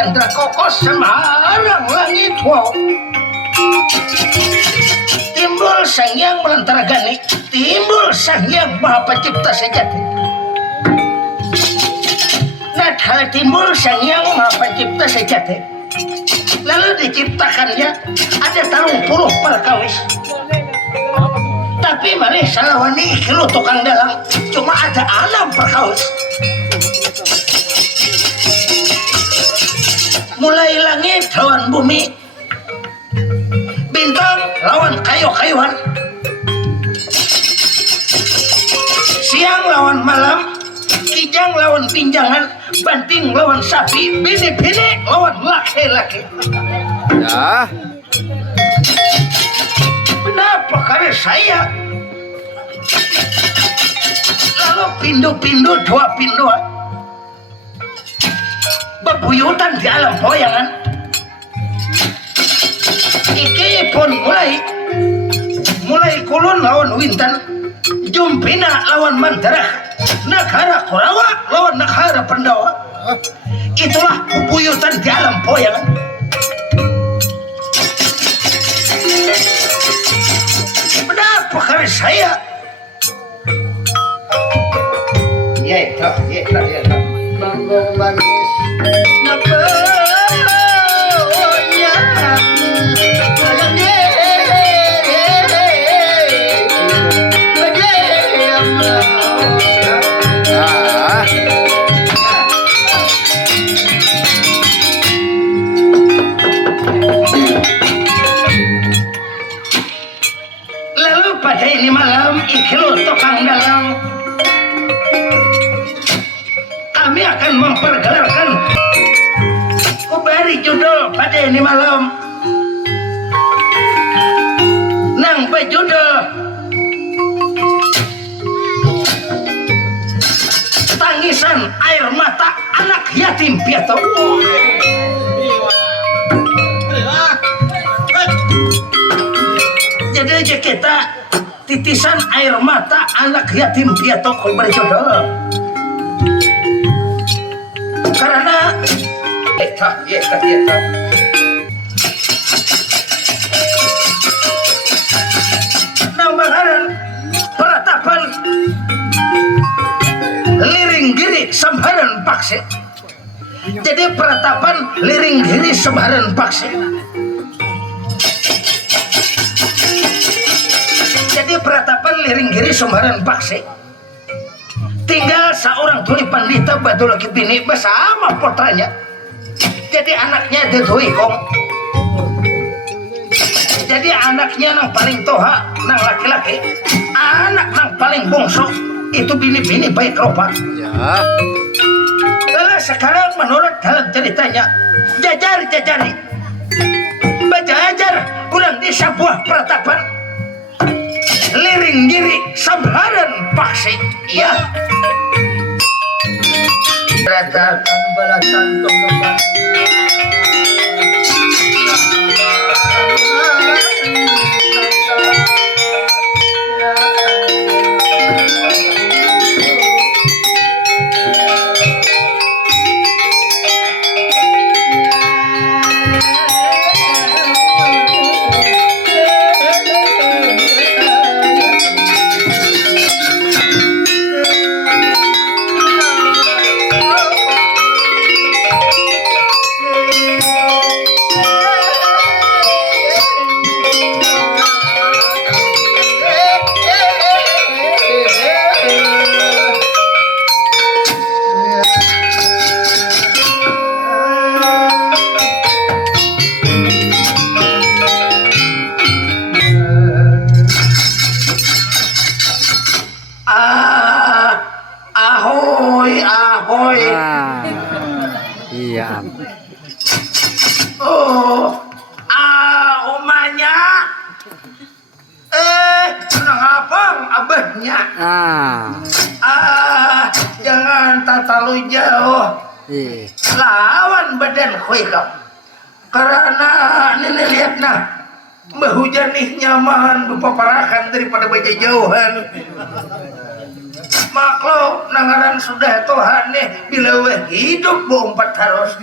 candra kokos semarang langit wow. Timbul sang yang melantara gani, timbul sang yang maha pencipta sejati. Nadhala timbul sang yang maha pencipta sejati. Lalu diciptakannya ada 30 perkawis. Tapi malih salawani kilo tukang dalang cuma ada 6 perkawis. Mulai langit lawan bumi, bintang lawan kayu-kayuan, siang lawan malam, kijang lawan pinjangan, banting lawan sapi, bini-bini lawan laki-laki. Ya. Kenapa karena saya lalu pindu-pindu dua pinduan bebuyutan di alam boyangan. Iki pun mulai kulun lawan wintan, jumpina lawan mantarah, negara Korawa lawan negara Pandawa. Itulah bebuyutan di alam boyangan. Kenapa karena saya ya Bambang manis napa ya lalu pada ini malam ikhlo tukang dalang kami akan mempergelarkan kubari judul pada ini malam nang berjudul tangisan air mata anak yatim piatu. Jadi aja kita titisan air mata anak yatim piatu kubari judul karena nambahan peratapan liring giri sambaran pakse. Jadi peratapan liring giri sambaran pakse. Jadi peratapan liring giri sambaran pakse. Tinggal seorang tuli pandita batu lagi bini bersama putranya. Jadi anaknya dedoi kong. Jadi anaknya nang paling toha nang laki-laki, anak nang paling bungsu itu bini-bini baik rupa. Ya. Lalu sekarang menurut dalam ceritanya jajari bajajar ulang di sebuah peratapan liring giri sambaran paksi. Ya. Peratapan balasan tonggopan. Iya. Oh, umanya senang abang abahnya. Jangan tatalu jauh. Lawan badan kuikap. Karena ini lihat nah, bahujan nih nyaman berpaparakan daripada baca jauhan. makhluk nangaran sudah Tuhan nih bila we hidup boompat harus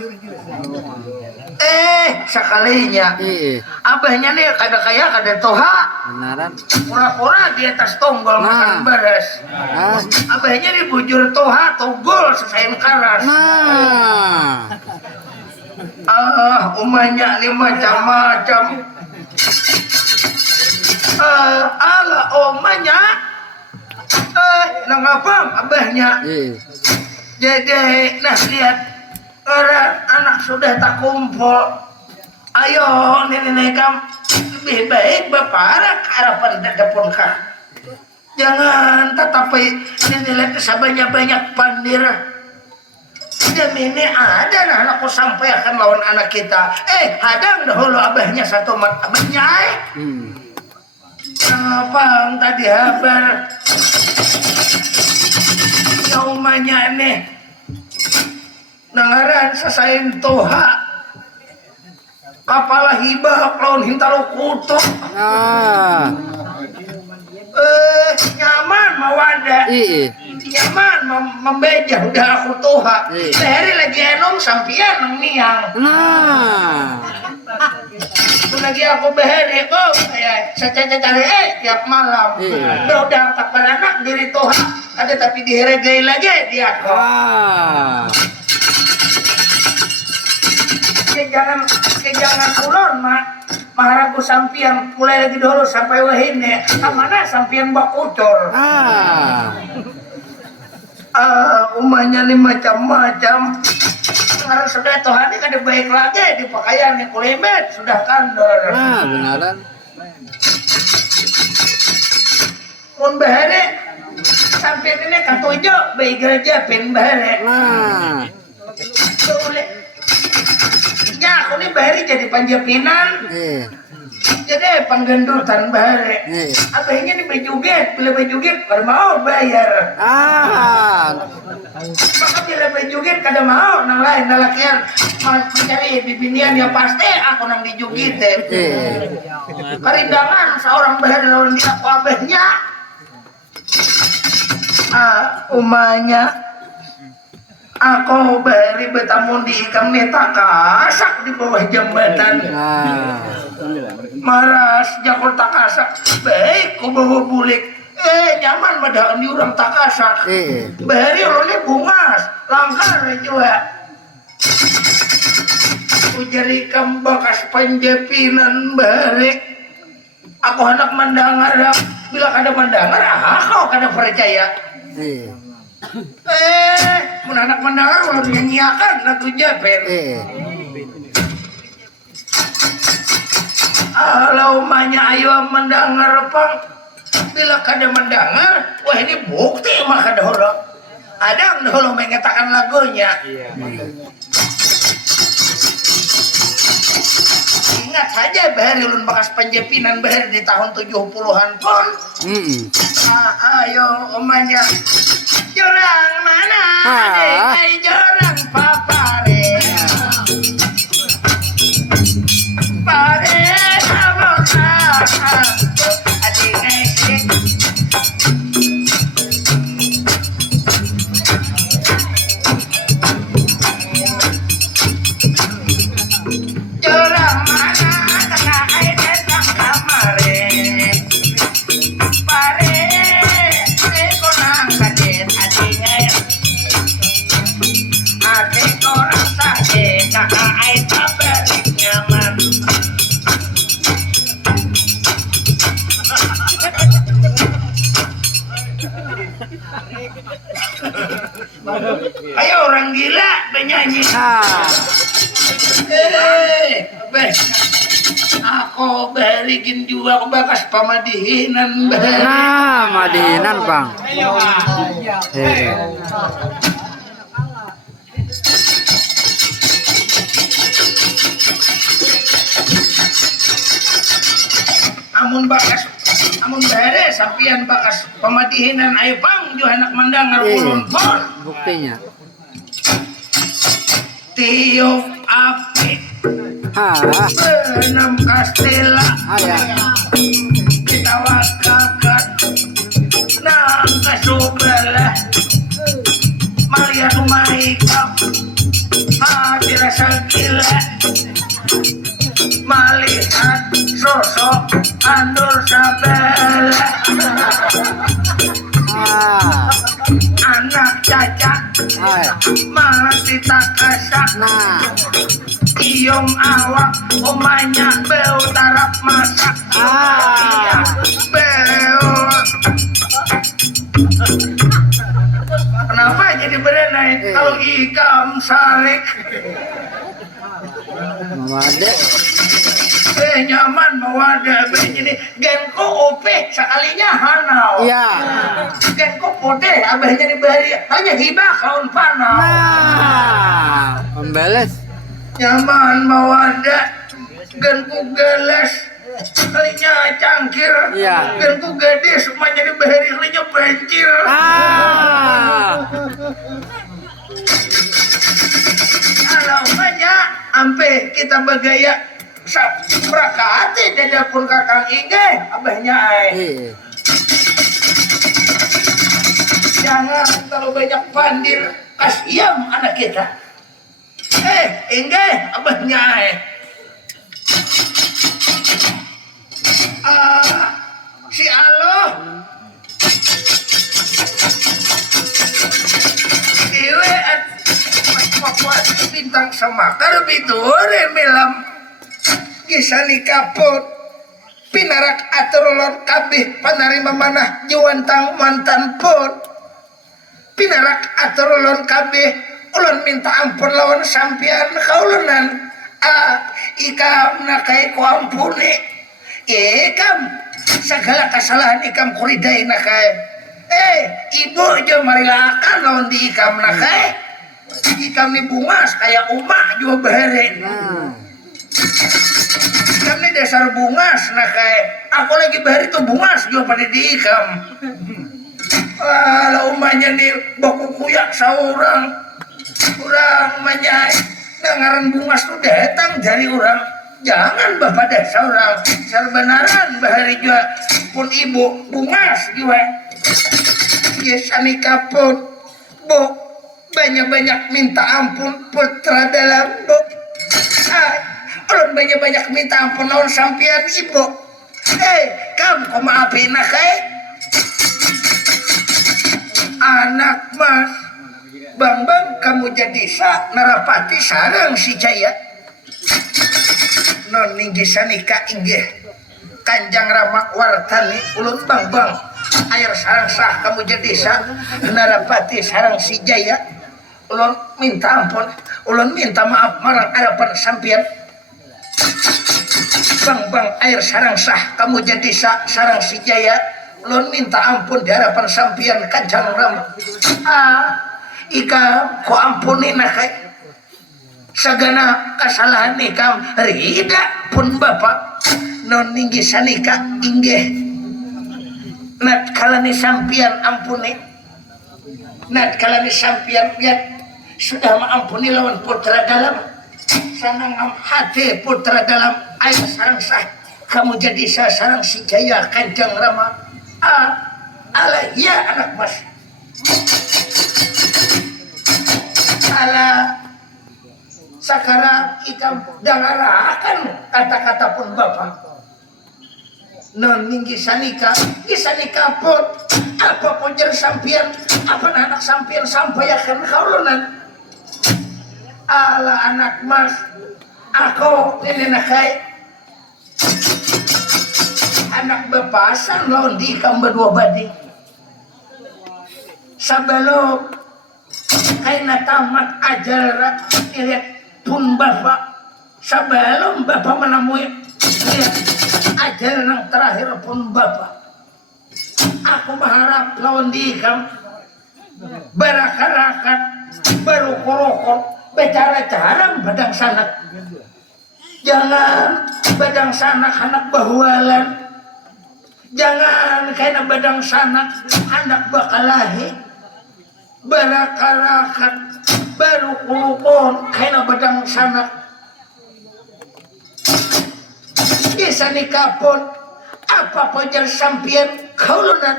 sekalinya abahnya nih kada kaya kada toha Benaran. pura-pura di atas tonggol makan beres abahnya nih bujur toha togol sesain karas umanya nih macam-macam ala omanya nangapam abahnya jadi nah lihat orang anak sudah tak kumpul ayo nenek kam lebih baik bapak harapan dadapun kah jangan tetapi nenek banyak pandir demi ini ada nah anakku sampai akan lawan anak kita hadang dahulu abahnya satu mat abahnya apa tadi habar yaumanya nih nangaran sasain toha kapalah hibah lawan hintalo kutuk nyaman mawada nyaman membejah udah aku toha sehari lagi enong sampian nang miang lagi aku beheri kok cari tiap malam udah tak beranak diri toha ada tapi diheregai lagi dia kok jangan ulun maharagu sampian mulai lagi dulu sampai wahine mana sampian bakucor umanya nih macam-macam harus sudah Tuhan ini kada baik lagi di pakaian yang kulibet sudah kandor benaran pun bahare sampian ini katujo baik gereja pin bahare boleh ya aku nih bahari jadi panjapinan jadi panggendutan bahari abahnya nih bejuget bila bejuget kada mau bayar maka bila bejuget kada mau nang lain nalakian mencari bibinian yang pasti aku nang dijugit karindangan seorang bahari lawan dia aku abahnya umanya aku beri betamun di ikam neta kasak di bawah jembatan maras jakul tak kasak baik ku bawa bulik nyaman padahal di orang tak kasak beri oleh bungas langkar juga ujari ikam bakas panjapinan beri aku hendak mendengar bila kada mendengar kau kada percaya mun anak mendengar ulah nyanyiakan lagu Jaber kalau umanya ayo mendengar pang bila kada mendengar wah ini bukti mah kada holo ada dahulu mengatakan lagunya ingat saja bahari ulun bekas panjapinan bahari di tahun 70-an pun ayo umanya jorang mana adik jorang papare pare abona adik jorang mana tengah air datang kamare pare konang sakit adik orang sakit kakak air tak balik nyaman ayo orang gila penyanyi aku balikin juga aku bakas pamadihinan madinan bang amun bare sampian bakas pamadihinan ayo pang jo anak mendengar ulun pon buktinya tiup api enam kastela kita wakakan nang subelah Maria Rumaikam dirasa gila melihat sosok Andur Sabela anak cacat mati tak kasak iung awak umanya beu tarap masak beu kenapa jadi berenai kalau ikam salik Mawade. Nyaman mawade begini genko ope sekalinya hanau Iya. genko putih abahnya diberi hanya hibah kaun panau Pembeles. nyaman mawade genku geles sekalinya cangkir Iya. genku gede semuanya diberi sekalinya bencil kalau banyak ampe kita bergaya prakati dadapun kakang inge abahnya ay jangan terlalu banyak pandir kasiam anak kita inge abahnya ay si Allah Dewe at Papuas bintang semakar bidure milam kisah nikapun pinarak aturulon kabeh panarima manah juwantang mantan pun pinarak aturulon kabeh ulun minta ampun lawan sampian kaulunan ikam nakai ku ampuni ikam segala kesalahan ikam kuridai nakai ibu jo marilakan lawan di ikam nakai ikam ni bungas kayak umak juga behere ikam ni dasar bungas nakai aku lagi behere tuh bungas juga pada di ikam lah umahnya nih baku kuyak saurang urang manyai dengaran bungas tuh datang dari orang jangan bapak dasar orang sebenaran bahari juga pun ibu bungas juga yes anika pun bu banyak-banyak minta ampun putra dalam bu ulun banyak-banyak minta ampun lawan sampian ibu kamu kok maafin anak mas bang kamu jadi narapati sarang si Jaya non ninggi sanika inggih kanjang rama wartani ulun bang air sarang sah kamu jadi narapati sarang si Jaya ulun minta ampun ulun minta maaf marang harapan sampian bang air sarang sah kamu jadi sarang si Jaya ulun minta ampun di harapan sampian kanjang rama ikam ko ampuni nakai sagana kesalahan ikam rida pun bapak non ninggi sanika inggih nat kalani sampian ampuni nat kalani sampian lihat sudah mengampuni lawan putra dalam sanang hati putra dalam air sarang sah kamu jadi sarang si Jaya kanjang rama ala ya anak mas ala sekarang ikam dangarakan kata-kata pun bapak non ninggi sanika isanika pun apa pojer sampian apa anak sampian sampaikan kaulunan ala anak mas aku ini nakai anak bepasan lawan di ikam berdua bading sebelum kaina tamat ajaran lihat pun bapak sebelum bapak menemui lihat ajaran yang terakhir pun bapak aku berharap lawan di ikam berakar-akar berukor-ukor bicara-cara badang sanak jangan badang sanak anak bahualan jangan kaina badang sanak anak bakalahi berakar-akar baru kulupon kaina badang sanak bisa nikapon apa pojar sampian kaulunan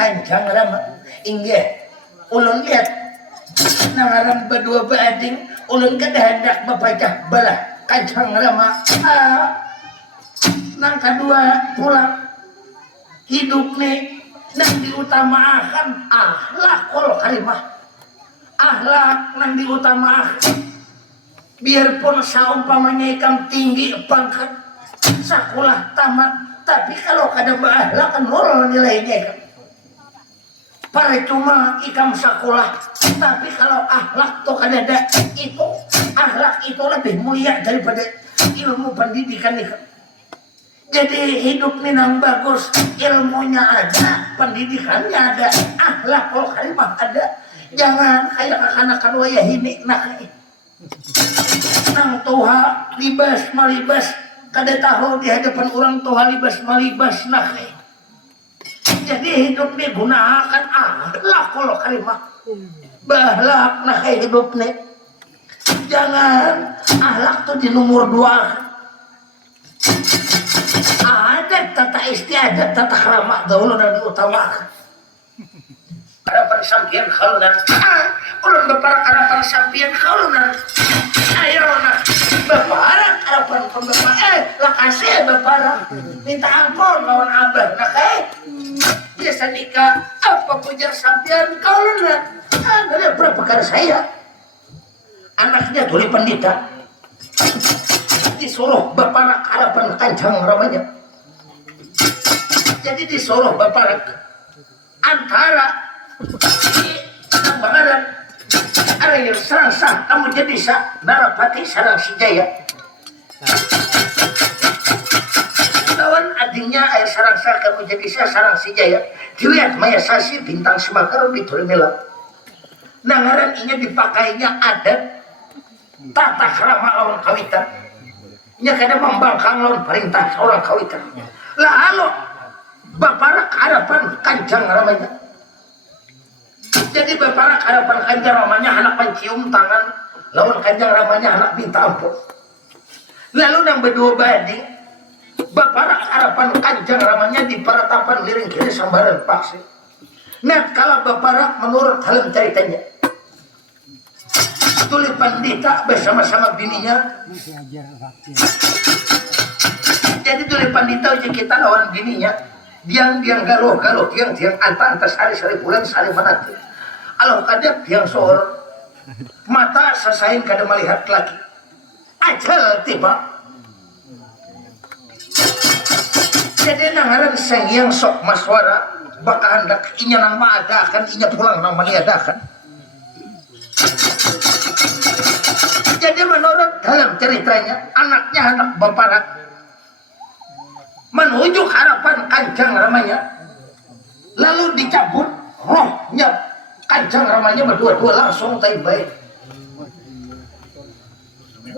Kanjang Rama inggih ulun lihat nangaran berdua bading ulun hendak babaca balah Kanjang Rama nang kedua pulang hidup nih nang diutamakan akhlakul karimah akhlak nang diutamakan biarpun saumpamanya ikam tinggi pangkat sekolah tamat tapi kalau kada berakhlak kan nol nilainya ikam percuma ikam sekolah tapi kalau akhlak tuh kada ada itu akhlak itu lebih mulia daripada ilmu pendidikan ikam. Jadi hidup minang bagus, ilmunya ada, pendidikannya ada, akhlakul karimah ada. Jangan kayak kekanakan wayah ini nah nang tuha libas malibas kada tahu di hadapan orang tuha libas malibas nah. Jadi hidup nih gunakan akhlakul karimah. Bahlak nah hidup nih. Jangan akhlak tuh di nomor 2. Adat tata istiadat tata krama dahulu dan diutamakan. Ada persampian khaulan. Ulun beparak ada persampian khaulan. Ayo nak beparak harapan pembeparak. Lakasih beparak. Minta ampun lawan abah nak biasa nikah apa pujar sampian khaulan. Ada berapa kali saya anaknya tuli pendeta disuruh beparak harapan Kanjang Ramanya. Jadi disuruh beparak antara Bangaran ada yang serang sah kamu jadi sah Narapati sarang si Jaya lawan adingnya air sarang sah kamu jadi sah sarang si Jaya dilihat Maya Sasi bintang Semakar dituli melam nangaran inya dipakainya adat tata krama lawan kawitan nya kada membangkang lawan perintah seorang kawitan lalu baparak harapan Kanjang Ramanya. Jadi baparak harapan Kanjang Ramanya anak mencium tangan lawan Kanjang Ramanya anak minta ampun. Lalu nang berdua bading baparak harapan Kanjang Ramanya di paratapan liring kiri sambaran paksi. Nah kalau baparak menurut dalam ceritanya Tuli Pandita bersama-sama bininya. Jadi Tuli Pandita uji kita lawan bininya. Diang galuh tiang anta sari bulan sari menanti. Alau kadap tiang sohor mata sasain kada melihat lagi. Ajal tiba. Jadi nangaran sengyang sok maswara baka hendak inya nang maadakan inya pulang nang maniadakan. Jadi menurut dalam ceritanya anaknya anak baparak menuju harapan Kanjang Ramanya lalu dicabut rohnya Kanjang Ramanya berdua-dua langsung baik.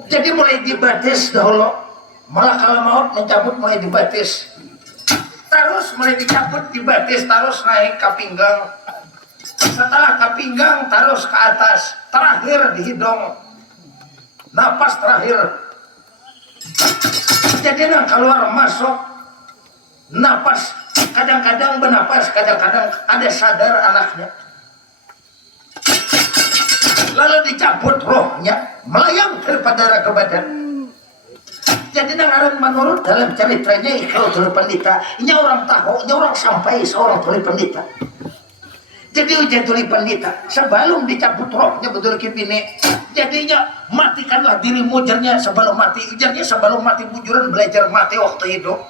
Jadi mulai dibatis dahulu malah kalau maut mencabut mulai dibatis terus mulai dicabut dibatis terus naik ke pinggang setelah ke pinggang terus ke atas terakhir di hidung napas terakhir jadi nang keluar masuk napas kadang-kadang bernapas kadang-kadang ada sadar anaknya lalu dicabut rohnya melayang daripada ke badan jadi nangaran menurut dalam ceritanya kalau Tuli Pandita ini orang tahu ini orang sampai seorang Tuli Pandita jadi ujian Tuli Pandita sebelum dicabut rohnya betul kipine jadinya matikanlah dirimu ujarnya sebelum mati ujarnya sebelum mati bujuran belajar mati waktu hidup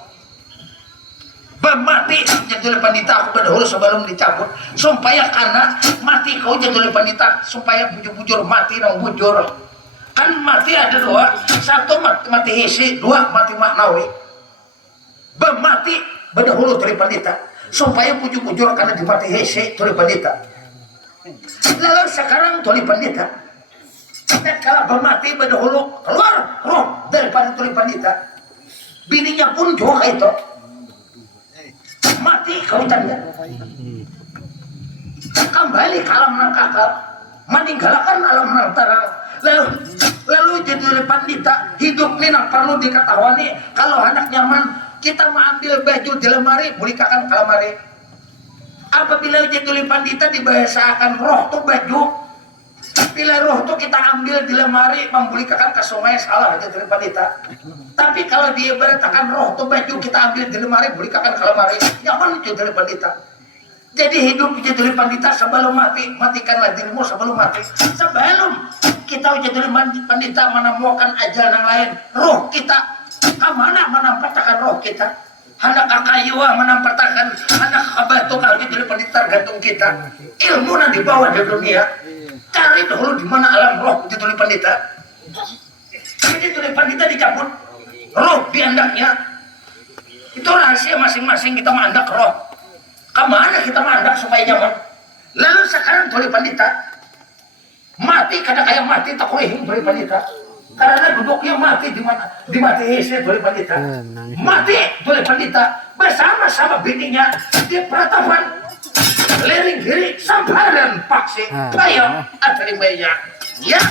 mati Tuli Pandita aku berdahulu sebelum dicabut supaya karena mati kau Tuli Pandita supaya bujur-bujur mati nang bujur kan mati ada dua satu mati hisi dua mati maknawi mati berdahulu Tuli Pandita supaya bujur-bujur karena di mati hisi Tuli Pandita lalu sekarang Tuli Pandita kalau mati berdahulu keluar roh daripada Tuli Pandita bininya pun juga itu mati kawitannya kembali ke alam nang kakal meninggalkan alam nang terang lalu jadi Tuli Pandita hidup ini nang perlu diketahui kalau anak nyaman kita mau ambil baju di lemari boleh kakak ke lemari apabila jadi pandita dibahasakan roh tuh baju, bila roh tuh kita ambil di lemari membulikakan ke sungai salah jadi pandita. Tapi kalau dia beritakan roh tuh baju kita ambil di lemari bulikakan ke lemari, nyaman jadi pandita. Jadi hidup jadi pandita sebelum mati, matikanlah dirimu sebelum mati. Sebelum kita jadi pandita menemukan ajal yang lain, roh kita kemana menampakkan roh kita? Hendak kakayua menampakkan, hendak kabatu kali jadi pandita gantung kita. Ilmu yang dibawa di dunia, cari dulu di mana alam roh jadi pandita. Jadi pandita dicabut, roh diandaknya. Itu rahasia masing-masing kita mandak roh. Kemana kita mandak supaya nyaman? Lalu sekarang tuli pandita mati kada kayak mati tak kuihing tuli pandita. Karena duduknya mati di mana? Di mati hisi tuli pandita. Mati tuli pandita bersama-sama bininya di peratapan liring kiri samparan paksi. Ayo aterimanya. Ya.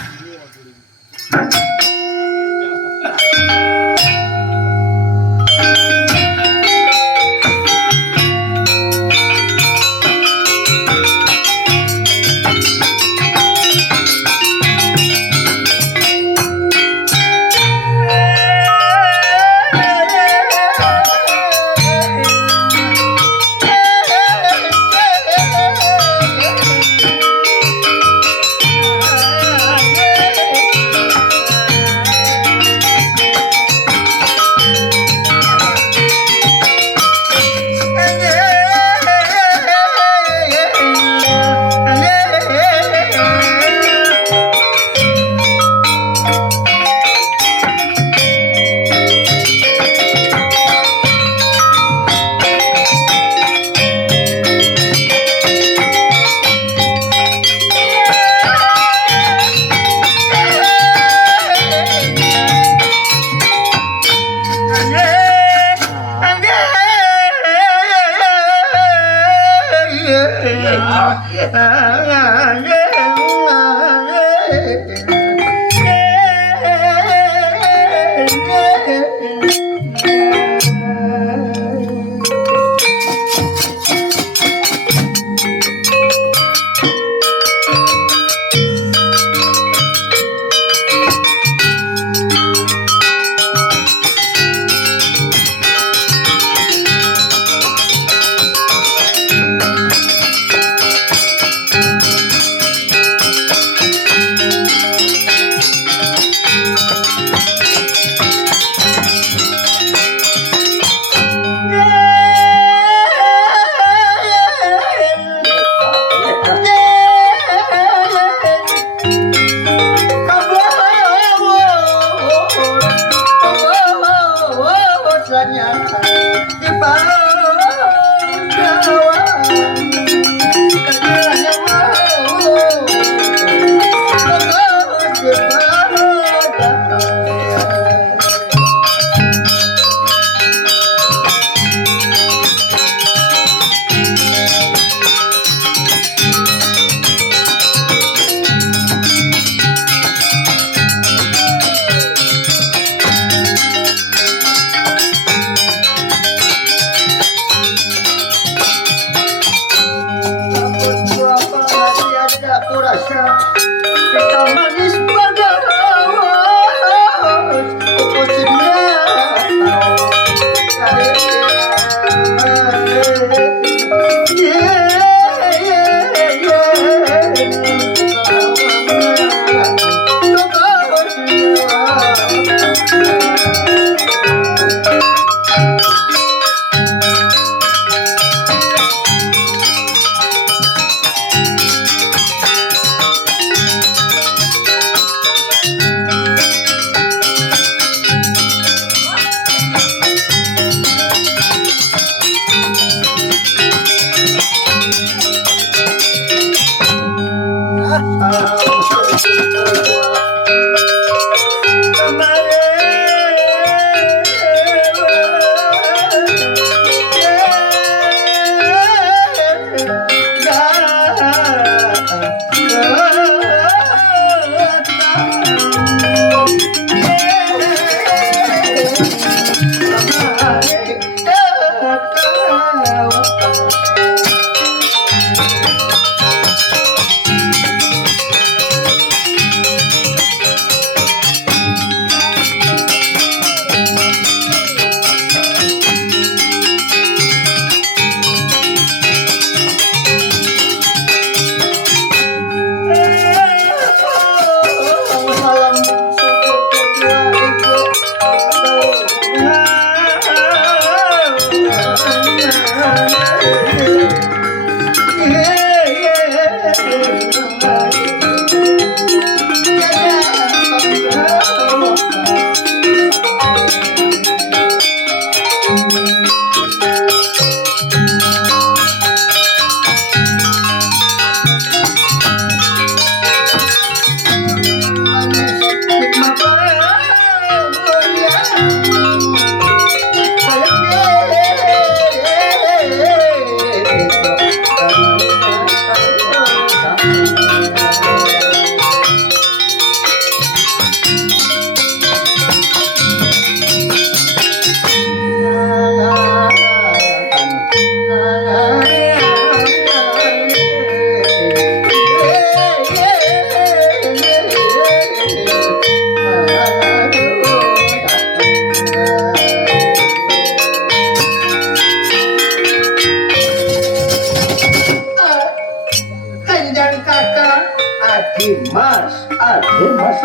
Aduh mas,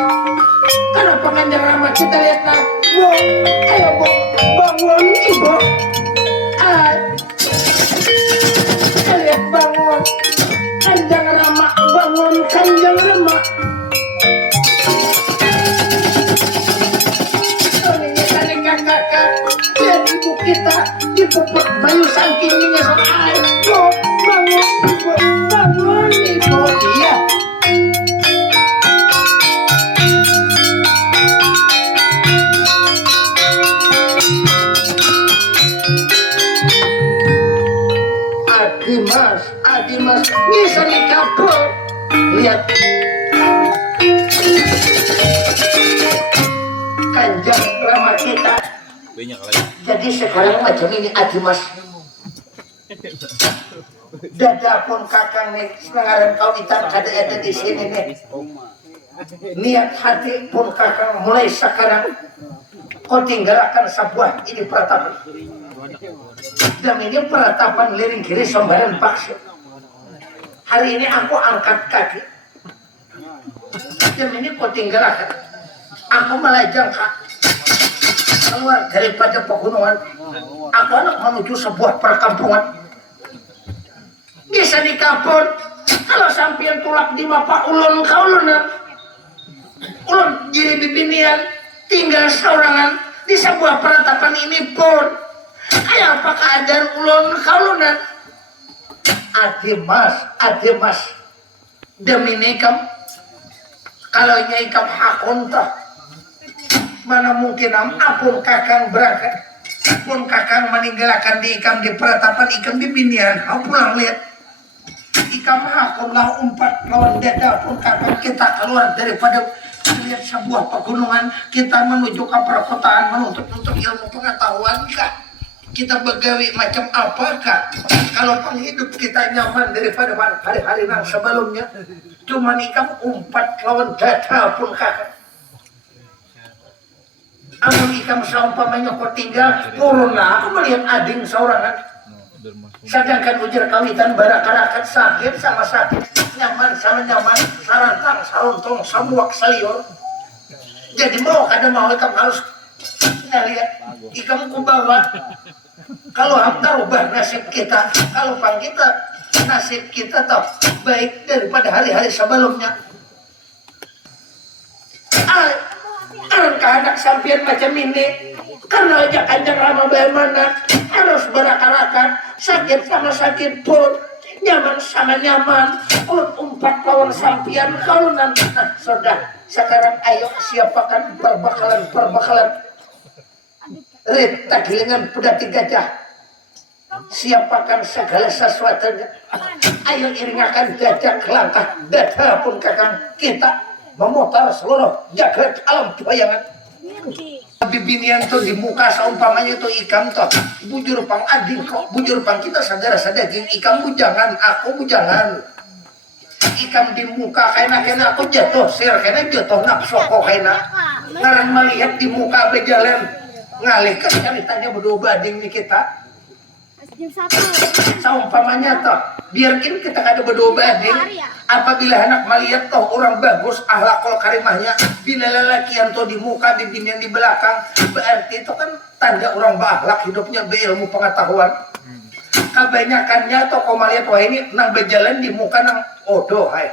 kenapa Kanjeng Rama kita lihat nak? Bo, ayo bo, bangun ibu. Lihat bangun, Kanjeng Rama bangun Kanjeng Rama. Ini kali kakak, lihat ibu kita dipupuk bayu saking ini soal. Bo, bangun ibu, bangun ibu. Iya. Mas, bisa dikabur. Lihat Kanjeng Rama kita. Jadi sekarang macam ini Adi Mas. Dada pun kakang nih, sekarang kau itar ada di sini nih. Niat hati pun kakang mulai sekarang kau tinggalkan sebuah ini peratapan. Dan ini peratapan liring kiri sembaran paksa. Hari ini aku angkat kaki. Dan ini kau tinggalkan. Aku melajang kaki keluar daripada pegunungan. Aku anak menuju sebuah perkampungan. Bisa dikabur. Kalau sampian tulak di mapa ulun kaulunan. Ulun jadi bibinian tinggal seorangan di sebuah peratapan ini pun. Kayak apa keadaan ulun kaulunan? Adi mas demi nikam kalau nyikam hakun toh mana mungkin apun kakang berangkat pun kakang meninggalkan di ikam di peratapan ikam di binian kau pulang lihat ikam hakun lah umpat lawan dada pun kakang kita keluar daripada lihat sebuah pegunungan kita menuju ke perkotaan menuntut ilmu pengetahuan kah? Kita begawi macam apakah kalau penghidup kita nyaman daripada hari-hari yang sebelumnya cuma ikam umpat lawan dada pun kakak amun ikam seumpamanya kau tinggal purna aku melihat ading seorangan sedangkan ujar kawitan barakarakan sakit sama sakit nyaman sama nyaman sarantang saruntong samuak saliur jadi mau kada mau ikam harus lihat ikam kubawa kalau hamta rubah nasib kita kalau pang kita nasib kita toh baik daripada hari-hari sebelumnya anak sampian macam ini karena aja Kanjeng Rama bagaimana harus berakar-akar sakit sama sakit pun nyaman sama nyaman umpat lawan sampian kalau nanti sudah sekarang ayo siapakan perbakalan rit tagilingan pedati gajah siapakan segala sesuatunya ayo iringakan gajah langkah dada pun kakang kita memutar seluruh jagat alam bayangan bibinian tuh di muka seumpamanya tuh ikam tuh bujur pang ading kok bujur pang kita sadar-sadar ikam bujangan aku bujangan ikam di muka kena aku jatuh sir kena jatuh nafsu kok kena ngaran melihat di muka bejalan ngalihkan ceritanya berdua bading nih kita seumpamanya toh biarkin kita kada berdua bading apabila anak melihat toh orang bagus akhlakul karimahnya bila lelakian toh di muka bibinian di belakang berarti itu kan tanda orang berakhlak hidupnya berilmu pengetahuan kebanyakannya toh kau melihat wah ini nang berjalan di muka nang odoh hai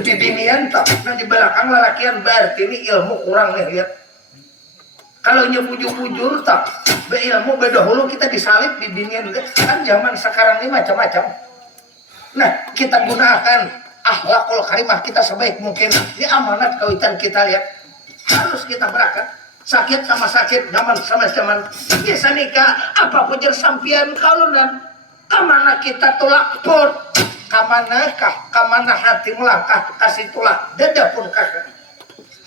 bibinian toh nang di belakang lelakian berarti ini ilmu kurang nih lihat kalau nyebujur-bujur tak berilmu bedahulu kita disalib di dunia kan zaman sekarang ini macam-macam. Nah kita gunakan akhlakul karimah kita sebaik mungkin. Ini amanat kawitan kita lihat harus kita berangkat sakit sama sakit nyaman sama nyaman. Biasa nikah apa pujar sampian kalunan kamana kita tolak pun kamanakah kamana hati melangkah kasih tolak dada pun kakak.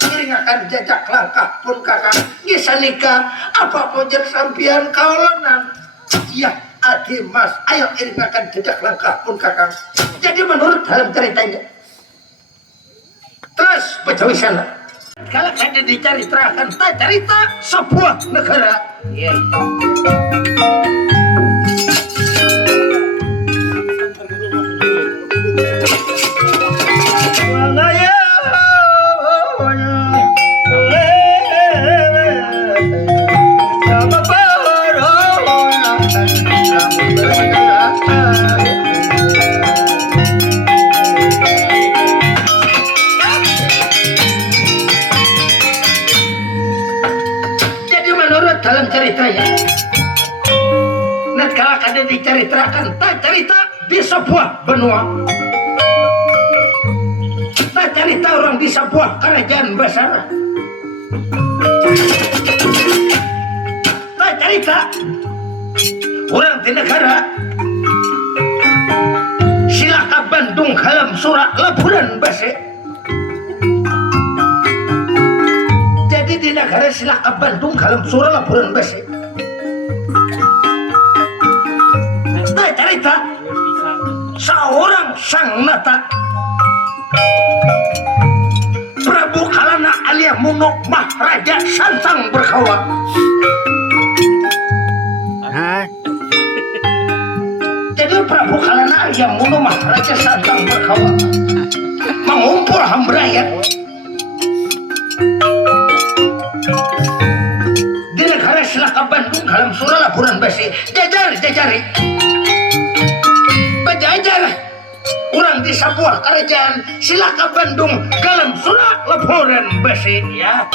Iringakan jajak langkah pun kakak bisa nikah apa pojer sampian kaulonan ya adi mas ayo iringakan jajak langkah pun kakak jadi menurut dalam ceritanya terus pejawi sana kalau ada diceritakan cerita sebuah negara caritanya. Nah kalau kada diceritakan, tak cerita di sebuah benua. Tak cerita orang di sebuah kerajaan besar. Tak cerita orang di negara Silaka Bandung Kalam Surat Laburan Base. Jadi di negara Silaka Bandung Kalam Surat Laburan Base. Tak cerita seorang sang nata Prabu Kalana alia Munok Maharaja Santang Berkawa. Jadi Prabu Kalana alia Munok Maharaja Santang Berkawa mengumpul hambrayat di negara Silaka Bandung dalam surah Laburan Basi. Jajari bejajar orang di sebuah kerajaan Silaka Bandung dalam surah Laburan Basi ya.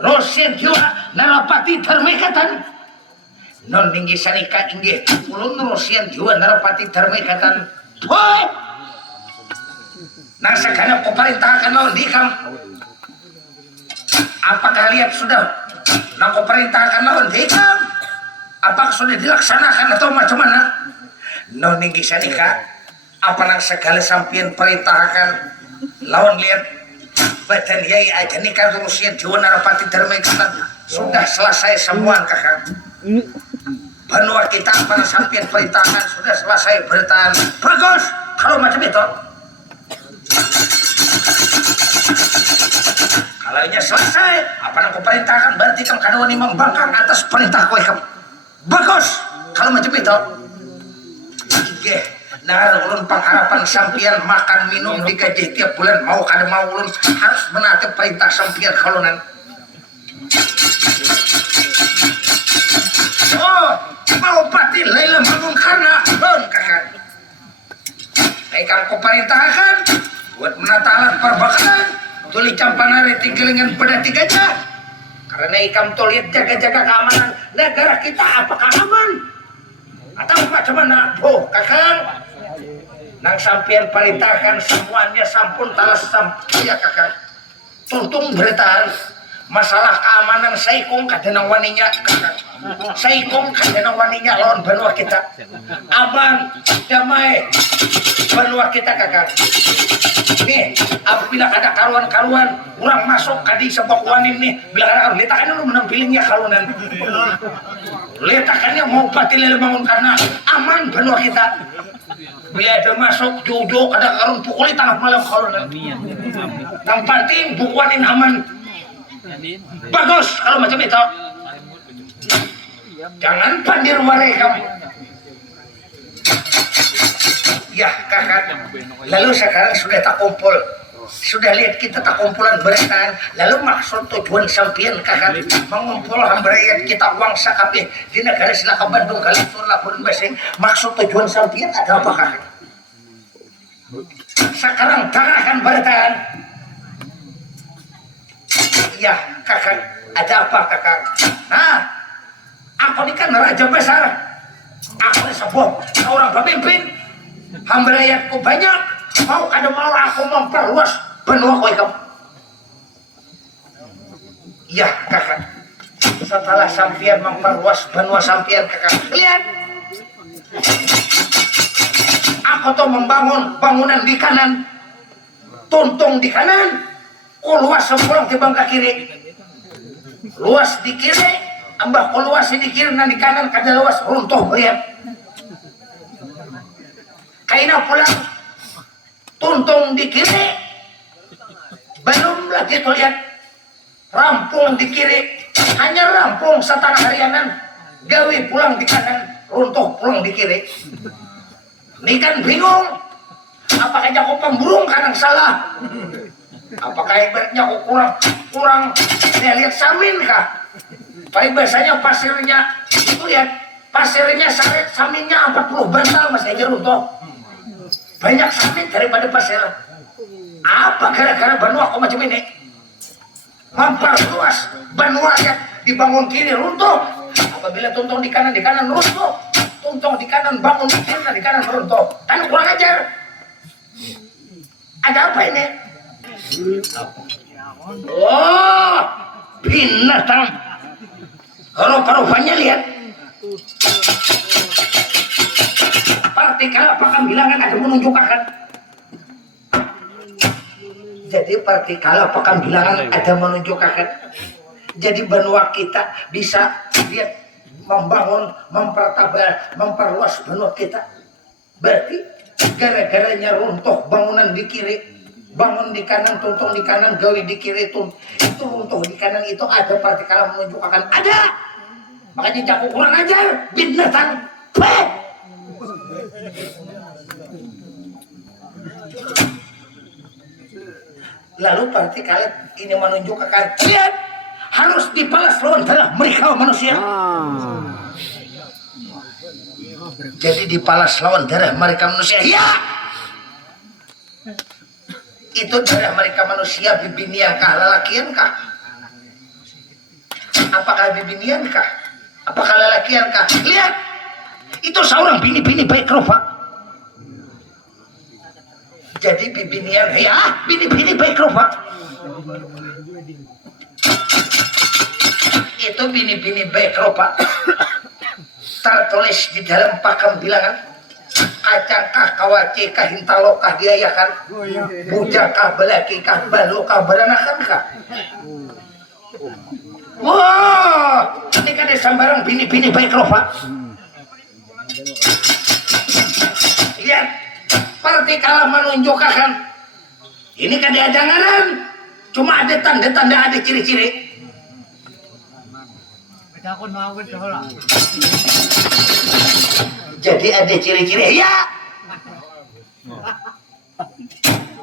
Rosien juga narapati termekatan non tinggi sarika inggih ulun Rosien juga narapati termekatan tuh nasa kana pemerintahkan lawan dikam. Apakah kalian sudah nang pemerintahkan lawan dikam? Apakah sudah dilaksanakan atau macam mana? Non tinggi sarika apa nang segala sampian perintahkan lawan lihat badan yai aja nikah Rusia Jawa Narapati Dharmekatan sudah selesai semua kakak. Benua kita pada sampian perintahan sudah selesai bertahan. Bagus kalau macam itu. Kalau ini selesai apa yang aku perintahkan berarti kamu kadang membangkang atas perintah kau. Bagus kalau macam itu. Oke. Nah, ulun pengharapan sampian makan minum digaji tiap bulan mau kada mau ulun harus menaati perintah sampian kalonan. Oh, mau pati Laila bangun karena bon kakak. Hai kamu perintahkan buat menata alat perbakaran tuli campanare tinggalingan pada tiga jam. Karena ikam tolit jaga-jaga keamanan negara kita apakah aman? Atau macam mana? Oh, kakak. Nang sampian perintahkan semuanya sampun talas sampai ya kakak. Tuntung beritahan masalah keamanan saikong kadenang waninya kakak saikong kadenang waninya lawan benua kita aman damai benua kita kakak nih apabila ada karuan-karuan orang masuk kadi sebuah wanin nih bila ada letakannya lu menampilingnya kalunan letakannya mau patilil bangun karena aman benua kita bila ada masuk jodoh ada karun pukuli tengah malam kalunan yang penting bukuanin aman bagus kalau macam itu jangan pandir warai kamu ya kakak lalu sekarang sudah tak kumpul sudah lihat kita tak kumpulan beretan lalu maksud tujuan sampian kakak mengumpul hambarayan kita uang sakapih di negara Silaka Bandung Kalisur Labuan Basing maksud tujuan sampian ada apa kakak sekarang tangakan beretan ya kakak ada apa kakak nah aku ini kan raja besar aku ini sebuah seorang pemimpin hamba rakyatku banyak mau aku memperluas benua koi kamu ya kakak setelah sampian memperluas benua sampian kakak lihat aku tuh membangun bangunan di kanan tuntung di kanan luas sepulang di bangka kiri luas di kiri ambah luas di kiri dan di kanan kada luas runtuh lihat kaina pulang tuntung di kiri belum lagi tuh lihat rampung di kiri hanya rampung setengah harianan gawi pulang di kanan runtuh pulang di kiri ini kan bingung apakah aku pemburung kadang salah apakah ibaratnya aku kurang saya lihat samin kah tapi biasanya pasirnya itu ya pasirnya sarit saminnya 40 bantal mas aja runtuh banyak samin daripada pasir apa gara-gara benua aku macam ini memperluas benua yang dibangun kiri runtuh apabila tuntung di kanan runtuh tuntung di kanan bangun di kiri di kanan runtuh kan kurang ajar ada apa ini oh binatang rupa-rupanya lihat partikel apakah bilangan ada menunjukkan jadi partikel apakah bilangan ada menunjukkan jadi benua kita bisa lihat membangun memperluas benua kita berarti gara-garanya runtuh bangunan di kiri bangun di kanan tuntung di kanan gawi di kiri itu runtuh di kanan itu ada partikel menunjukkan ada makanya jago kurang ajar binatang lalu partikel ini menunjukkan lihat harus dibalas lawan darah mereka manusia jadi dibalas lawan darah mereka manusia ya itu darah mereka manusia bibinian kah lelakian kah apakah bibinian kah apakah lelakian kah lihat itu seorang bini-bini baik rupa jadi bibinian ya bini-bini baik rupa itu bini-bini baik rupa tertulis di dalam pakem bilangan kacangkah kawacikah hintalokah diayakan bujakah belakikah balokah beranakankah wah ini kan ada sambarang bini-bini baik rupa lihat partikel menunjukkan ini kan ada janganan cuma ada tanda-tanda ada ciri-ciri jadi ada ciri-ciri ya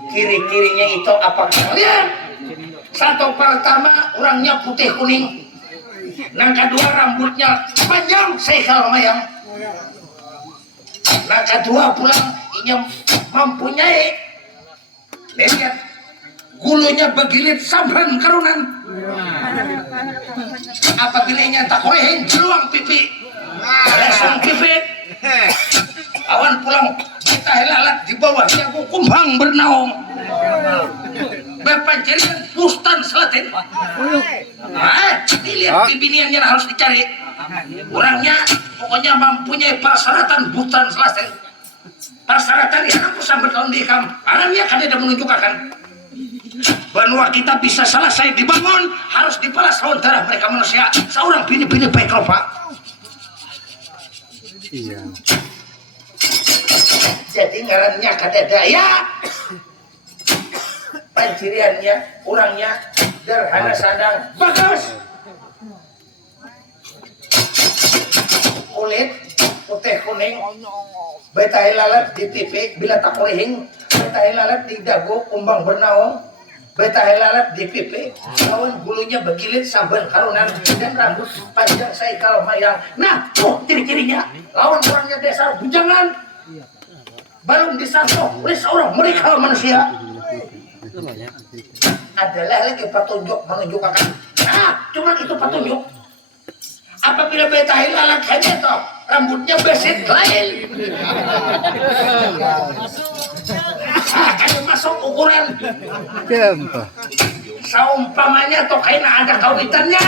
ciri-cirinya itu apa lihat satu pertama orangnya putih kuning yang kedua rambutnya panjang sekal mayang yang kedua pulang ini mempunyai lihat gulunya begilit sampan karunan apabila nya tak korehin jeluang pipi langsung kipit awan pulang kita helalat di bawahnya kumbang bernaung bapak pancerian Bustan Selatan. Dilihat bibiniannya harus dicari. Orangnya pokoknya mempunyai persyaratan Bustan Selatan. Persyaratan yang aku sampai tahun di kam. Orangnya kan tidak menunjukkan. Benua kita bisa selesai dibangun harus dibalas saudara mereka manusia. Seorang bini-bini baik Pak. Iya. Jadi ngarannya kada daya. Panciriannya, orangnya derhana sadang bagus. Kulit putih kuning. Betahe lalat di TV bila tak korehing. Betahe lalat di dagu kumbang bernaung. Betahe lalat di pipi, lawan bulunya begilir saban karunan dan rambut panjang saikal mayang. Nah, ciri-cirinya lawan orangnya dasar bujangan. Belum disangkut oleh seorang mereka manusia. Adalah lagi petunjuk menunjukkan. Nah, cuma itu petunjuk. Apabila betahe lalat hanya toh rambutnya besit lain. Akan masuk ukuran. Saumpamanya toh kayaknya ada kawitannya.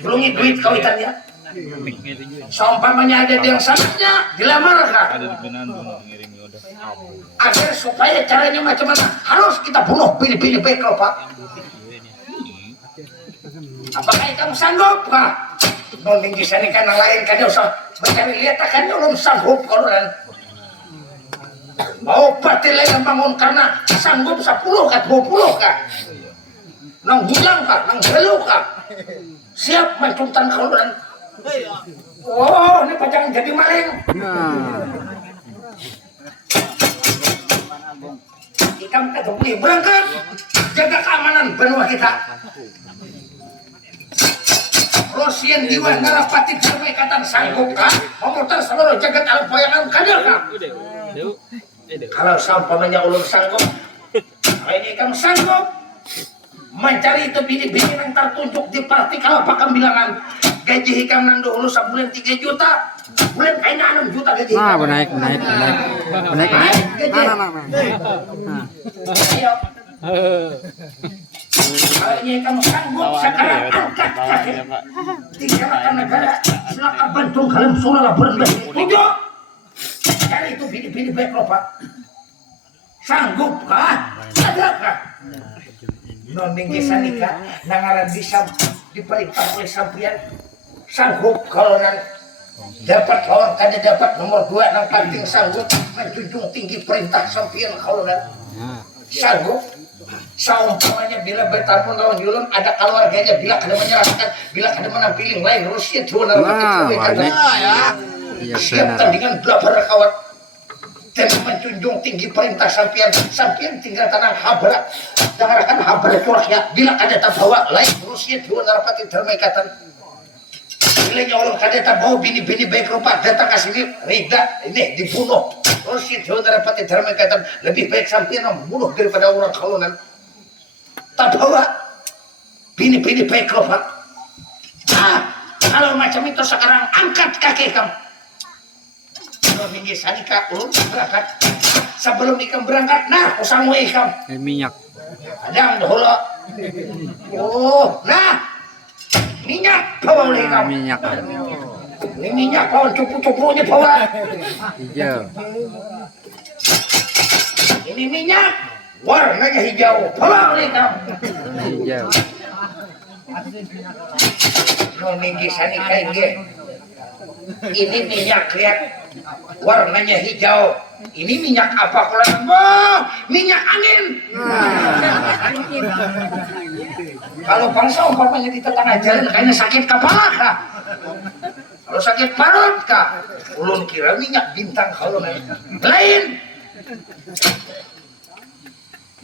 Belum duit kawitannya. Saumpamanya ada yang sanatnya dilamar kah? Agar supaya caranya macam mana harus kita bunuh pilih-pilih bekal Pak. Apakah kamu sanggup kah? Nonding di sana kan lain kan usah mencari lihat akan belum sanggup kalau mau batil yang bangun karena sanggup 10 kah 20 kah nang bulang kah nang belu kah siap mencuntan kaluran. Oh ini pajangan jadi maling. Ikam kata boleh berangkat jaga keamanan benua kita. Rosian jiwa narapati bermekatan sanggup kah memutar seluruh jagat alam bayangan kadal kah? Kalau sampamanya ulun sanggup, ini kamu sanggup mencari itu bini-bini yang tertunjuk di parti kalau pakam bilangan gaji hikam nang dulu sebulan 3 juta, bulan kayaknya 6 juta gaji. Nah, naik. Gaji. Ayo. Kalau ini kamu sanggup sekarang angkat kaki. Tinggalkan negara, silakan bantu kalian surah laporan baik. Tunjuk. Cari itu bini-bini baik Pak. Sanggup kah? Adakah? Nonding kisah nikah nangaran bisa diperintah oleh sampian. Sanggup kalau nang dapat lawan kada dapat nomor 2 nang penting sanggup menjunjung tinggi perintah sampian kalau nang sanggup. Saumpamanya bila bertarung lawan Yulun ada keluarganya bila kada menyerahkan bila kada menampiling lain Rusia dua siap tandingan belabar kawan dan menjunjung tinggi perintah sampian tinggal tanang habra dengarkan habra curahnya bila ada tak bawa lain Rusia dua narapati termekatan bila nyolong kada tak bawa bini-bini baik rupa datang ke sini rida ini dibunuh Rusia dua narapati termekatan lebih baik sampian membunuh daripada orang kalunan tak bawa bini-bini baik rupa. Kalau macam itu sekarang angkat kaki kamu. Minggu sanika ulun berangkat sebelum ikam berangkat nah usamu ikam minyak ada dahulu nah minyak bawa oleh ikam ini minyak kawan cupu-cupunya bawa hijau ini minyak warnanya hijau bawa oleh ikam hijau minggu sanika ini minyak lihat warnanya hijau. Ini minyak apa kalau minyak angin. Kalau bangsa umpamanya di tengah jalan kayaknya sakit kepala kah? Kalau sakit perut kah? Ulun kira minyak bintang kalau lain.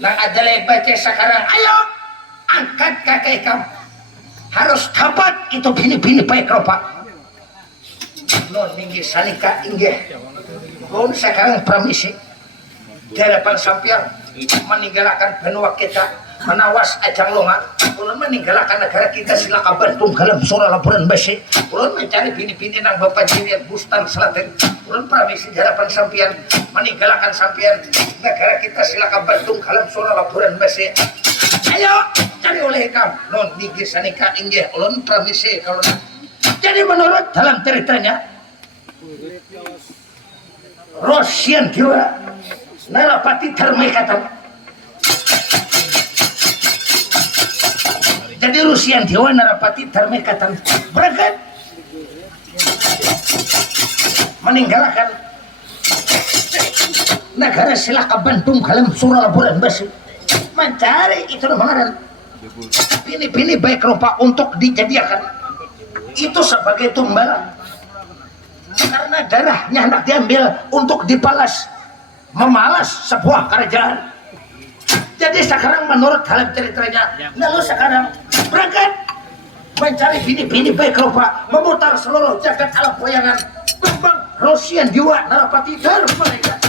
Nah ada baca sekarang ayo angkat kaki kamu harus dapat itu bini-bini baik Pak. Non minggi salika inggih. Kon sekarang permisi. Di hadapan sampian meninggalkan benua kita, menawas ajang longa, ulun meninggalkan negara kita silakan bantu dalam surah laporan besi. Ulun mencari bini-bini nang bapak jirian Bustan Selatan. Ulun permisi di hadapan sampian meninggalkan sampian negara kita silakan bantu dalam surah laporan besi. ayo cari oleh kamu non digis sanika inggih ulun permisi kalau jadi menurut dalam ceritanya Rosian Dewa Narapati Dharmaikatan. Jadi Rosian Dewa Narapati Dharmaikatan berangkat meninggalkan negara Silaka Bandung Kalem Suralaburan Basi mencari itu namanya bini-bini baik rupa untuk dijadikan itu sebagai tumbal karena darahnya hendak diambil untuk dibalas memalas sebuah kerajaan. Jadi sekarang menurut dalam ceritanya lalu sekarang berangkat mencari bini-bini baik rupa memutar seluruh jagat alam goyangan Bambang Rosian Dewa Narapati Dharmaikatan.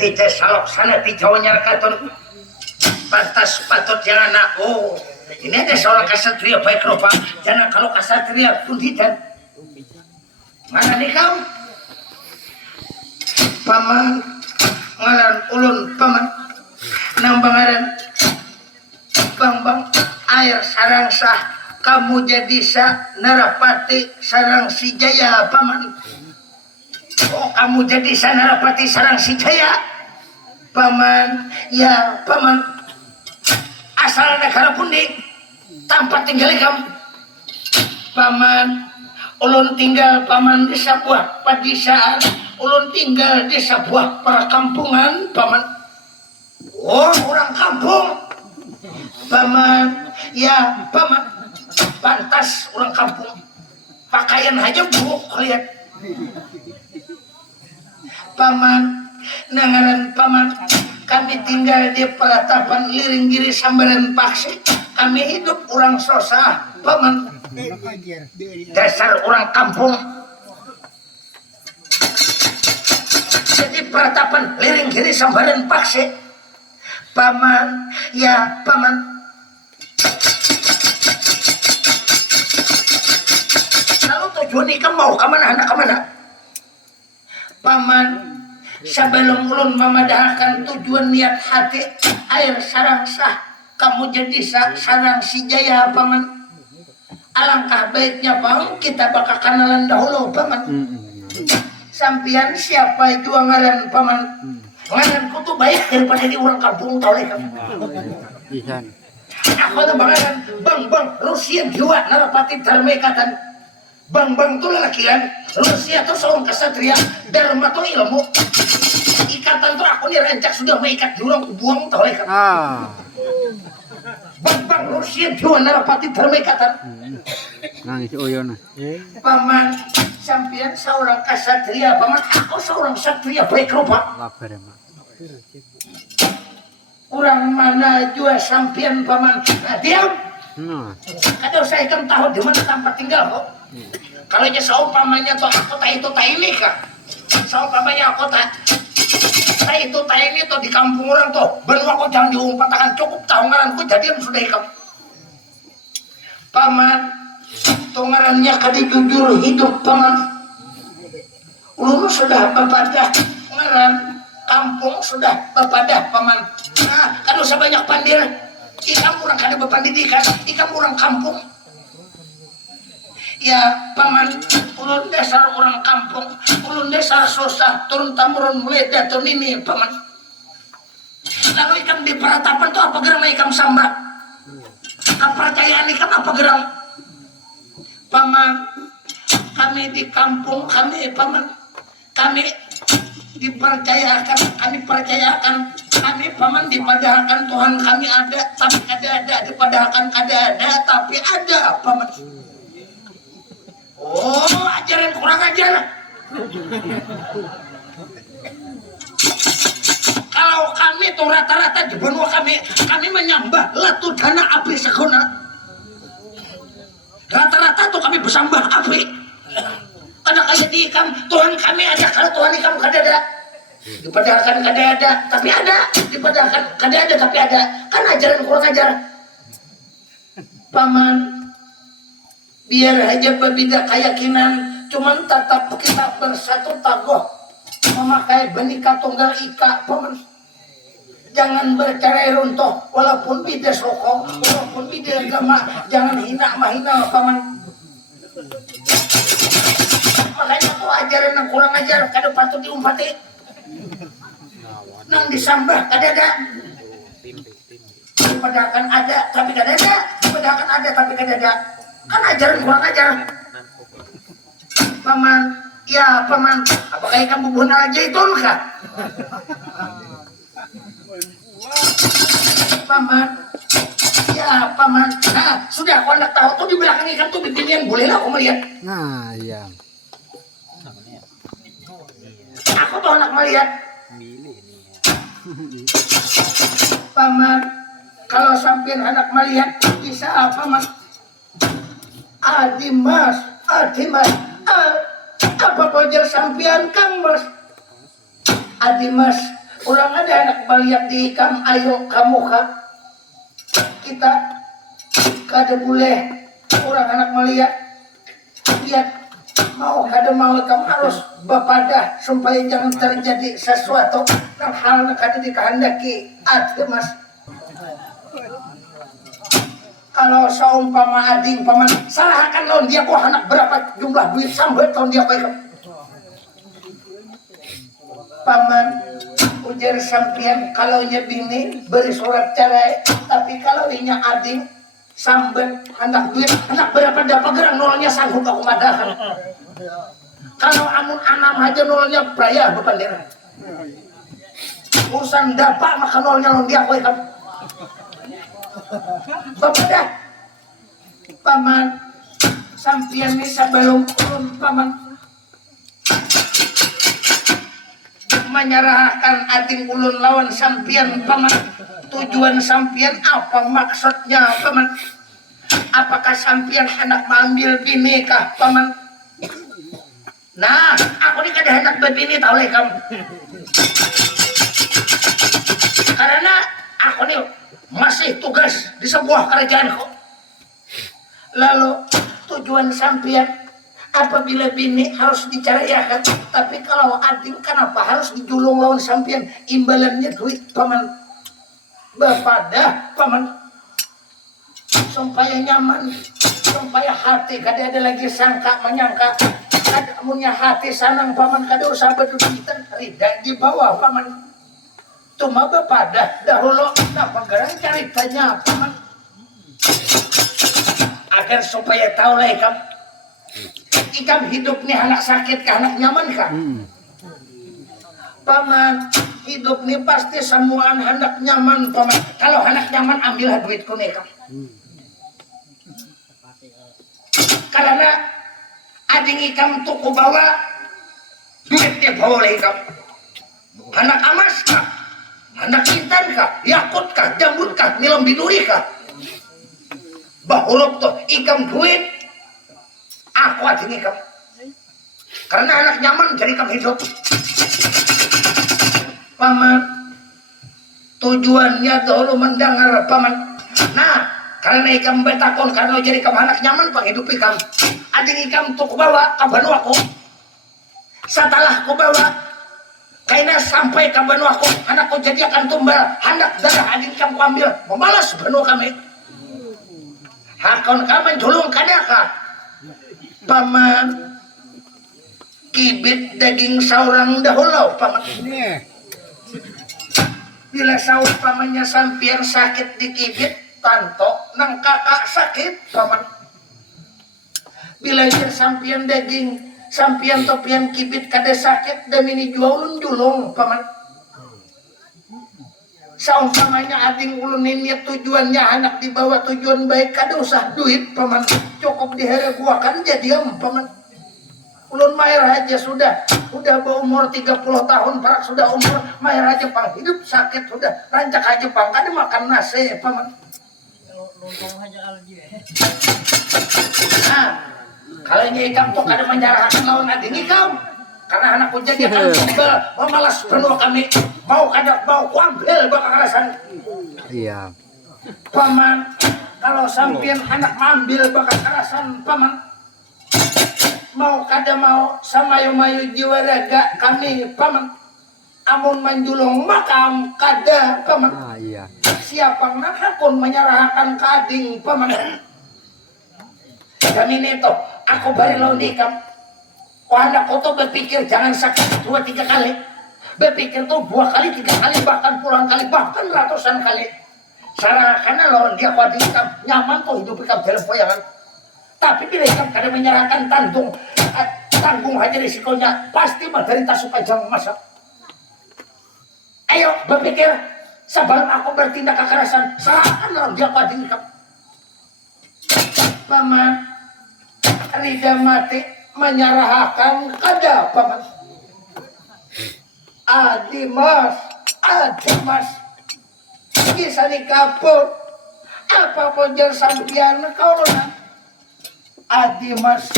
Tija salok sana tija nyarakaton pantas patut jangan oh ini ada seorang kasatria baik rupa jangan kalau kasatria pun tidak mana nih kau paman ngaran ulun paman nambangaran Bambang air sarang sah kamu jadi Narapati sarang si Jaya paman. Oh kamu jadi Narapati sarang si Jaya paman. Ya paman asal negara pundi tanpa tinggal kamu paman. Ulun tinggal paman di sebuah padisaan. Ulun tinggal di sebuah perkampungan paman. Oh orang kampung paman. Ya paman pantas orang kampung pakaian aja buruk lihat paman. Nangaran paman kami tinggal di peratapan Liringgiri Sambaran Paksi. Kami hidup orang susah paman. Dasar orang kampung. Jadi peratapan Liringgiri Sambaran Paksi paman. Ya paman. Lalu tujuan ikam mau kemana anak kemana paman? Sebelum ulun memadahkan tujuan niat hati air sarang sah kamu jadi sarang si Jaya paman. Alangkah baiknya paman kita bakal kenalan dahulu paman. Sampian siapa jua ngaran paman. Ngaranku tuh baik daripada di orang kampung tau leh kamu. Aku tuh ngaran Bambang Rosian Dewa Narapati Dharmaikatan. Bambang tuh lelakian, Rusia tuh seorang kesatria, Dharma tuh ilmu. ikatan tuh aku nih rancak sudah mengikat jurang buang tau ikatan. Bang Rusia juana pati termikatan. Nangis uyon. Paman sampean seorang kesatria, paman aku seorang satria baik rupa. Lapar emang. Orang mana jua sampean paman. Nah, diam. Kadang saya kan tahu di mana tempat tinggal kok. Kalau nya seumpamanya tuh aku itu ini kah? Seumpamanya aku itu ini tuh di kampung orang tuh. Benua kok jangan diumpatakan cukup tahu ngaranku jadian sudah ikam. Paman, ngarannya kadi jujur hidup paman. Ulun sudah bepadah ngaran kampung sudah bepadah paman. Nah, kan usah banyak pandir. Ikam orang kada berpendidikan, ikam orang kampung. Ya paman, ulun dasar orang kampung, ulun dasar susah, turun temurun mulai datun ini paman. Lalu ikam di peratapan tuh apa geram ikam sambah? Kepercayaan ikam apa geram? Paman, kami di kampung kami paman, kami dipercayakan, kami paman dipadahkan Tuhan kami ada, tapi ada dipadahkan ada, tapi ada paman. Oh, ajaran kurang ajar. Kalau kami tuh rata-rata di benua kami menyembah latu dana api seguna. Rata-rata tuh kami bersembah api. Karena kayak di ikam, Tuhan kami ada, kalau Tuhan ikam kada ada. Dipadahkan kada ada, tapi ada. Dipadahkan kada ada, tapi ada. Kan ajaran kurang ajar. Paman, biar aja berbeda keyakinan, cuman tetap kita bersatu tagoh memakai benika tunggal ika paman. Jangan bercerai runtuh walaupun beda sokong, walaupun beda agama, jangan hina mahina paman. Makanya tuh ajaran yang kurang ajar kada patut diumpati. Nang disambah kada ada. Padahal ada tapi kada ada, padahal ada tapi kada ada. Kan ajaran kurang ajar. Paman, ya paman, apakah ikan bubun aja itu kah? Paman, ya paman, nah sudah aku anak tahu tuh di belakang ikan tuh beginian, bolehlah aku melihat. Nah, iya. Aku tuh anak melihat. Paman, kalau sampai anak melihat bisa apa mas? Adimas, apa pajar sampian kang mas? Adimas, ulang ada anak melihat di ikam, ayo kamu kak. Kita kada boleh orang anak melihat. Lihat, mau kada mau kamu harus bepadah supaya jangan terjadi sesuatu yang hal yang kada dikehendaki. Adimas. Kalau seumpama ading paman salahkan lawan dia kok anak berapa jumlah duit sampai tahun dia baik paman ujar sampian kalau nya bini beri surat cerai tapi kalau inya ading sambil anak duit anak berapa dapat gerang nolnya sanggup aku madahan kalau amun anam aja nolnya beraya bepandera urusan dapat maka nolnya lawan dia baik Bapak dah paman sampian ini sebelum ulun paman menyerahkan ating ulun lawan sampian paman tujuan sampian apa maksudnya paman apakah sampian hendak mengambil bini kah paman nah aku ni kada hendak berbini tahu leh kamu karena aku ni masih tugas di sebuah kerajaan kok. Lalu tujuan sampian apabila bini harus dicariakan, tapi kalau ading kenapa harus dijulung lawan sampian imbalannya duit paman bepadah paman supaya nyaman supaya hati kada ada lagi sangka menyangka kada punya hati sanang paman kada usah berdudukan rida di bawah paman cuma bepadah dahulu napa gerang ceritanya paman agar supaya tahu lah ikam hidup nih anak sakit ke anak nyaman kah Paman, hidup nih pasti semuaan hendak nyaman paman. Kalau hendak nyaman ambillah duitku nih kam. Karena ading ikam tuh ku bawa duitnya bawa oleh ikam. Anak amas kah? Anak intan kah? Yakut kah? Jambut kah? Nilam biduri kah? Bahulok tuh ikam duit. Aku ading ikam. Karena anak nyaman jadi ikam hidup. Paman, tujuannya dahulu mendengar paman. Nah, karena ikam betakon karena jadi ikam anak nyaman penghidup ikam. Ading ikam tuh kubawa ke Banuaku. Setelah kubawa, karena sampai ke Banuaku, anakku jadi akan tumbal. Hendak darah ading ikam kuambil, membalas Banu kami. Hakon kami julung kadaka. Paman, kibit daging saurang dahulu paman. Bila saur pamannya sampian sakit di kibit, tanto nang kakak sakit paman. Bila dia sampian daging, sampian topian kibit kada sakit demi jual ulun julung paman. Saumpamanya ading ulun ini tujuannya anak dibawa tujuan baik kada usah duit paman. Cukup dihereguakan jadi paman. Ulun mayer aja sudah berumur 30 tahun parak sudah umur mayer aja pang hidup sakit sudah rancak aja pang kada makan nasi paman. Nah, kalau ini ikam tuh kada menjarahkan lawan ading ikam karena anakku jadi akan tumbal memalas penuh kami mau kada mau kuambil bakal alasan. Iya. Paman, kalau sampian anak mambil bakal alasan paman. Mau kada mau samayu-mayu jiwa raga kami paman. Amun manjulung makam kada paman. Iya. Siapa nak hakun menyerahkan kading paman. Kami nito, aku bari lawan ikam. Anakku tuh berpikir jangan sakit 2-3 kali. Berpikir tuh 2 kali, 3 kali, bahkan puluhan kali, bahkan ratusan kali. Sarahkan lawan dia kuat ikam nyaman tuh hidup ikam dalam poyangan. Tapi bila ikam kada menyerahkan tanggung aja risikonya pasti menderita sepanjang masa. Ayo berpikir sebelum aku bertindak kekerasan serahkan lawan dia kuat ikam. Paman, rida mati menyerahkan kada paman. Adimas kisah di kapur apapun jer sampian kau na Adimas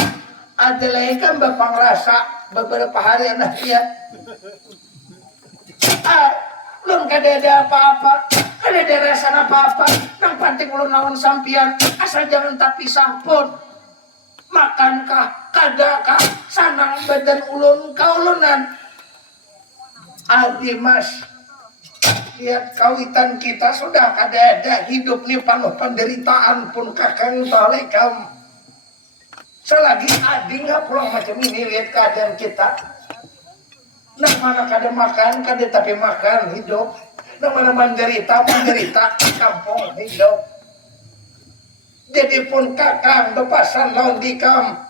adalah ikan bapang rasa beberapa hari anak dia belum kada ada apa-apa kada ada rasa apa-apa nang penting ulun lawan sampian asal jangan tak pisah pun makankah kadakah sanang badan ulun kaulunan. Adimas lihat kawitan kita sudah kada ada hidup nih penuh penderitaan pun kakang talekam selagi ading nggak pulang macam ini lihat keadaan kita nah mana kada makan kada tapi makan hidup nah mana menderita di kampung hidup. Jadi pun kakang bepasan lawan dikam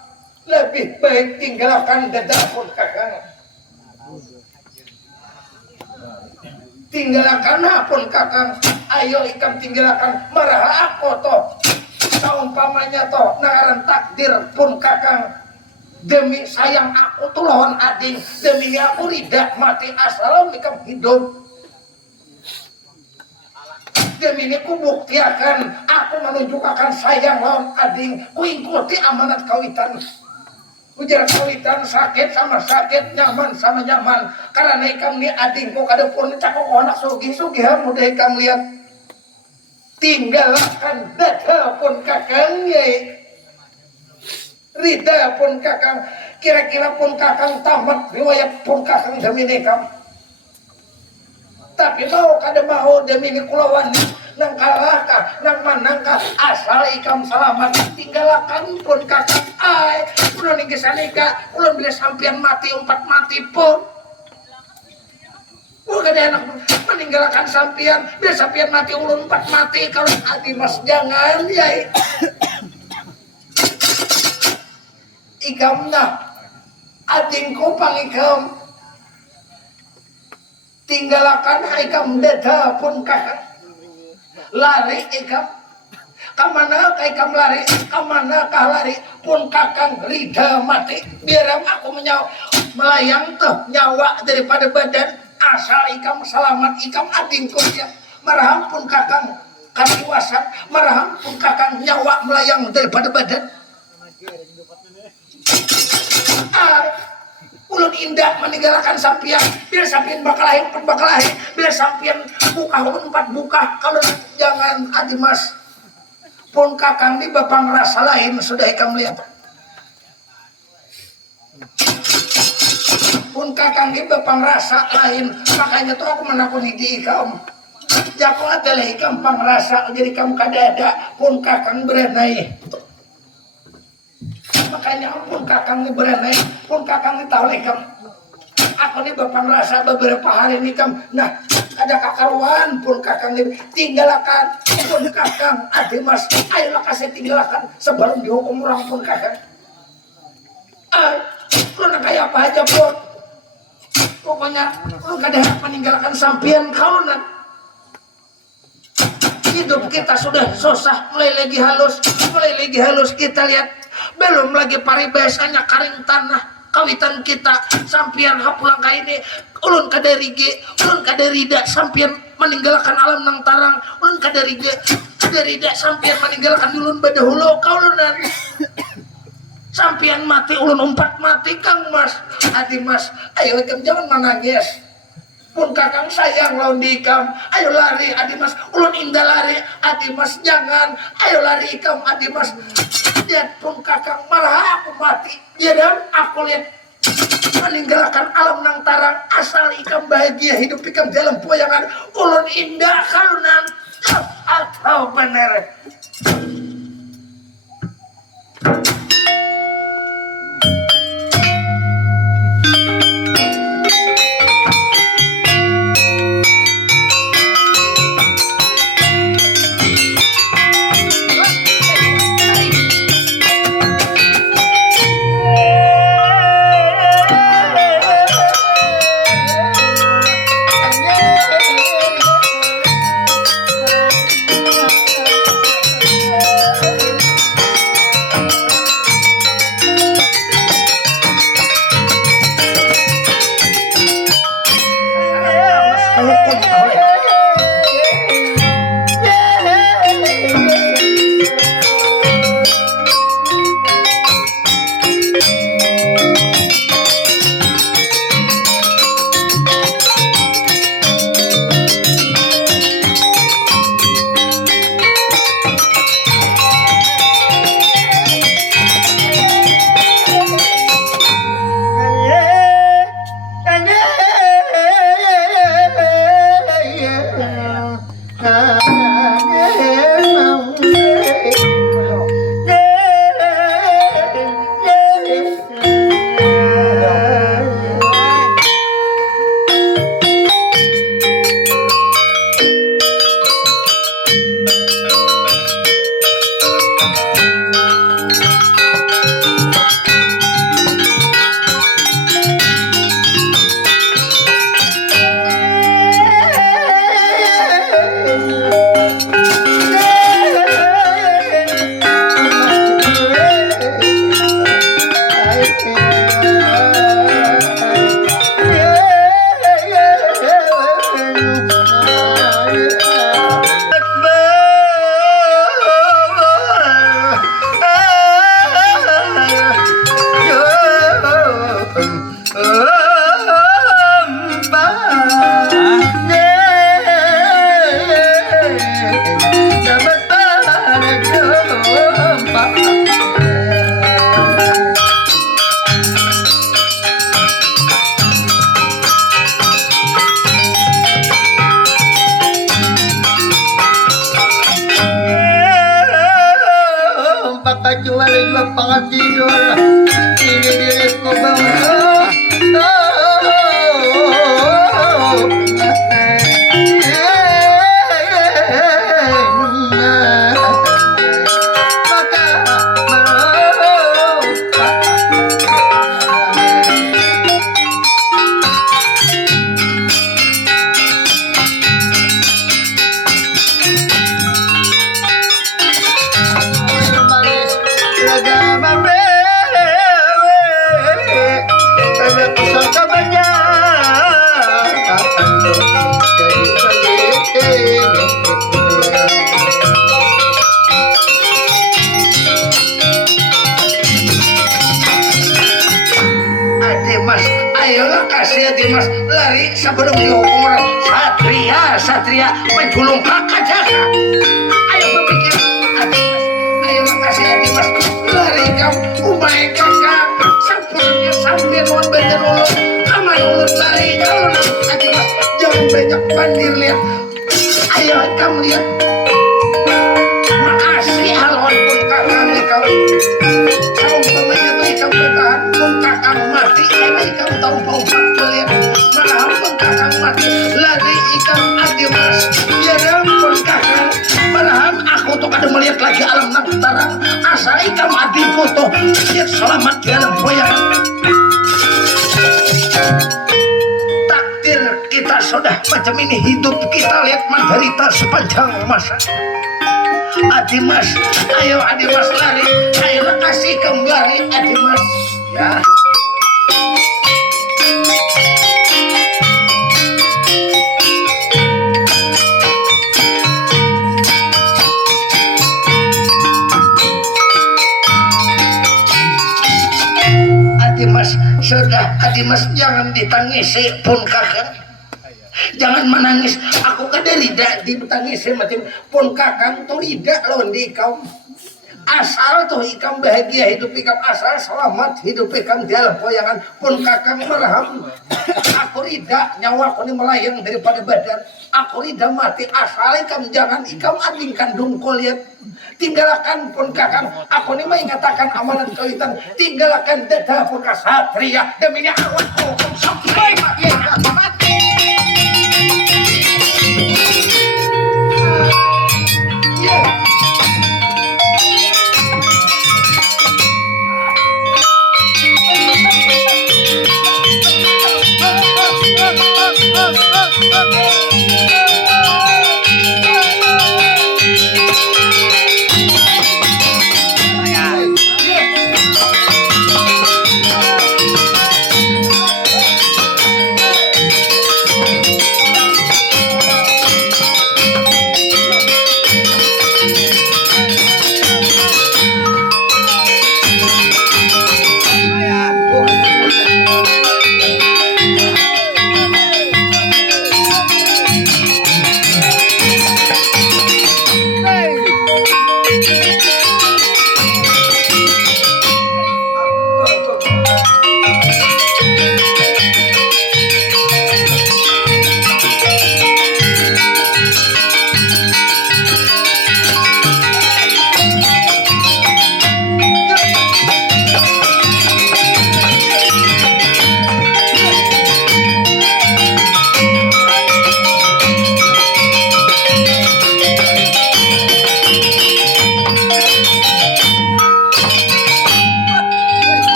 lebih baik tinggalkan dedak pun kakang. Tinggalkan pun kakang. Ayo ikam tinggalkan marah aku toh. Saumpamanya toh naran takdir pun kakang. Demi sayang aku tuh lawan ading. Demi aku ridak mati asal ikam hidup. Demi ini ku buktiakan aku menunjukkan sayang lawan ading ku ikuti amanat kawitan ujar kawitan sakit sama sakit nyaman sama nyaman karena ikam ni ading ku kada pun cakok anak sugi-sugi mudah ikam lihat tinggalkan dada pun kakang ye rida pun kakang kira-kira pun kakang tamat riwayat pun kakang demi ikam. Tapi mau kada mau demi kulawan nang kalahkah nang manangkah asal ikam selamat tinggalkan pun kakak ay ulun ing sanika ulun bila sampean mati umpat mati pun kada enak meninggalkan sampean bila sampean mati ulun umpat mati kalau Adimas jangan yai ikam nah adingku pang ikam tinggalakan ikam deta pun kakang lari ikam kamana ikam lari kamana kah lari pun kakang rida mati biar aku melayang tuh nyawa daripada badan asal ikam selamat ikam adingku ya maraham pun kakang kasiwasan maraham pun kakang nyawa melayang daripada badan ulun indah meninggalkan sampian biar sampian bakal lahir biar sampian buka empat buka kalau jangan adimas pun kakang di bapak ngerasa lain sudah ikam lihat pun kakang di bapak ngerasa lain makanya tuh aku menakuni di ikam jago adalah ikam pangrasa jadi kamu kadada pun kakang berenai makanya pun kakang ini berenai pun kakang ini tahu ikam aku ini bapak ngerasa beberapa hari ini kam nah ada kakaruan pun kakang ini tinggalkan pun kakang adimas ayolah kasih tinggalkan sebelum dihukum orang pun kakang lu nak kayak apa aja pun pokoknya lu gak ada meninggalkan sampian kau nak hidup kita sudah susah mulai lagi halus kita lihat belum lagi paribasanya karing tanah kawitan kita sampian hapulang kaya ini ulun kaderige ulun kaderida sampian meninggalkan alam nang tarang ulun kaderida sampian meninggalkan ulun badahulu kaulunan sampian mati ulun umpat mati kang mas adi mas ayo ikam jangan menangis pun kakang sayang lawan ikam ayo lari adi mas ulun indah lari adi mas jangan ayo lari ikam adi mas lihat pun kakang malah aku mati ya dan aku lihat meninggalkan alam nang tarang asal ikam bahagia hidup ikam dalam poyangan ulun indah kalunan atau bener Mas, ayolah kasih Adi Mas lari sebelum dihukum orang satria menjulung kakak jaka. Ayo berpikir Adi Mas, ayolah kasih Adi Mas lari kamu umai kakak sambil mohon bener ulun aman ulun lari kalau Adi Mas jangan banyak bandir lihat. Ayo kamu lihat. Makasih halon pun kakak kau. Saumpamanya tuh ikam bertahan pun kakak mati karena ikam tahu bau lihat. Malah pun kakak mati lari ikam Adi Mas. Ya pun kakak. Malah aku tuh kadang melihat lagi alam nantara. Asa ikam adikku tuh lihat selamat di alam boyang. Takdir kita sudah macam ini hidup kita lihat menderita sepanjang masa. Adi Mas, ayo Adi Mas lari, ayo kasih kembali Adi Mas, ya. Adi Mas, sudah Adi Mas jangan ditangisi pun kakak. Jangan menangis, aku kan tidak ditangis macam pun kakang tuh tidak loh di kau asal tuh ikam bahagia hidup ikam asal selamat hidup ikam di alam poyangan pun kakang meraham aku tidak nyawa aku ini melayang daripada badan aku tidak mati asal ikam jangan ikam ading kandung lihat tinggalkan pun kakang aku ini mengatakan amalan kawitan tinggalkan dada pun kasatria demi awakku sampai mati.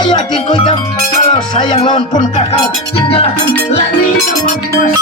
Ayo adikku ikam kalau sayang lawan pun kakak tinggalkan lari sama Mas.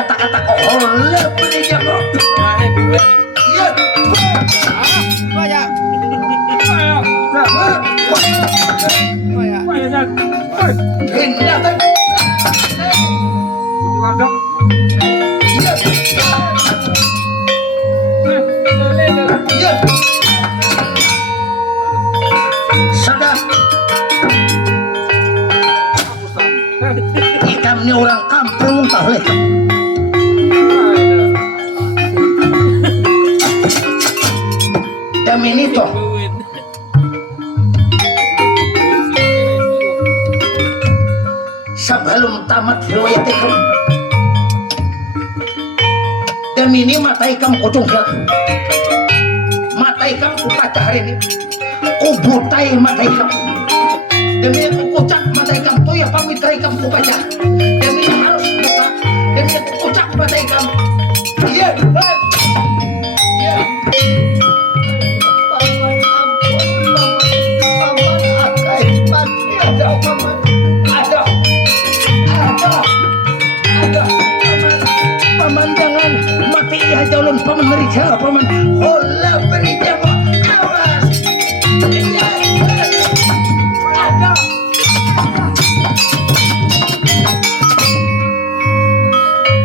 kata-kata kok lebih jago. Iya. Indah kan? Iya. Iya. Sudah. Ikam ini orang kampung tak boleh. Daminito. Sebelum tamat riwayat ikam, Damini mata ikam kucung hilang. Mata ikam kupaca hari ini. Kubutai mata ikam. Demi kucak mata ikam tuh ya pamitra ikam kupaca. Demi harus buka. Demi kucak mata ikam. Iya. Iya. Paman ampun, paman akai mati ada paman. Ada. Paman jangan mati ya jalon paman merica paman. Hola beri jago awas. Iya. Ada.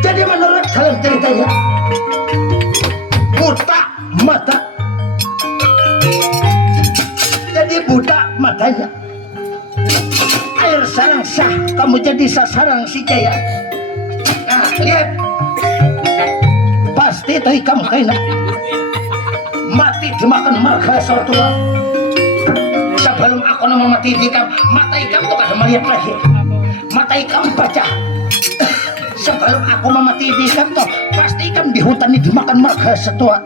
Jadi menurut dalam ceritanya buta mata. Jadi buta matanya. Air sarang sah kamu jadi sasarang si Jaya. Nah lihat pasti itu kamu kena mati dimakan marga sortua. Sebelum aku nama mati di kam mata ikam tuh kada melihat lagi mata ikam baca. Sebelum aku mati di kam tuh pasti ikam di hutan ini dimakan marga setua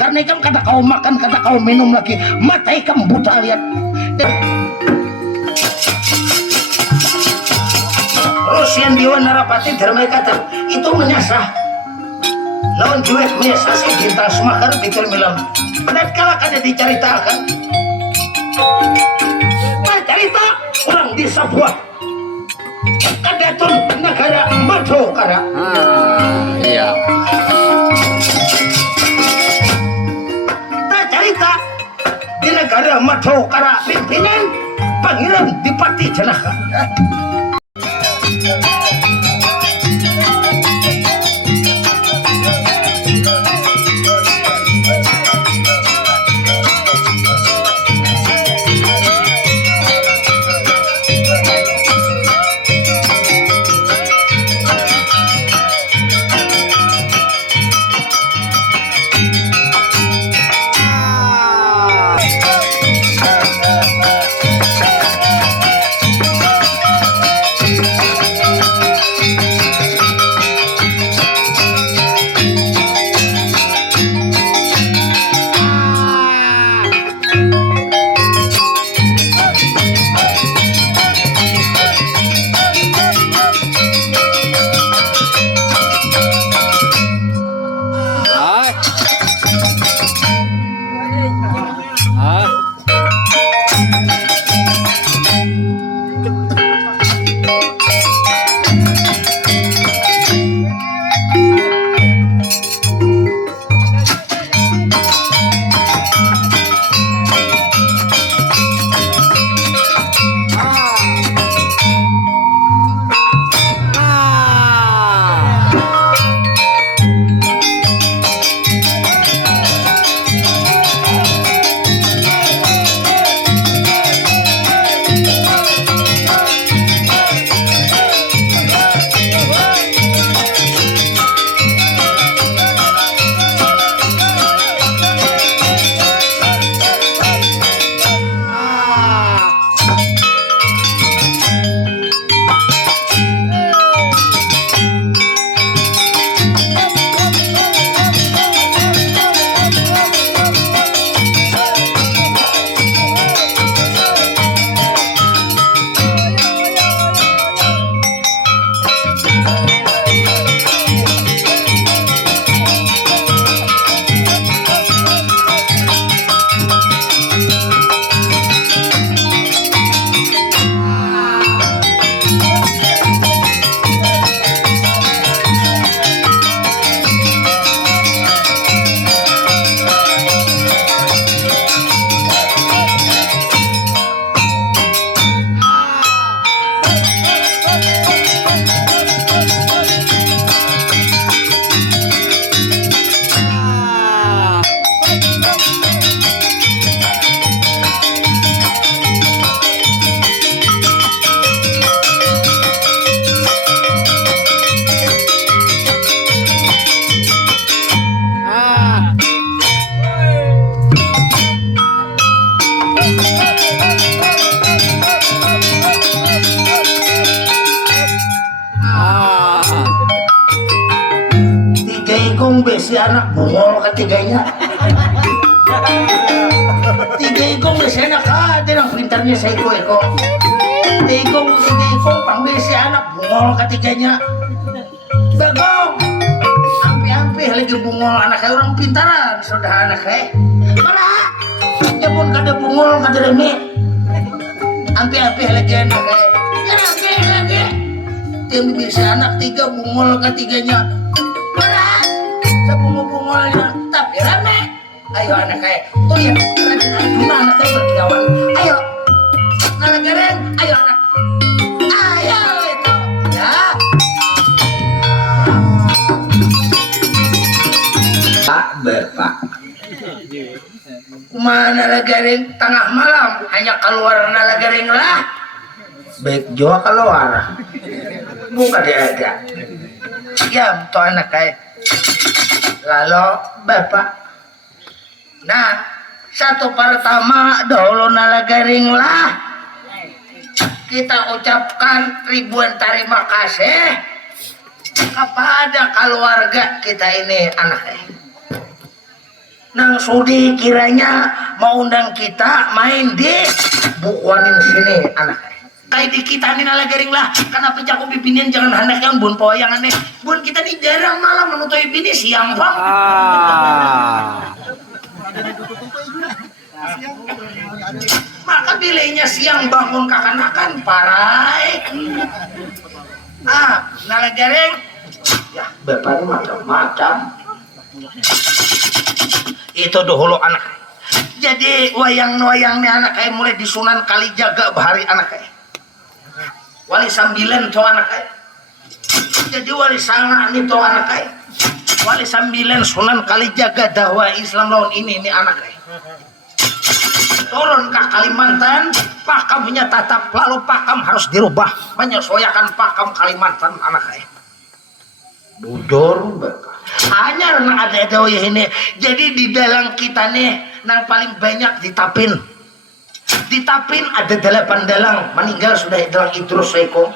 karena ikam kada kau makan kada kau minum lagi mata ikam buta lihat. Terus yang Dewa Narapati Dharma kata itu menyasar lawan juwet menyasar si bintang semakar pikir milam benar kala kada diceritakan cerita orang di sebuah kadatun negara Madokara. Iya. Cerita di negara Madokara pimpinan Pangeran Dipati Janaka. tiga ikong besi anak bungol ketiganya. Tiga ikong besi anak ada yang pintarnya saya ikong. Tiga ikong pang besi anak bungol ketiganya. Bagong, ampi-ampi lagi bungol anak kayak orang pintaran sudah anak kayak. Mana? Ya pun kada bungol kada remi. Ampi-ampi lagi anak kayak. Lagi. Yang bisa anak tiga bungol ketiganya. Berat sa bungol-bungolnya tapi rame. Ayo anak kayak tuh ya gimana anak kayak berkiawan. Ayo nalagaran. Ayo anak. Ayo itu ya. Pak Bapak mana lagaring tengah malam hanya keluar nalagaring lah. Baik jua keluar bukan dia ada ya to anak kayak lalu bapak nah satu pertama dahulu nalagaring lah kita ucapkan ribuan terima kasih kepada keluarga kita ini anak nang sudi kiranya mau undang kita main di bukuanin sini anak kayak di kita nih nalagaring lah karena pencakup pipinian jangan hendak yang bun poyang aneh bun kita nih jarang malam menutupi bini siang bang maka bilainya siang bangun kakanakan parai nalagaring ya bapak macam-macam itu dahulu anak jadi wayang-wayangnya anak kayak mulai disunan kali jaga bahari anak kayak wali 9 to anak kayak jadi wali sangat nih to anak kayak wali 9 sunan kali jaga dakwah Islam lawan ini anak kayak turun ke Kalimantan pakam punya tatap lalu pakam harus dirubah menyesuaikan pakam Kalimantan anak kayak bujur hanya nang ada ini jadi di dalam kita nih nang paling banyak ditapin ada 8 dalang meninggal sudah dalang Idrus Saiko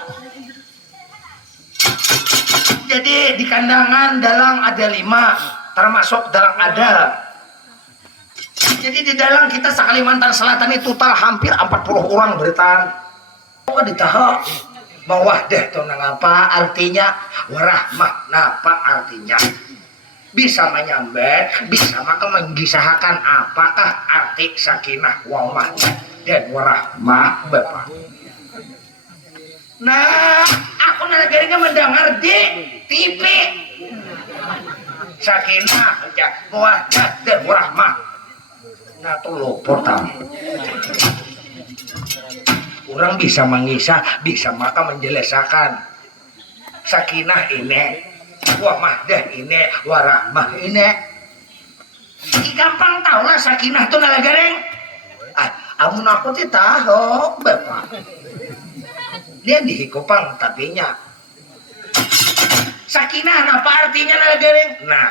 jadi di kandangan dalang ada 5 termasuk dalang ada jadi di dalang kita Kalimantan Selatan itu total hampir 40 orang beritaan ditahan bawah deh tuh nang apa artinya warahmah napa artinya bisa menyambat bisa maka menggisahkan apakah arti sakinah wamah dan warahmah bapak nah aku nalagaringnya mendengar di TV sakinah wadah dan warahmah nah tuh lopotan orang bisa mengisah bisa maka menjelaskan sakinah ini wamahdah ini warahmah ini gampang tahu lah sakinah tuh nalagaring amun aku ti tahu bapak dia dihikupang tapinya sakinah apa artinya nalagaring nah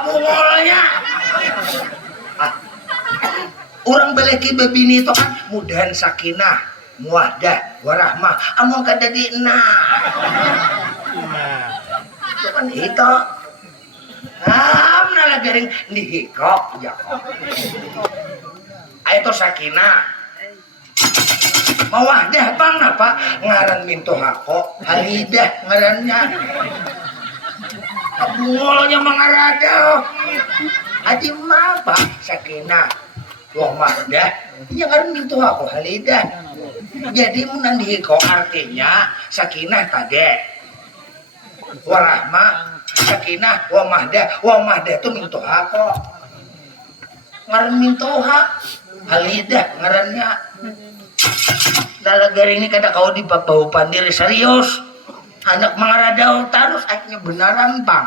bungolnya orang beleki bebini itu kan mudahan sakinah muahdah warahmah amun kada di itu kan itu nalagaring dihikop ya itu sakinah mawahdah bang apa ngaran minto hako halidah ngarannya bungolnya mengarada aji apa sakinah wamahdah ya ngaran minto hako halidah jadi munan dihiko artinya sakinah kage warahmah sakinah wamahdah itu mintoha kok ngaran mintoha halidah ngarannya nalagaring ini kada kau di bau pandiri serius anak mengaradau terus akhirnya benaran bang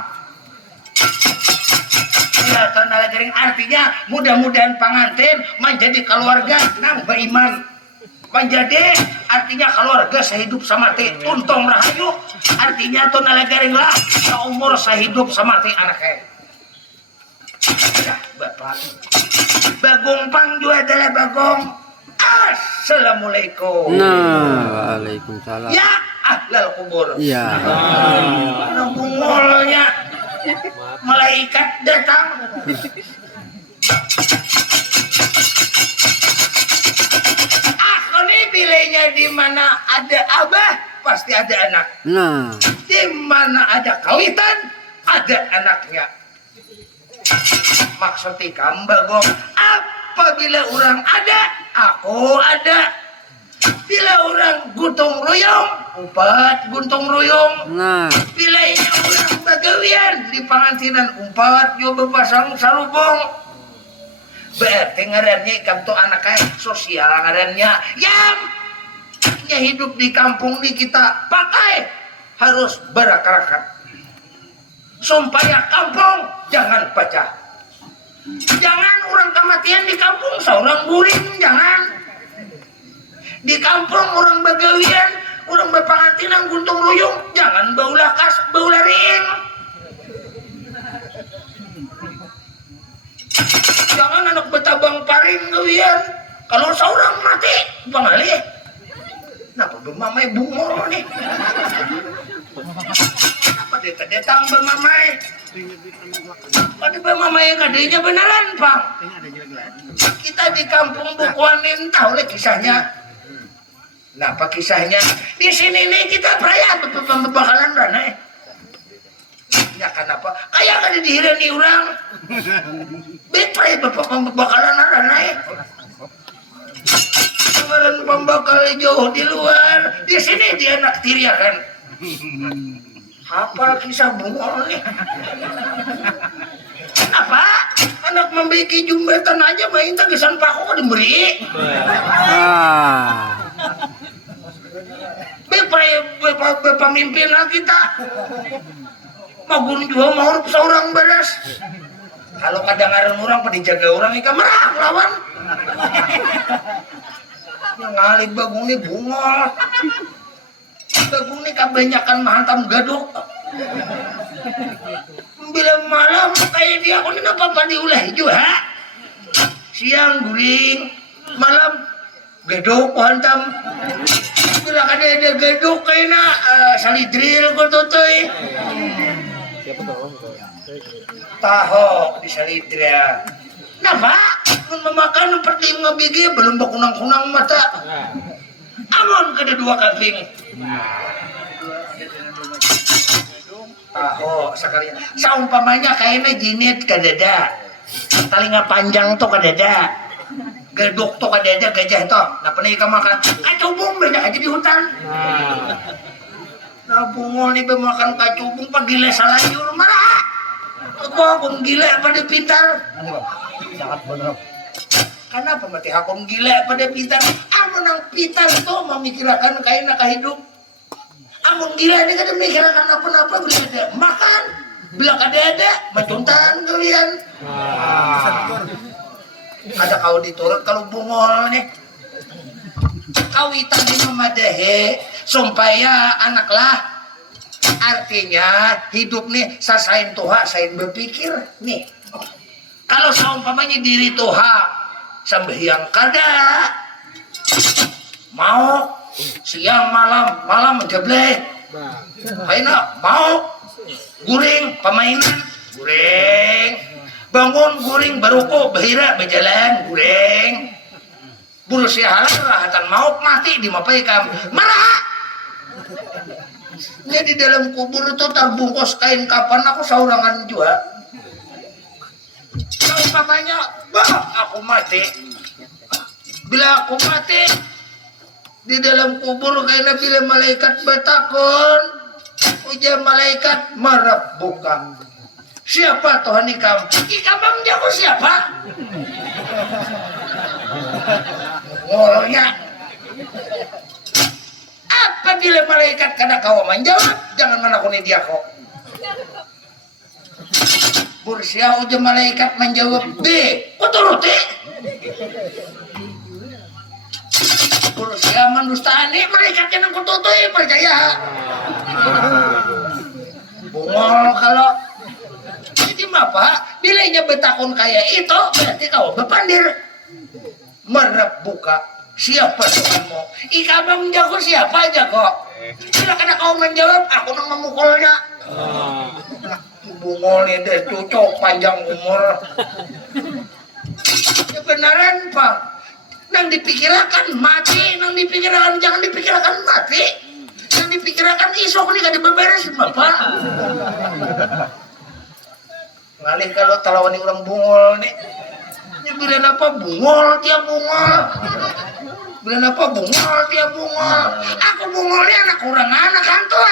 ya nalagaring artinya mudah-mudahan pengantin menjadi keluarga nang beriman menjadi artinya keluarga sehidup sama ti untung rahayu artinya tuh nalagaring lah seumur sehidup sama ti anaknya ya bapak bagong pang juga adalah bagong Assalamualaikum. Nah, waalaikumsalam. Ya ahlal kubur. Iya. Bungolnya malaikat datang. Aku nih pilihnya di mana ada abah pasti ada anak. Nah, Di mana ada kawitan ada anaknya. Maksudnya kambagong apabila orang ada aku ada. Bila orang guntung ruyung umpat guntung ruyung. nah, Bilainya orang bagawian di pangantinan umpat juga pasang salubong. Berarti ngarannya ikam tuh anak kayak sosial ngarannya. Yang hidup di kampung ini kita pakai harus berakarakat. Supaya kampung jangan pecah. Jangan orang kematian di kampung seorang guring jangan. Di kampung orang bagawian, orang berpangantinan guntung ruyung, jangan baulah kas, baulah ring. Jangan anak betabang paring gawian. Kalau seorang mati, pangali. Kenapa bemamai bungol nih? Apa dia datang bemamai? Pada bemamai kadenya beneran, Bang. Kita di kampung Bukuanin tahu lah kisahnya. Nah, apa kisahnya? Di sini nih kita perayaan pembakalan ranai. Ya kenapa? Kayak kada dihirani orang. Betre pembakalan ranai. Kemarin pembakal jauh di luar. Di sini dia anak tiriakan. Apa kisah bungol nih? Kenapa? Anak memiliki jumbetan aja main tagisan paku diberi. ah, Pemimpin kita magun juga mau seorang beres. Kalau kadang-kadang orang pada jaga orang ikan merah lawan. Yang ngalih bagung ini bungol. Bagung ini kebanyakan menghantam gaduk. Bila malam kayak dia aku ini apa diulah juga. Siang guling, malam geduk hantam. Bila ada geduk kayaknya salidril ko tutoy. Taho di salidril. Napa? Memakan seperti ngabigi belum bakunang-kunang mata. Amon kada dua kambing. Taho sekali. Saumpamanya kayaknya jinit kadada. Talinga panjang tuh kadada. Geduk tuh kadada gajah tuh. Nah pernah ikan makan. Kacubung banyak aja di hutan. Nah bungol nih makan kacubung pagi les salayur marah. Aku gila pada pintar. Kenapa mati aku gila pada pintar? Amun ang pintar tuh memikirkan kain nak hidup. Amun gila ini kan memikirkan apa-apa bila ada makan, bila ada macuntan kalian. Ada kau diturut kalau bungol nih. Kawitan ini memadahi supaya anaklah. Artinya hidup nih sasain Tuhan saya berpikir nih. Kalau seumpamanya diri Tuhan sembahyang kada mau siang malam menjeblek. Aina mau guring pemainan guring bangun guring baruko bahira berjalan guring buru sialan rahatan mau mati di mapaikan marah. Dia di dalam kubur itu terbungkus kain kapan aku saurangan juga. Kalau papanya, bah aku mati. Bila aku mati di dalam kubur kayaknya bila malaikat bertakun, ujar malaikat marah buka. Siapa Tuhan ikam? Ikam bang jago siapa? Ngolnya. Apabila malaikat kada kau menjawab, jangan menakuni dia kok. Bursia uja malaikat menjawab B, kau turuti. Bursia mendustani malaikat yang kau tutupi percaya. Bungol kalau jadi apa? Bilanya betakun kayak itu berarti kau berpandir merep buka. Siapa temanmu? Ikabang jago siapa aja kok? Silakan kau menjawab, aku nang memukulnya. Bungol nih deh, cucok panjang umur. Kebenaran Pak. Nang dipikirkan mati, nang dipikirkan jangan dipikirkan mati. Yang dipikirkan isok nih gak dibeberesin Bapak. Ngalih kalau talawan orang bungol nih. Ini bilang apa bungol tiap bungol. Bilang apa bungol tiap bungol. Aku bungolnya anak kurang anak kan tuh.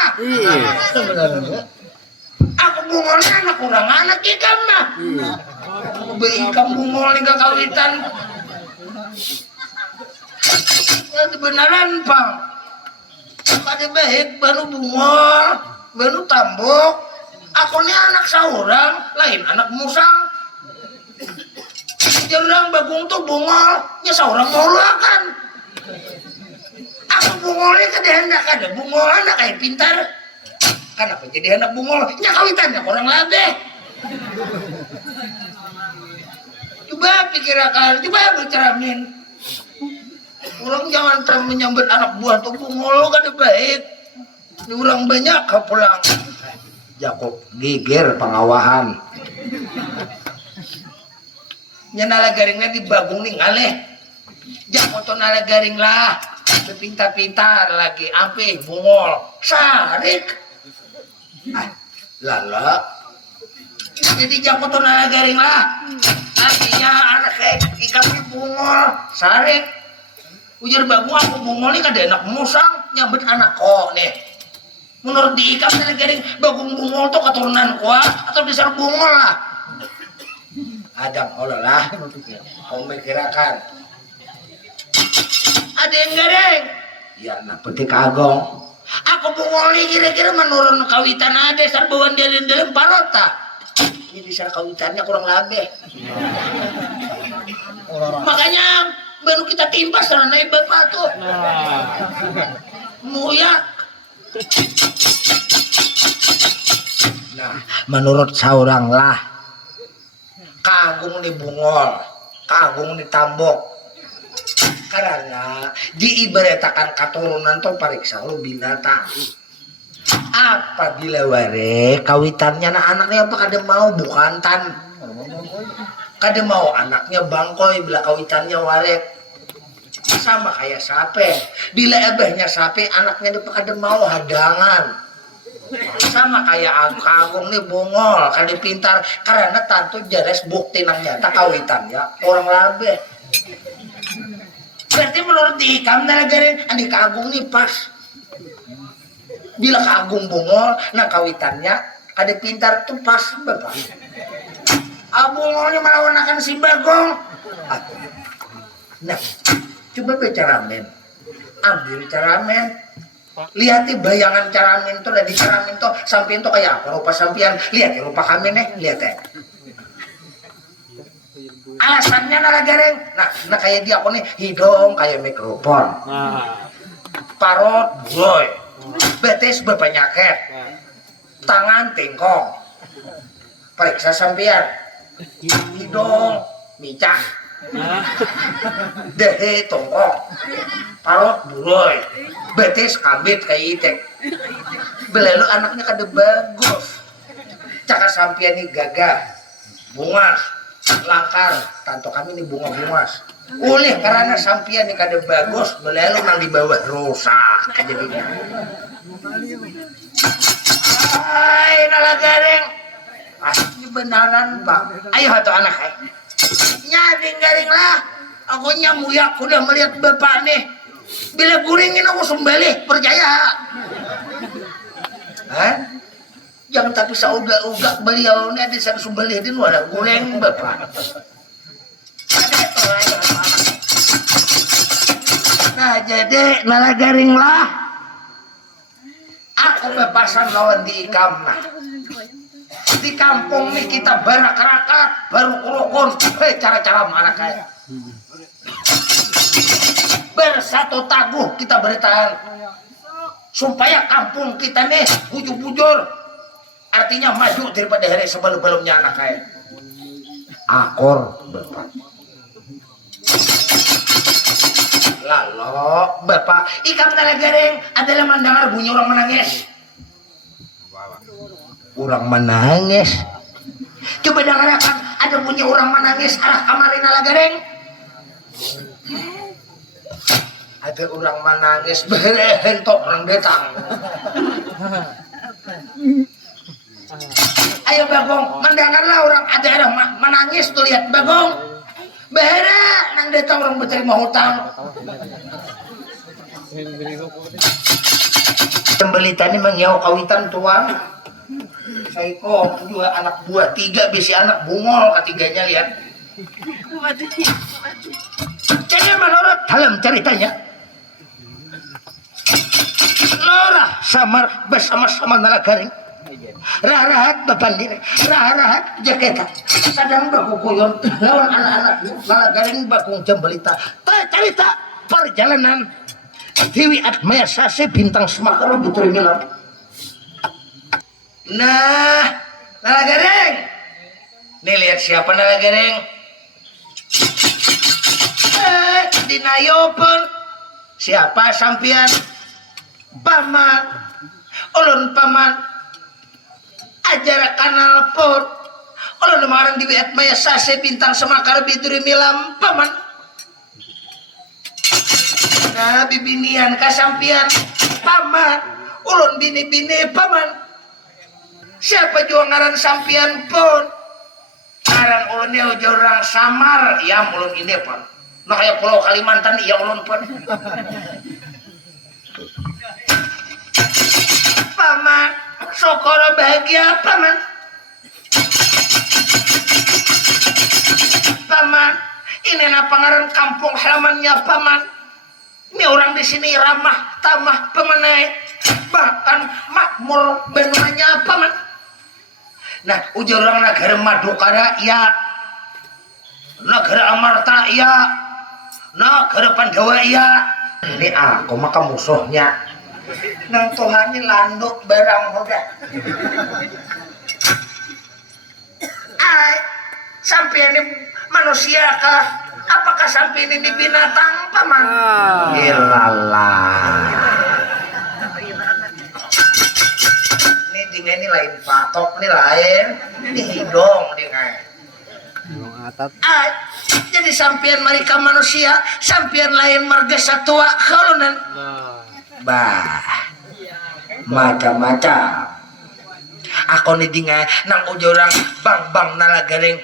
Aku bungolnya anak kurang anak ikam mah. Ikam bungol nih gak kawitan. Itu beneran Pak. Ada baik baru bungol, baru tambok. Aku nih anak saurang, lain anak musang. Jarang bagung tuh bungol, ya saurang mau kan. Aku bungolnya kehendak ada bungol anak kayak pintar. Kan aku jadi anak bungol, nya kawitannya orang labe. Coba pikirkan, coba berceramin. Orang jangan terlalu menyambut anak buah tuh bungol kan baik. Ini orang banyak ke pulang. Jakob geger pengawahan. Nyenala garingnya di bagung nih ngaleh. Jakob tuh nala garing lah. Pintar-pintar lagi. Ampe bungol. Sarik. Lala. Jadi Jakob tuh nala garing lah. Artinya anak kayak ikan di bungol. Sarik. Ujar bagus aku bungol nih kada enak musang nyambut anak kok nih. Menurut di ikam nala garing bagung bungol tuh keturunan kuat atau besar bungol lah. Adam olah lah. Kau mikirakan. Ada yang garing. Ya nak petik agong. Aku bungol nih kira-kira menurun kawitan ada sarbawan dalam parota. Ini bisa kawitannya kurang labeh. Makanya baru kita timpas sana naik bapak tuh. Muyak. Nah, menurut seorang lah kagung di bungol, kagung di tambok. Karena diibaratkan keturunan tuh pariksa lu binatang. Apabila ware kawitannya anak-anaknya apa kada mau bukan tan. Kada mau anaknya bangkoy bila kawitannya warek. Sama kayak sape. Bila abahnya sape anaknya dia kada mau hadangan. Sama kayak Agung nih bungol kada pintar karena tantu jeres bukti nang nyata kawitan ya orang labe. Berarti menurut di ikam nalagarin andi Agung nih pas. Bila Agung bungol nang kawitannya kada pintar tuh pas bapak. Abungolnya melawan akan si Bagong. Nah, coba becaramen. Ambil caramen. Lihat bayangan caramen tuh dari caramen tuh sampein tuh kayak apa rupa sampean. Lihat rupa kami nih, lihat ya. Alasannya nalagareng. Nah kayak dia aku nih hidung kayak mikrofon. Parot boy. Betis berpenyakit. Tangan tingkong. Periksa sampean. Hidung micak dehe tongkok parot buroy betis kambit kayak itek belelu anaknya kada bagus cakar sampian nih gagah bungas langkar tanto kami nih bunga-bungas oleh karena sampian nih kada bagus belelu nang di bawah rusak jadinya. Ay nalagareng pasti benaran Pak. Ayo hatu anak nyading garing lah. Aku nyamuyak udah melihat bapak nih. Bila guringin aku sembelih percaya. Jangan tapi sauga-uga beliau ini ada sang sembelih din wala guring bapak. Nah jadi nala garing lah. Aku bepasan lawan di ikam nah. Di kampung nih kita barak-rakat baru kurukun cara-cara mana kayak bersatu taguh kita beritahan supaya kampung kita nih bujur-bujur artinya maju daripada hari sebelum-belumnya anak kayak akor bapak Lalo, Bapak, ikam Nalagareng adalah mendengar bunyi orang menangis. Orang menangis. Coba dengarkan, ada bunyi orang menangis arah kamar Nalagareng. Ada orang menangis, berentok orang datang. Ayo Bagong, mendengarlah orang ada arah menangis tuh lihat Bagong. Behere nang datang orang berterima hutang. Pembelita ini mengiau kawitan tuan. Saiko dua anak buah, 3 bisi anak bungol ketiganya lihat. Jadi menurut dalam ceritanya, Lora samar bersama-sama Nalagareng. Rahat bapandir, rahat jaketa. Sadang berkukuyon lawan anak-anak Nalagareng bakung jembelita. Cerita perjalanan Dewi Atmaya Sase bintang Semakara Putri Milam. Nah, Nalagareng. Nih lihat siapa Nalagareng. Dinayopon. Siapa sampian? Paman. Ulun paman. Ajar kanal pun. Ulun lemarang Dewi Atmaya Sase bintang Semakara Putri Milam paman. Nah, bibinian kasampian paman. Ulun bini-bini paman. Siapa jua ngaran sampian pun? Ngaran ulunnya orang samar, ya ulun ini pun. Nah kayak Pulau Kalimantan, ya ulun pun. Paman, Sokoro bahagia paman. Paman, ini apa ngaran kampung halamannya paman? Ini orang di sini ramah, tamah, pemenai, bahkan makmur benuanya paman. Nah, ujar orang negara Madukara ya, negara Amarta ya, negara Pandawa ya. Ini aku maka musuhnya. Nang Tuhan ini landuk barang udah. Ay, sampai ini manusia kah? Apakah sampai ini binatang paman? Ilalah. Ini lain patok, ini lain, ini hidung, jadi sampian mereka manusia, sampian lain marga satwa kalunan. Bah, macam-macam. Aku nih dingai nang ujurang bang Nalagareng,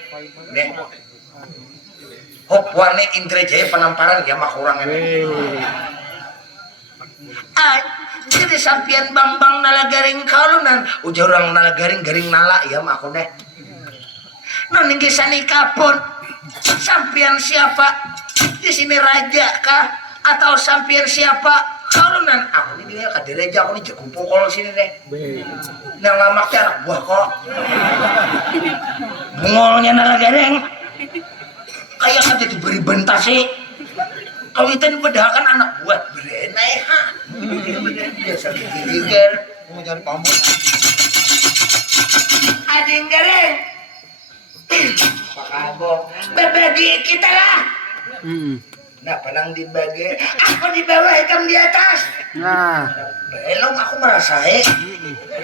nih. Hop warni Indrajaya penamparan ya mah kurang ini. Jadi sampian bang Nalagareng kalunan ujar orang Nalagareng garing nala ya mah aku deh. Noninggi sanika pun sampian siapa di sini raja kah atau sampian siapa kalunan aku ini dia kadireja aku ini cukup pukul sini deh. Nang lamak anak buah kok. Bungolnya Nalagareng kayak kata diberi bentas sih. Kawitan pedakan anak buat berenai ha. Biasa digigir mau cari pamor. Ading Gareng. Pak Abong, berbagi kita lah. Nah, penang dibagi. Aku di bawah, kamu di atas. Nah, belum aku merasain.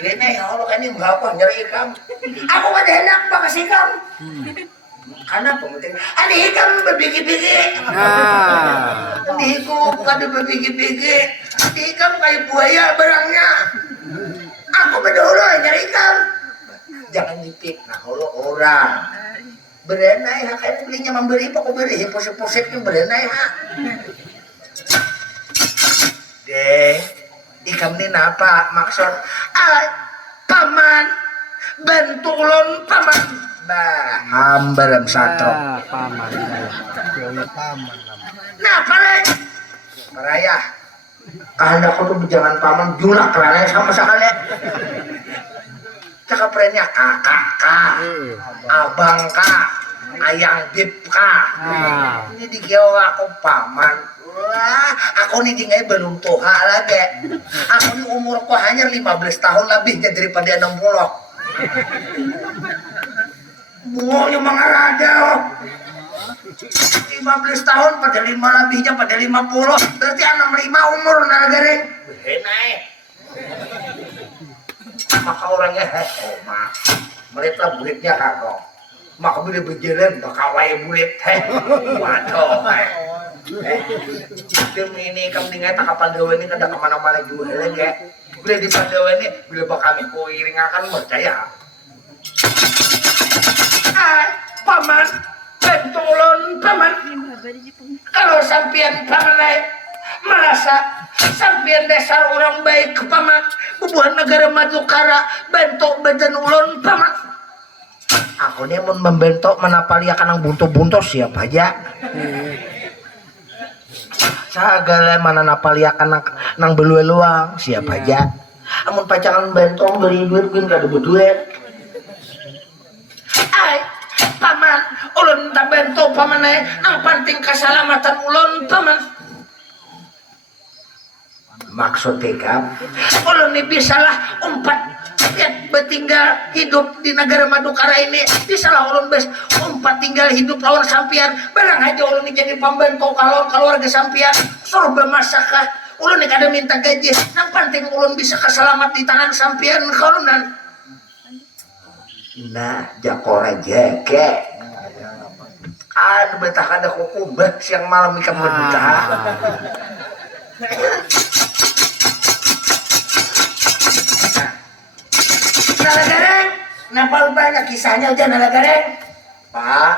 Berenai ya Allah kan ini berapa nyari kamu. Aku ada enak pak kasih kamu. Karena penting ada hikam berbigi-bigi. Dihiku ada berbigi-bigi. Hikam kayak buaya barangnya. Aku berdulu nyari hikam. Jangan dipitnah kalau orang berenai hak ini belinya memberi pokok beri poset-poset itu berenai hak. Deh, hikam ini apa maksud? Paman bentulon paman. Bah, hambaran satro. paman. Nah, paraya. Kalau aku tuh jangan paman julak kerana sama sekali. Cakap kerennya kakak, abang kak, ayang bib kak. Ini dikiau aku paman. Wah, aku nih dingai belum tua lagi. Aku nih umurku hanya 15 tahun lebih daripada 60. Bungolnya mengarada. 15 tahun pada 5 lebihnya pada 50 berarti 65 umur nalagaring naik maka orangnya mak mereka buritnya kagok maka bila berjalan bakawai burit waduh demi ini kamu tinggal tak kapan dewa ini kada kemana-mana juga lagi bila di Pandawa ini bila bakal iring akan percaya paman bentulon paman kalau sampian paman merasa sampian dasar orang baik paman bubuhan negara Madukara bentuk beden ulon paman aku ini mau membentuk menapaliakan ang bunto-bunto siapa aja sagala mana napaliakan nang beluang siapa aja amun pacangan bentong beri duit gin kada berduit ay paman ulun tak bentong paman nang penting keselamatan ulun paman maksudnya kam ulun ini bisalah umpat bertinggal hidup di negara Madukara ini bisalah ulun bes umpat tinggal hidup lawan sampian barang aja ulun ini jadi pembentuk kalau keluarga sampian suruh bermasakah ulun ini kada minta gaji yang penting ulun bisa keselamat di tangan sampian kalunan nah jakora jeke aduh betah kada kukubat siang malam ikan berbutah nalagareng napal banyak kisahnya aja nalagareng pak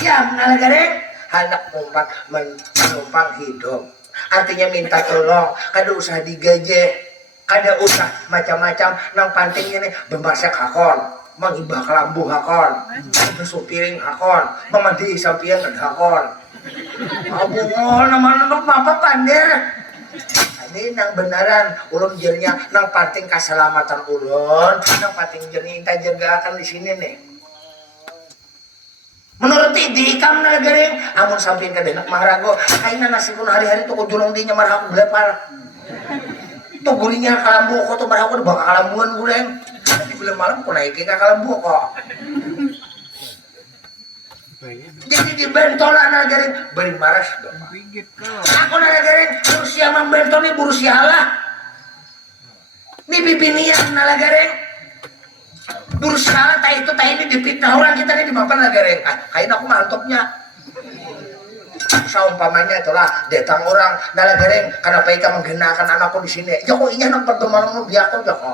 ya nalagareng anak umpat menumpang hidup artinya minta tolong kada usah digaje kada usah macam-macam nang penting ini bemasak hakon mengibah kelambu hakon besuk piring hakon memandi sampian hakon abu nama-nama apa pandir ini nang benaran ulun jernya nang penting keselamatan ulun nang penting jernya kita jaga akan di sini nih menurut idi kamu nagaring amun sampein ka denak maharago kaina nasi pun hari-hari tuh kujulong di nyamar aku belepal tuh gulinya kalambu ko tuh marako bakal kalambuan guleng di bulan malam ko naik ka kalambu ko jadi dibentolan nagaring beri maras aku nagaring berusia membentol nih berusia lah nih bibinian nagaring berusia lah tak itu tak ini dipitnah orang kita nih di mapan nagaring kain aku mantopnya saumpamanya itulah datang orang nagaring karena paika menggenakan anakku di sini joko iya nak pertemuan lu biako joko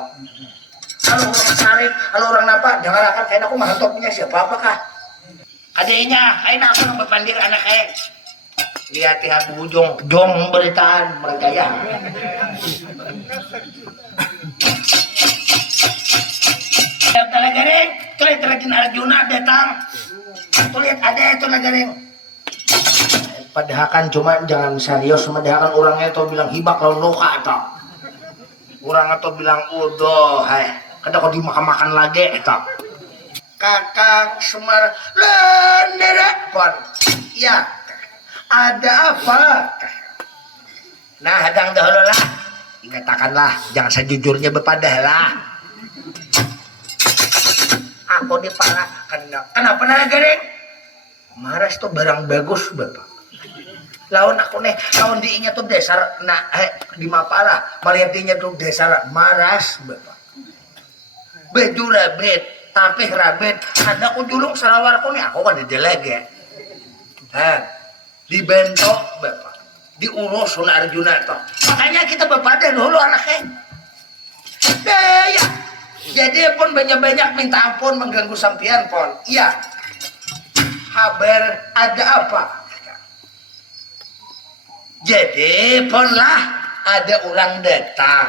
kalau orang saling kalau orang napa jangan akan kain aku mantopnya siapa apakah adanya kain aku nang berpandir anak kayak lihat aku ujung jong beritaan mereka ya Nagaring tulis terjun Arjuna datang tulis ada itu Nagaring padahakan cuma jangan serius padahakan orangnya tuh bilang hibak lawan loka atau orang atau bilang udah hai kada kau dimakan-makan lagi atau kakang Semar lendera pon ya ada apa nah hadang dahulu lah dikatakanlah jangan sejujurnya berpadahlah aku di para kenapa nagaring maras tuh barang bagus bapak lawan aku nih lawan diinya tuh dasar nah di mapala maliatinya tuh dasar maras bapak baju rabet tapi rabet ada aku julung sarawarku nih aku kan dideleg ya dibentok bapak diurus oleh Arjuna toh makanya kita berpada dulu anaknya ya jadi pun banyak-banyak minta ampun mengganggu sampian pon iya kabar ada apa jadi pon lah ada orang datang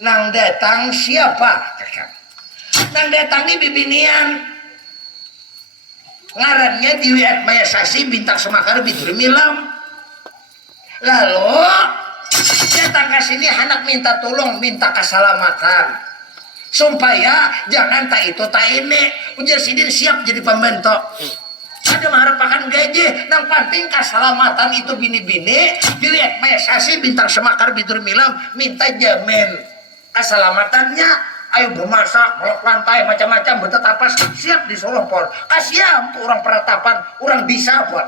nang datang siapa nang datang ini bibinian ngarannya Dewi Atmayasasi bintang Semakar Bidur Milam lalu datang ke sini anak minta tolong minta keselamatan supaya jangan tak itu tak ini ujar sidin siap jadi pembentok ada mengharapkan gaji nang penting keselamatan itu bini-bini dilihat Mayasasi bintang Semakar Bidur Milam minta jamin keselamatannya ayo bermasak, melok lantai, macam-macam, betetapas, siap disuruh pon. Kasihan tuh orang peratapan, orang bisa pon.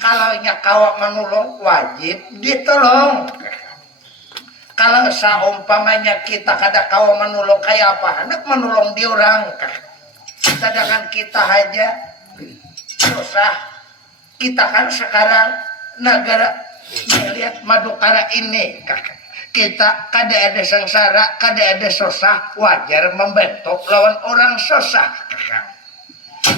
Kalau kawak menolong, wajib ditolong. Kalau seumpamanya kita kada kawak menolong kayak apa, hendak menolong di orang. Sedangkan kita aja susah. Kita kan sekarang negara melihat Madukara ini, kita kada ada sengsara, kada ada susah, wajar membentuk lawan orang susah.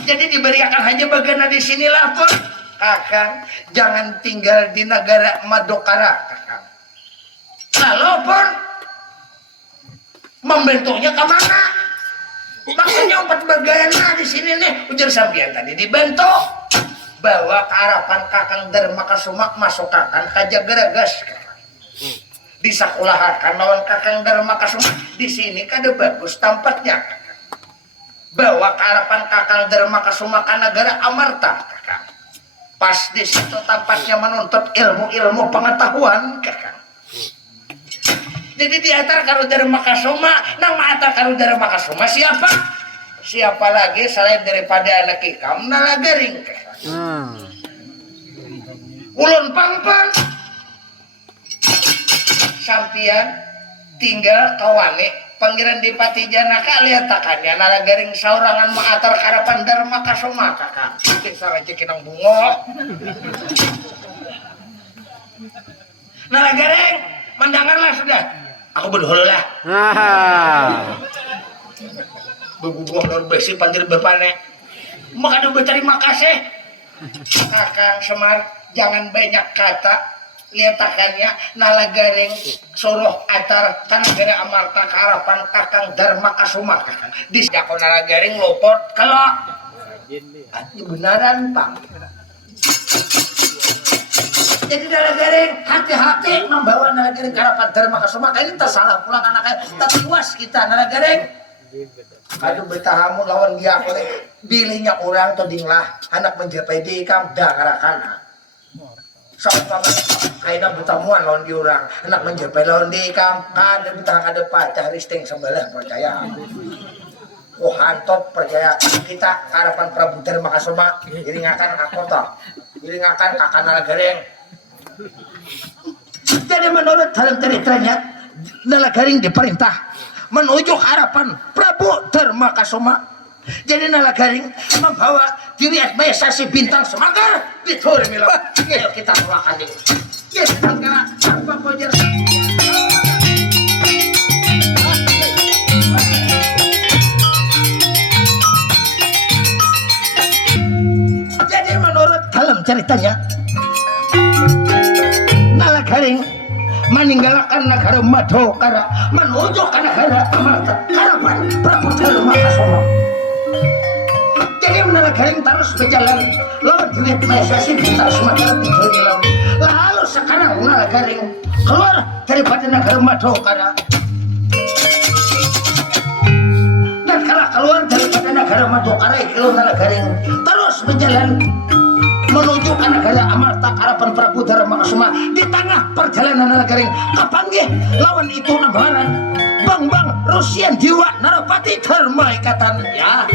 Jadi diberikan hanya bagian di sinilah pun, kakang jangan tinggal di negara Madukara, kakang. Lalu pun membentuknya kemana? Maksudnya 4 bagian di sini nih, ujar sampean tadi dibentuk. Bawa ke harapan kakang Dharma Kasuma masuk kakang kaja geragas disakulahakan lawan kakang Dharma Kasuma di sini kada bagus tampaknya. Bawa ke harapan kakang Dharma Kasuma ke negara Amarta kakang. Pas di situ tampaknya menuntut ilmu-ilmu pengetahuan kakang. Jadi diantar karo Dharma Kasuma, nang maatar karo Dharma Kasuma siapa? Siapa lagi selain daripada anak Ikam Nalagaring kakang. Ulun pangpang sampian tinggal kawane Pangeran Dipati Janaka liatakannya Nalagaring saurangan maatar karapan Dharma Kasuma kakang. Bisa rezeki nang bungo. Nalagaring mendengarlah sudah. Aku berdoa lah. Bebubuh lor besi pandir berpanek. Maka berterima kasih. Kakang Semar jangan banyak kata. Liatakannya Nalagaring suruh atar Tanagara Amarta ke harapan kakang Dharma Kasuma kakang. Di Jako Nalagaring lopot kalau benaran Pak. Jadi Nalagaring hati-hati membawa Nalagaring ke harapan Dharma Kasuma. Ini tersalah pulang anaknya. Tertiwas kita Nalagaring. Aduh bertahamu lawan dia oleh bilihnya orang todinglah anak menjapai di kam dangarakan. Soalnya kayaknya bertamuan lawan di orang anak menjapai lawan di kam kan ada pacah risting sebelah percaya. Oh hantop percaya kita harapan Prabu Dharma Kasuma iringakan aku toh iringakan kakak Nalagaring. Jadi menurut dalam ceritanya Nalagaring diperintah menuju harapan Prabu Dharma Kasuma. Jadi Nalagaring membawa diri Atmayasasi bintang Semanggar ditur mila. Ayo kita keluarkan ini. Ya sedang kena tanpa pojer. Jadi menurut dalam ceritanya Nalagaring meninggalkan negara Madukara menuju ke negara Amarta harapan Prabu Dharma Kasuma. Jadi Nalagaring terus berjalan lawan duit Mahesasi bintang Semanggar dihilang. Lalu sekarang Nalagaring keluar daripada negara Madukara dan karena keluar daripada negara Madukara itu Nalagaring terus berjalan menuju ke negara Amarta harapan Prabu Dharma Kasuma. Di tengah perjalanan Nalagaring kepanggih lawan itu nembaran Bang Rusian Jiwa Narapati Dharma Ikatan ya.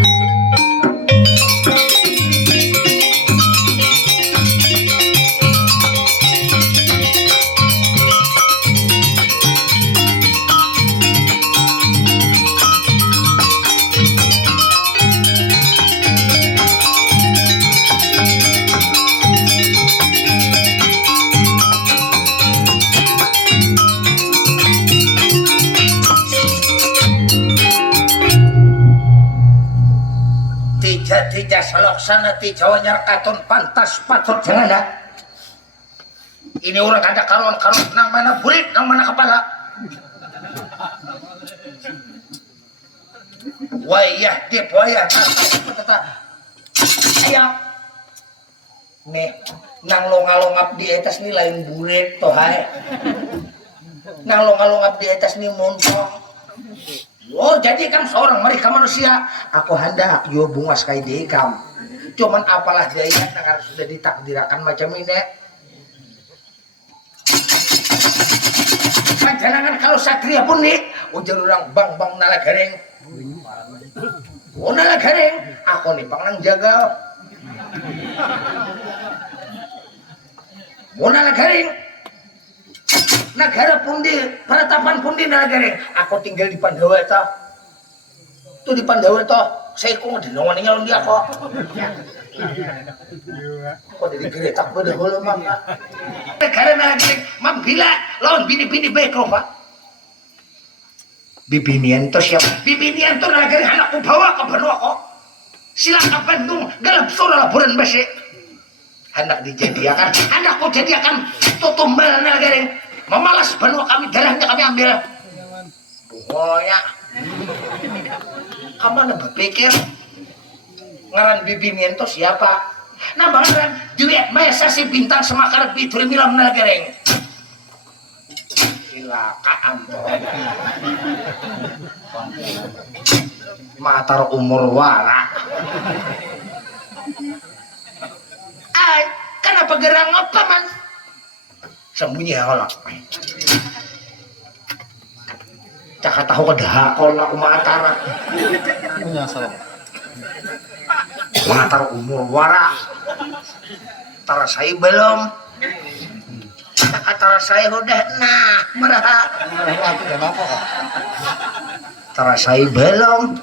Tija saloksana ti Jawa nyarkatun pantas patut jangan dah. Ini orang ada karuan nang mana burit nang mana kepala. Wayah dip wayah ayah nih nang longa-longap di atas ni lain burit toh hai. Nang longa-longap di atas ni montong. Oh jadi kan seorang mereka manusia. Aku hendak yo bungas kayak dekam. Cuman apalah daya dengan sudah ditakdirkan macam ini. Panjangan kalau satria pun nih ujar orang bang nala garing. Oh nala garing, aku nih pang nang jaga. Oh nala garing, negara pundi, penetapan pundi nala garing. Aku tinggal di Pandawa itu. Tuh di Pandawa itu, saya kok di nawan nyalon dia kok. Kok jadi geretak pada hulu mama. Negara nala garing, mam gila, lawan bini-bini baik loh pak. Bibinian to siapa? Bibinian to nalagari anakku bawa ke benua kok. Silang ke Bandung, galap sora laburan basi. Hendak dijadiakan, anakku jadiakan tutumbal nalagari. Memalas benua kami, darahnya kami ambil. Bungonya. Kamu mana berpikir? Ngaran bibinian to siapa? Nah ngaran duit masa si bintang semakar bidur milam nalagari. Silakan matar umur wara. Ay, kenapa gerang apa man? Sembunyi holak. Caka tahu kedah kolak matara. Punya salah. Matar umur wara. Tara saya belum. Kata saya udah merah. Tara saya belum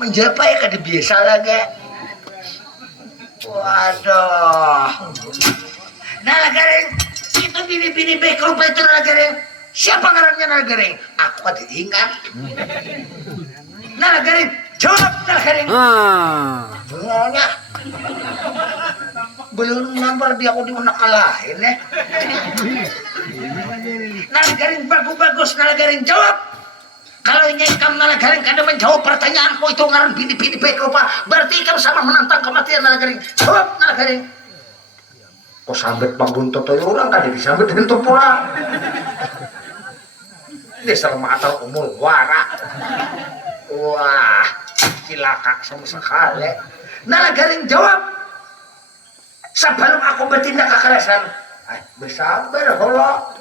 menjapai kada biasa lagi. Waduh. Nala garing itu bini-bini baik rupa itu nala garing. Siapa ngarannya nala garing? Aku ada ingat. Nala garing jawab nala garing. Bunganya belum nampak dia aku diunak kalahin ya. Nala garing bagus nala garing jawab. Kalau nyekam nala garing kada menjawab pertanyaanku itu ngaran bini-bini baik rupa, berarti kamu sama menantang kematian nala garing. Jawab nala garing. Kok sambet pambuntut toy orang kada disambet hentu pulang. Dasar matal umur wara. Wah, cilaka sama sekali. Nala garing jawab. Sebelum aku bertindak kekerasan, bersabar holo.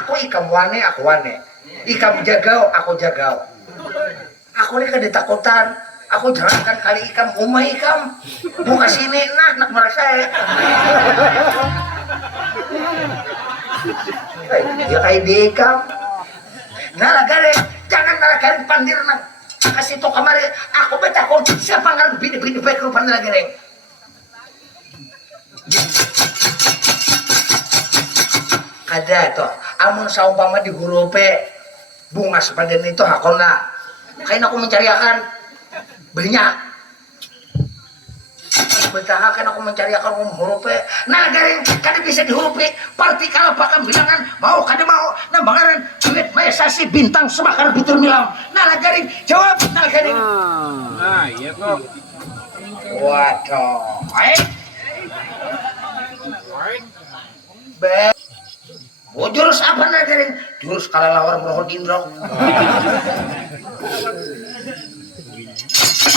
Aku ikam wane, aku wane. Ikam jagau, aku jagau. Aku ini kada takutan. Aku jalankan kali ikam, umah ikam. Buka sini, nak merasa ya. Ya kayak di ikam. Nalagari, jangan nalagari pandir nang. Kasih to kamari, aku betakon siapa ngarang bini-bini baik rupa nalagari. Kada to, amun saumpama di hurupe bunga sepadan itu hakona. Kain aku mencari akan banyak. Betah kan aku mencari akan hurupe. Nah garing kada bisa dihurupe. Parti kalau bakal bilangan mau kada mau. Nah bangaran duit maesasi bintang semakar bitur milam. Nah garing jawab nah garing. Nah iya kok. Waduh, jurus apa nah garing? Jurus kalalawar merohot indro.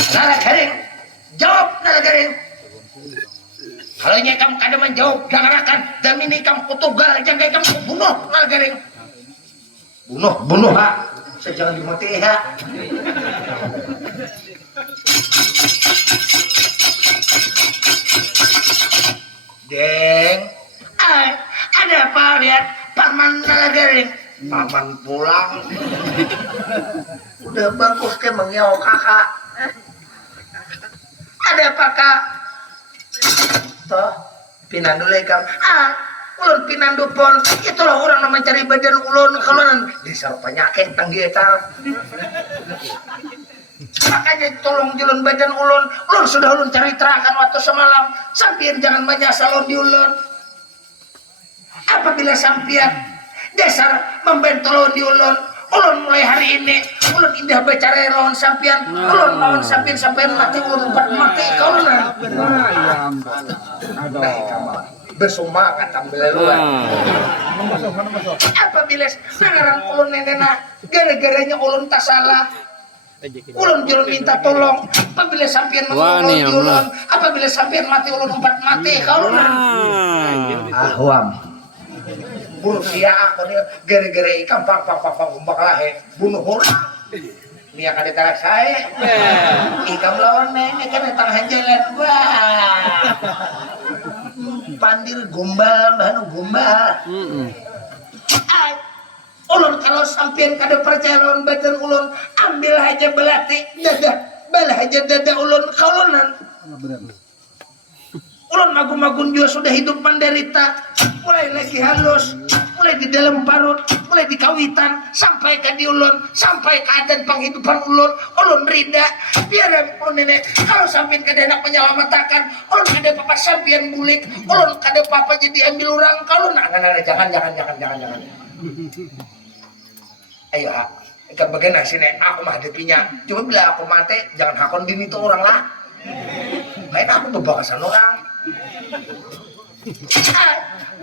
Nala garing, jawab nala garing. Kalau nyekam kada menjawab jangan akan dan ini kamu kutugal jangan kamu bunuh nala garing. Bunuh ha. Saya jangan dimati ha. Deng, ada apa lihat paman nala garing? Paman pulang. Udah bagus ke mengiau kakak. Ada apa kak? Toh, pinandu lekam. Ulun pinandu pon. Itulah orang yang mencari badan ulun kalau disar penyakit tanggitan. Makanya tolong julun badan ulun. Ulun sudah ulun cari terakan waktu semalam. Sampian jangan menyasal di ulun. Apabila sampian dasar membentolon di ulun, ulun mulai hari ini ulun indah bicara lawan sampian, ulun lawan sampian mati ulun mati kau ulun. Bersemangat ambil luar. Apabila nangarang ulun nenena gara-garanya ulun tak salah. Ulun julun minta tolong. Apabila sampian mati ulun, apabila sampian mati ulun mati kau ulun. Ahwam. Buruk sia aku nih gara-gara ikam pak lahe bunuh orang. Nia kada tarak saya. Ikam lawan nenek kan tengah jalan wah. Pandir gombal, bahan gombal. Ulun kalau sampean kada percaya lawan badan ulun, ambil aja belati dada, balah aja dada ulun kaulonan. Ulun magun-magun juga sudah hidup menderita, mulai lagi halus, mulai di dalam parut, mulai di kawitan, sampai ke di ulun, sampai ke adan penghidupan ulun, ulun rida. Biar nenek, kalau sampean kada nak menyelamatkan, ulun kada papa sampean bulik, ulun kada papa jadi ambil orang, kalau nak jangan. Ayo ha, ikan bagaimana sini, aku menghadapinya. Cuma bila aku mati, jangan hakon dini itu orang lah. Main aku berbakasan orang.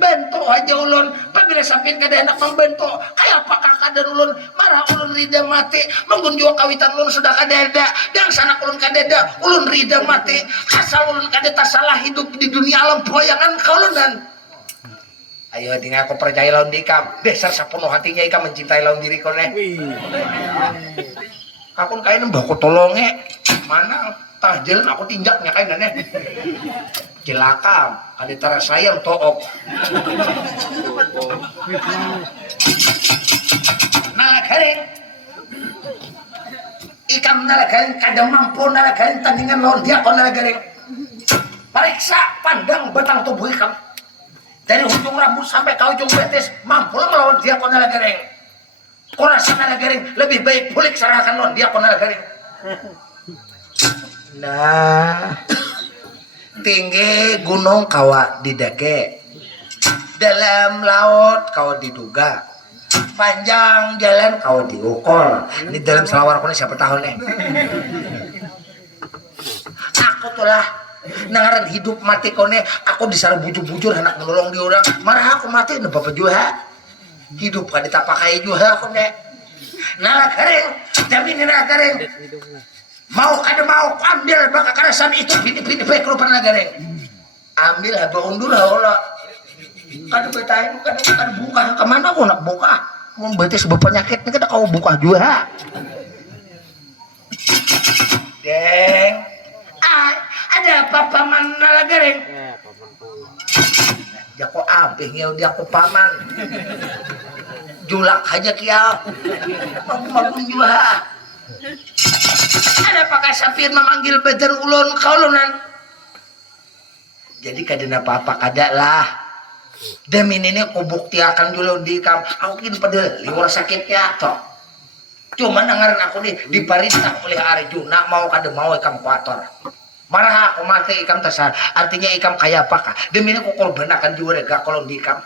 Bentuk aja ulun, apabila sampean kada enak membentuk, kayak apa kakak dan ulun marah ulun rida mati, menggun juga kawitan ulun sudah kada ada, dan sana ulun kada ada, ulun rida mati, asal ulun kada tak salah hidup di dunia alam poyangan kaulonan. Ayo dengan aku percaya lawan dikam, dasar sepenuh hatinya ikam mencintai lawan diri kau nih. Aku kain mbak tolongnya, mana tahjil aku tinjaknya kain nih. Cilaka, ada tara sayang took. Nalagaring, ikam nalagaring kada mampu nalagaring tandingan lawan dia kau nalagaring. Periksa pandang batang tubuh ikam. Dari ujung rambut sampai ke ujung betis, mampu melawan dia kau nalagaring. Kau rasa nalagaring lebih baik pulik serahkan lawan dia kau nalagaring. Nah, tinggi gunung kawa didake, dalam laut kau diduga, panjang jalan kau diukur. Ini dalam selawar aku nih siapa tahu nih. Aku tuh lah nangaran hidup mati kau nih, aku disara bujur-bujur anak menolong di orang. Marah aku mati nih bapak juga. Hidup kan ditapakai juga aku nih. Nah kering, jamin ini kering. Mau kada mau ambil baka karasan itu pini baik rupa nagare. Ambil haba undur Allah. Kada betain kada buka kemana aku nak buka. Mau betis berpenyakit ni kada kau buka juga. Deng. Ada apa paman nalagareng? Ya kok abih dia aku paman. Julak aja kia. Magun juga. Ada pakai sapir memanggil badan ulun kaulonan. Jadi kada apa-apa kada lah. Demi ini aku buktiakan dulu di kam. Aku kini pada liwar sakitnya toh. Cuma dengaran aku nih diperintah oleh Arjuna mau kada mau ikam kuator. Marah aku mati ikam tasar. Artinya ikam kaya apa kah? Demi ini aku korbanakan juga rega kalau di ikam.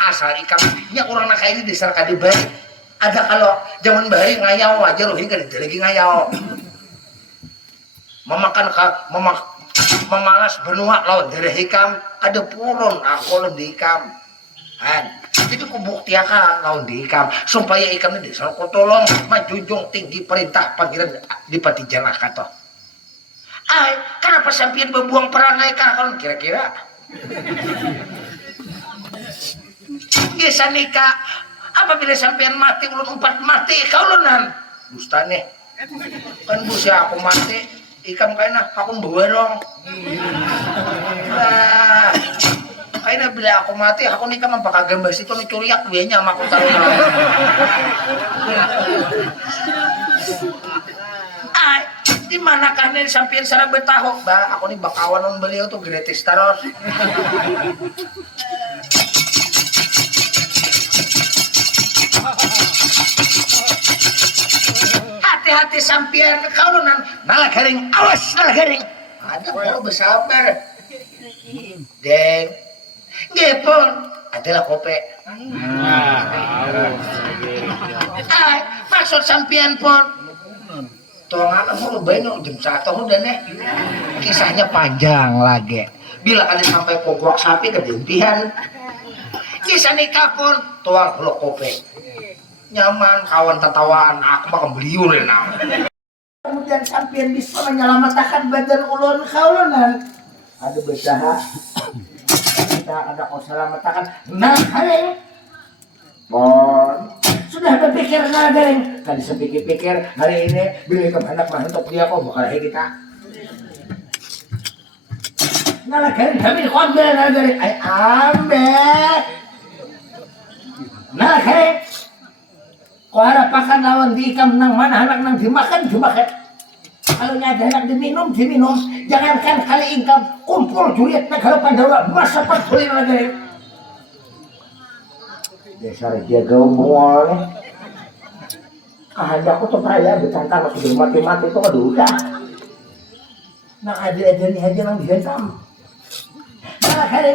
Asal ikam nya orang nak ini diserka di baik. Ada kalau zaman bahari ngayau aja loh ini kan lagi ngayau. Memalas benua laut dari hikam ada purun aku lawan di ikam. Jadi aku buktiakan lawan di ikam supaya ikam ini disal ko tolong majunjung tinggi perintah panggilan Dipati Janaka toh. Kenapa sampean membuang perangai kan kira-kira? Gesa nikah apabila sampean mati ulun umpat mati kaulonan dustane kan busia aku mati ikam kaina aku mbawarong nah kaina bila aku mati aku nikah mempakagambas itu ni curiak bianya sama aku tahu di mana kan ini sampean sarang betahok ba aku ni bakawan on beliau tuh gratis taros. Hati-hati sampian kaulonan nalagaring awas nalagaring ada kalau bersabar deng ngepon adalah kope maksud sampian pon tongan aku banyak jam 1 udah nih kisahnya panjang lagi bila kalian sampai pokok sapi kedentian kisah nikah pun tuang lo kope nyaman kawan tatawaan aku bakal beliur ya nah. Kemudian sampean bisa menyelamatkan badan ulun kaulonan ada besaha kita ada kau selamatkan nah hari Mon, sudah berpikir nggak garing? Kan sepikir-pikir hari ini beli ke anak mah untuk dia kok bakal kita. Nggak garing kami ambil nggak garing, ay ambil. Nggak garing. Kau harap pakan lawan diikam nang mana anak nang dimakan. Kalau ada anak diminum. Jangankan kali ingkam kumpul duit negara Pandawa masa pertulis nggak garing. Dasar jaga umur aku tuh peraya bercantar masih mati-mati itu kan udah nah ada nih aja yang dihentam nah kali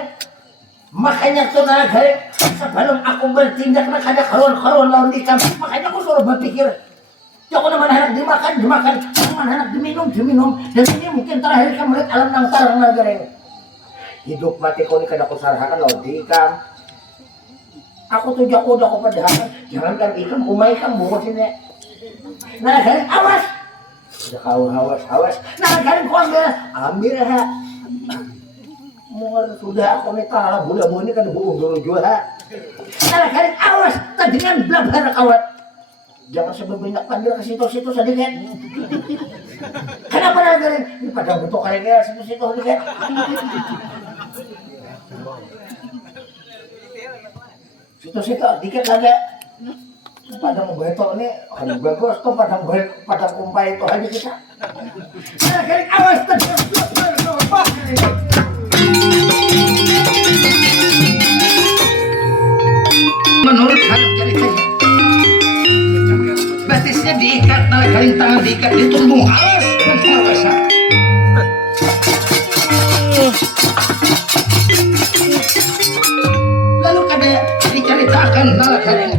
makanya tuh nah kali sebelum aku bertindak nak ada kawan-kawan lawan ikan makanya aku suruh berpikir jangan mana anak dimakan mana anak diminum dan ini mungkin terakhir kamu melihat alam nang tarang nagari hidup mati kau ini kada kusarakan lawan ikan. Aku tuh jago udah kepedahan, jangankan ikan, kumai ikan bungut ini. Nah, kalian awas, udah kau awas. Nah, kalian kau ambil ha. Mungkin sudah aku nih kalah bulan ini kan buung dulu juga. Nah, kalian awas, tadinya belum kawan. Jangan sebanyak panggil ke situ sedikit. Kenapa kalian? Ini pada bentuk kalian situ sedikit. Situ dikit lagi padang beto ini hari bagus tuh padang kumpai itu aja kita awas menurut hadap ceritanya batisnya diikat garing tangan diikat ditumbung awas lalu kada diceritakan nala kalian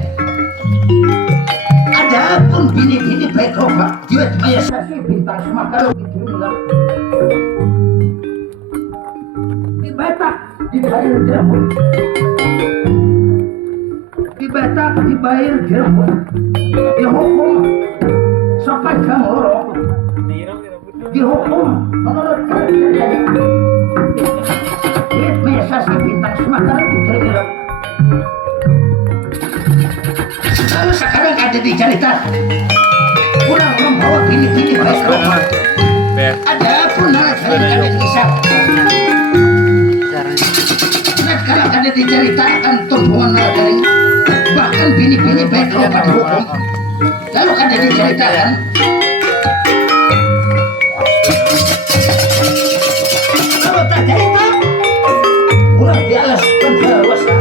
ada pun bini-bini baik roba jiwet maya sasi bintang semakalo gitu bilang dibatak dibayar dirambut dihukum sepanjang lorong dihukum menurut kalian jiwet maya sasi bintang semakalo gitu bilang. Lalu sekarang ada di cerita kurang membawa bini-bini baik roba ada pun ada kisah nah kalau ada diceritakan tumbuhan dari bahkan bini-bini baik roba dihukum lalu ada diceritakan kalau tak cerita kurang di alas penjawasa.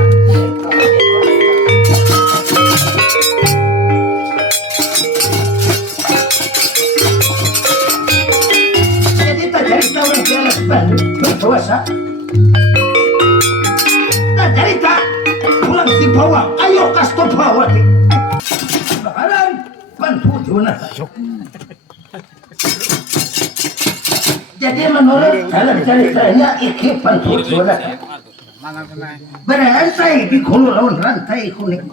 Berdosa nah cerita pulang dibawa ayo kasto bawa sekarang bantu Jonathan jadi menurut dalam ceritanya iki bantu Jonathan berantai di kulu lawan rantai kuning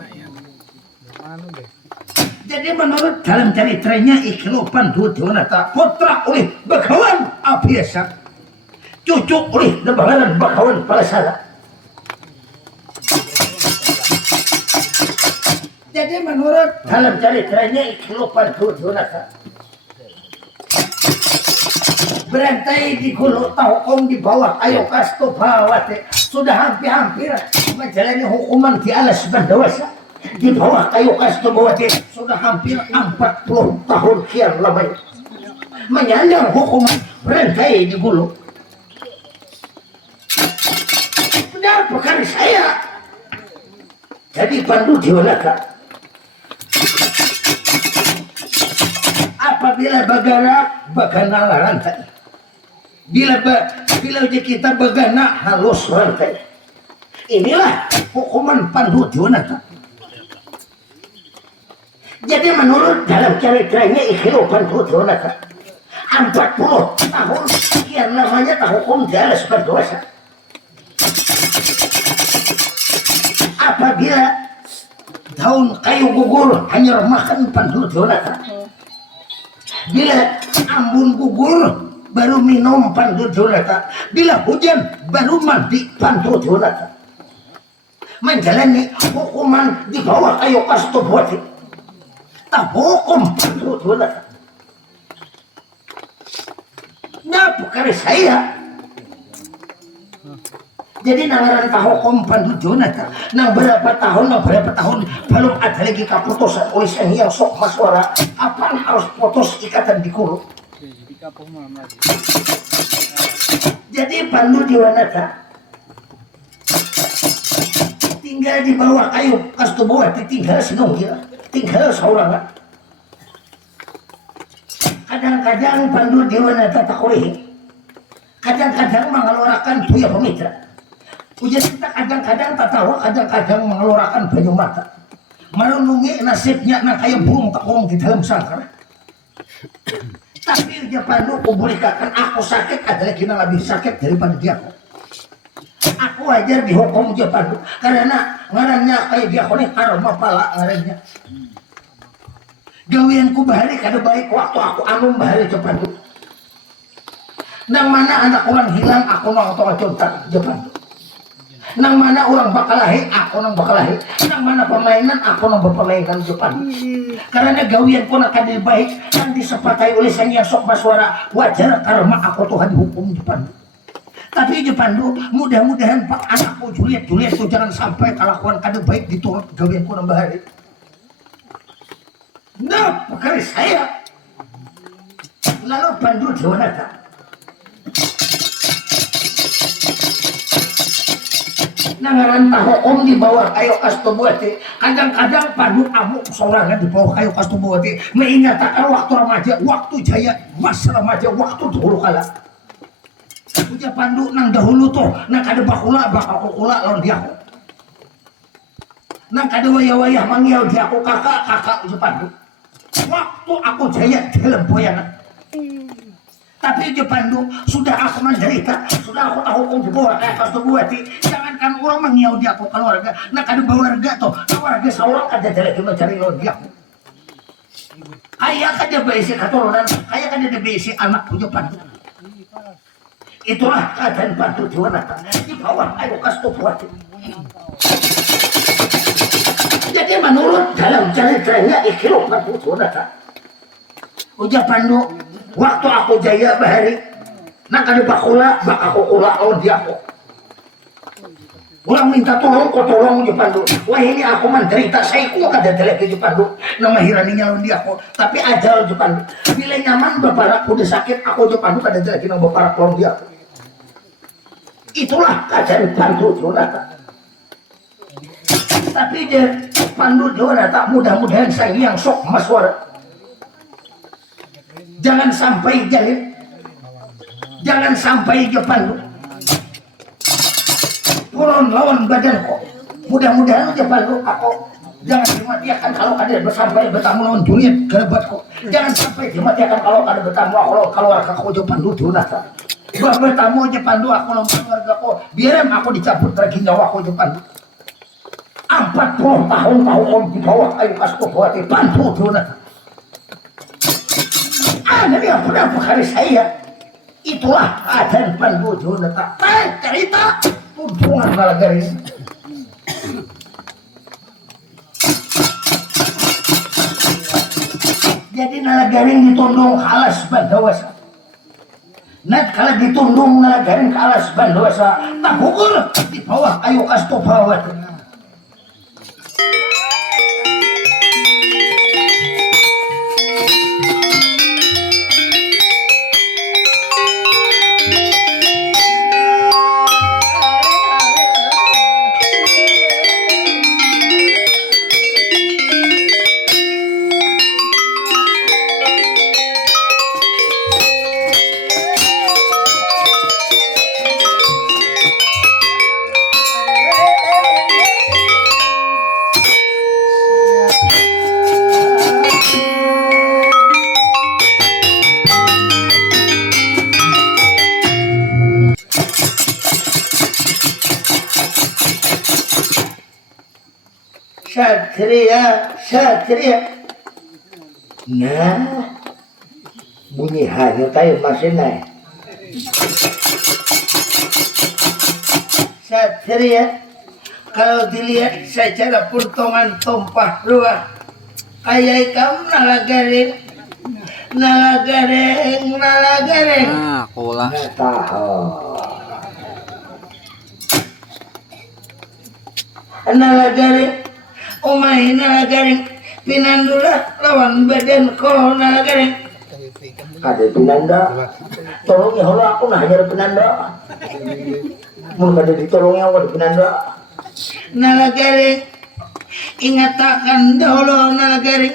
jadi menurut dalam ceritanya iki lo bantu Jonathan putra oleh Bagawan Abiyasa cucu oleh lebaran Bagawan Palasala. Jadi menurut dalam ceritanya ikhlopan Jonathan berantai di gulu tahukum di bawah ayo kasto bawah sudah hampir menjalani hukuman di alas bandawasa di bawah ayo kasto bawah sudah hampir 40 tahun kian lamanya menyandang hukuman berantai di gulu. Bukan saya jadi bantu Jonathan apabila bagana rantai bila kita bagana halus rantai inilah hukuman pandu Jonathan jadi menurut dalam ceritanya kehidupan Jonathan 40 tahun sekian namanya hukum di alas berdosa apabila daun kayu gugur hanya makan pandu Jonathan bila ambun gugur baru minum pandu Jonathan bila hujan baru mandi pandu Jonathan menjalani hukuman di bawah kayu kasto buat tak hukum betul. Nah bukan saya jadi nangaran hukum Pandu Jonata nang berapa tahun belum ada lagi keputusan oleh Sang Hyang Sok Maswara apa harus putus ikatan di Kulo. Jadi Pandu Jonata tinggal di bawah kayu Kastubawati, tinggal sinunggil, tinggal saurangan. Kadang-kadang Pandu Jonata takulihi, kadang-kadang mengeluarkan buya pemitra. Ujar kita kadang-kadang tak tahu, kadang-kadang mengeluarkan banyu mata. Merenungi nasibnya nak kayak burung takung di dalam sangkar. Tapi dia Pandu boleh katakan aku sakit, ada lagi yang lebih sakit daripada dia. Aku ajar dihukum dia Pandu karena ngarannya kayak dia ini karma pala ngarannya. Gawianku bahari kada baik waktu aku anu bahari dia Pandu. Nang mana anak orang hilang aku nonton contak dia Pandu. Nang mana orang bakal lahir, aku nang bakal lahir. Nang mana permainan, aku nang berpermainan Jepang. Karena gawian ko nakadil baik, yang disepatai oleh Sang Hyang Sok Maswara, wajar karma aku Tuhan dihukum Jepang. Tapi Jepang mudah-mudahan pak anakku Juliet tuh jangan sampai kelakuan kadil baik diturut gawian ko nang bahari. Nah, perkara saya. Lalu Pandu Jonata. Nangaran tahu di bawah kayu Kastubawati kadang-kadang Pandu amuk sorangan di bawah kayu Kastubawati mengingatkan waktu remaja, waktu jaya, masa remaja, waktu dahulu kala. Uja Pandu nang dahulu tuh nang kada bakula bakal kula lawan dia. Nang kada wayah-wayah manggil dia aku kakak uja Pandu. Waktu aku jaya dalam boyangan. Tapi di Pandu sudah aku menderita, sudah aku tahu di bawah kayak Kastubawati. Jangankan orang mengiau dia aku keluarga, nak ada keluarga tuh, keluarga seorang kada jelek mencari lo dia. Kayak kada beisi keturunan, kayak kada beisi anak punya Pandu. Itulah keadaan Pandu Jonata di bawah kayu Kastubawati. Jadi menurut dalam ceritanya ikhlas Pandu Jonata, ujar Pandu. Waktu aku jaya bahari, nak ada bakula, bak aku kula lawan dia aku. Orang minta tolong, kau tolong je Pandu. Wah ini aku menderita, saya ku kada jelek je Pandu. Nama hiraninya lawan dia aku, tapi ajal je Pandu. Bila nyaman bebarak udah sakit, aku je Pandu kada jelek nama bebarak lawan dia aku. Itulah keadaan Pandu Jonata. Tapi je Pandu Jonata mudah-mudahan Sang Hyang Sok Maswara. Jangan sampai jahil, jangan sampai Pandu turun lawan badanku. Mudah-mudahan Pandu aku jangan dimatikan kalau ada sampai bertamu lawan Juliet kerabatku. Jangan sampai dimatikan kalau ada bertamu aku keluarga aku Pandu Jonata. Bertamu Pandu aku lawan keluarga aku. Biar aku dicabut lagi nyawa aku Pandu. 40 tahun di bawah kayu Kastubawati Pandu Jonata. Jadi apa hari saya itulah keadaan Pandu Jonata. Cerita tuntungan Nalagaring. Jadi Nalagaring ditundung kalas Bandawasa. Net kalau ditundung Nalagaring kalas Bandawasa, tak gugur di bawah kayu Kastubawati. Satria. Nah, bunyi hanya tayo masih naik. Satria, kalau dilihat secara puntongan tumpah ruah kayak kamu nalagaring Nah, kola. Nalagaring umay nalagaring pinandula lawan badan ko nalagaring Ada pinanda. Tolong ya Allah aku nanya ada pinanda. Mun kada ditolongnya aku ada pinanda. nalagaring ingatakan dahulu nalagaring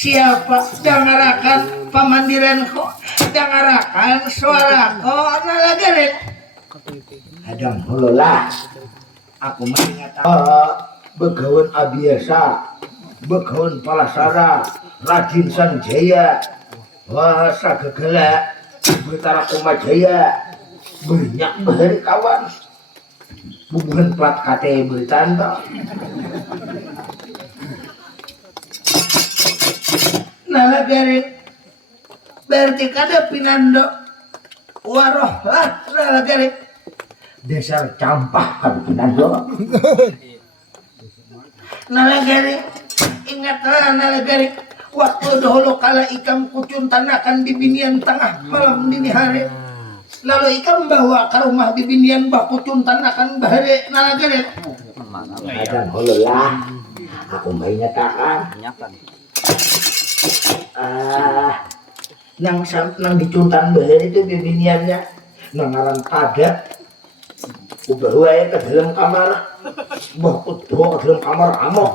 siapa dangarakan pamandiran ko dangarakan suara ko nalagaring Hadang hololah. Aku mengatakan begawan abiasa, begawan palasara, rajin sanjaya, wasa gegala, betara kumajaya, banyak bahari kawan. Bubuhan plat kate bertanda. nalagaring berarti kada pinando waroh lah nalagaring Dasar campah kan pinando. nalagaring ingatlah nalagaring waktu dahulu kala ikam kucun tanakan di binian tengah malam dini hari lalu ikam bawa ke rumah di binian bah kucun tanakan bahari nalagaring Hadang hololah. Aku mengatakan nang dicuntan bahari itu bibiniannya nangaran padat ubah wae ke dalam kamar mbah kudu ke dalam kamar amok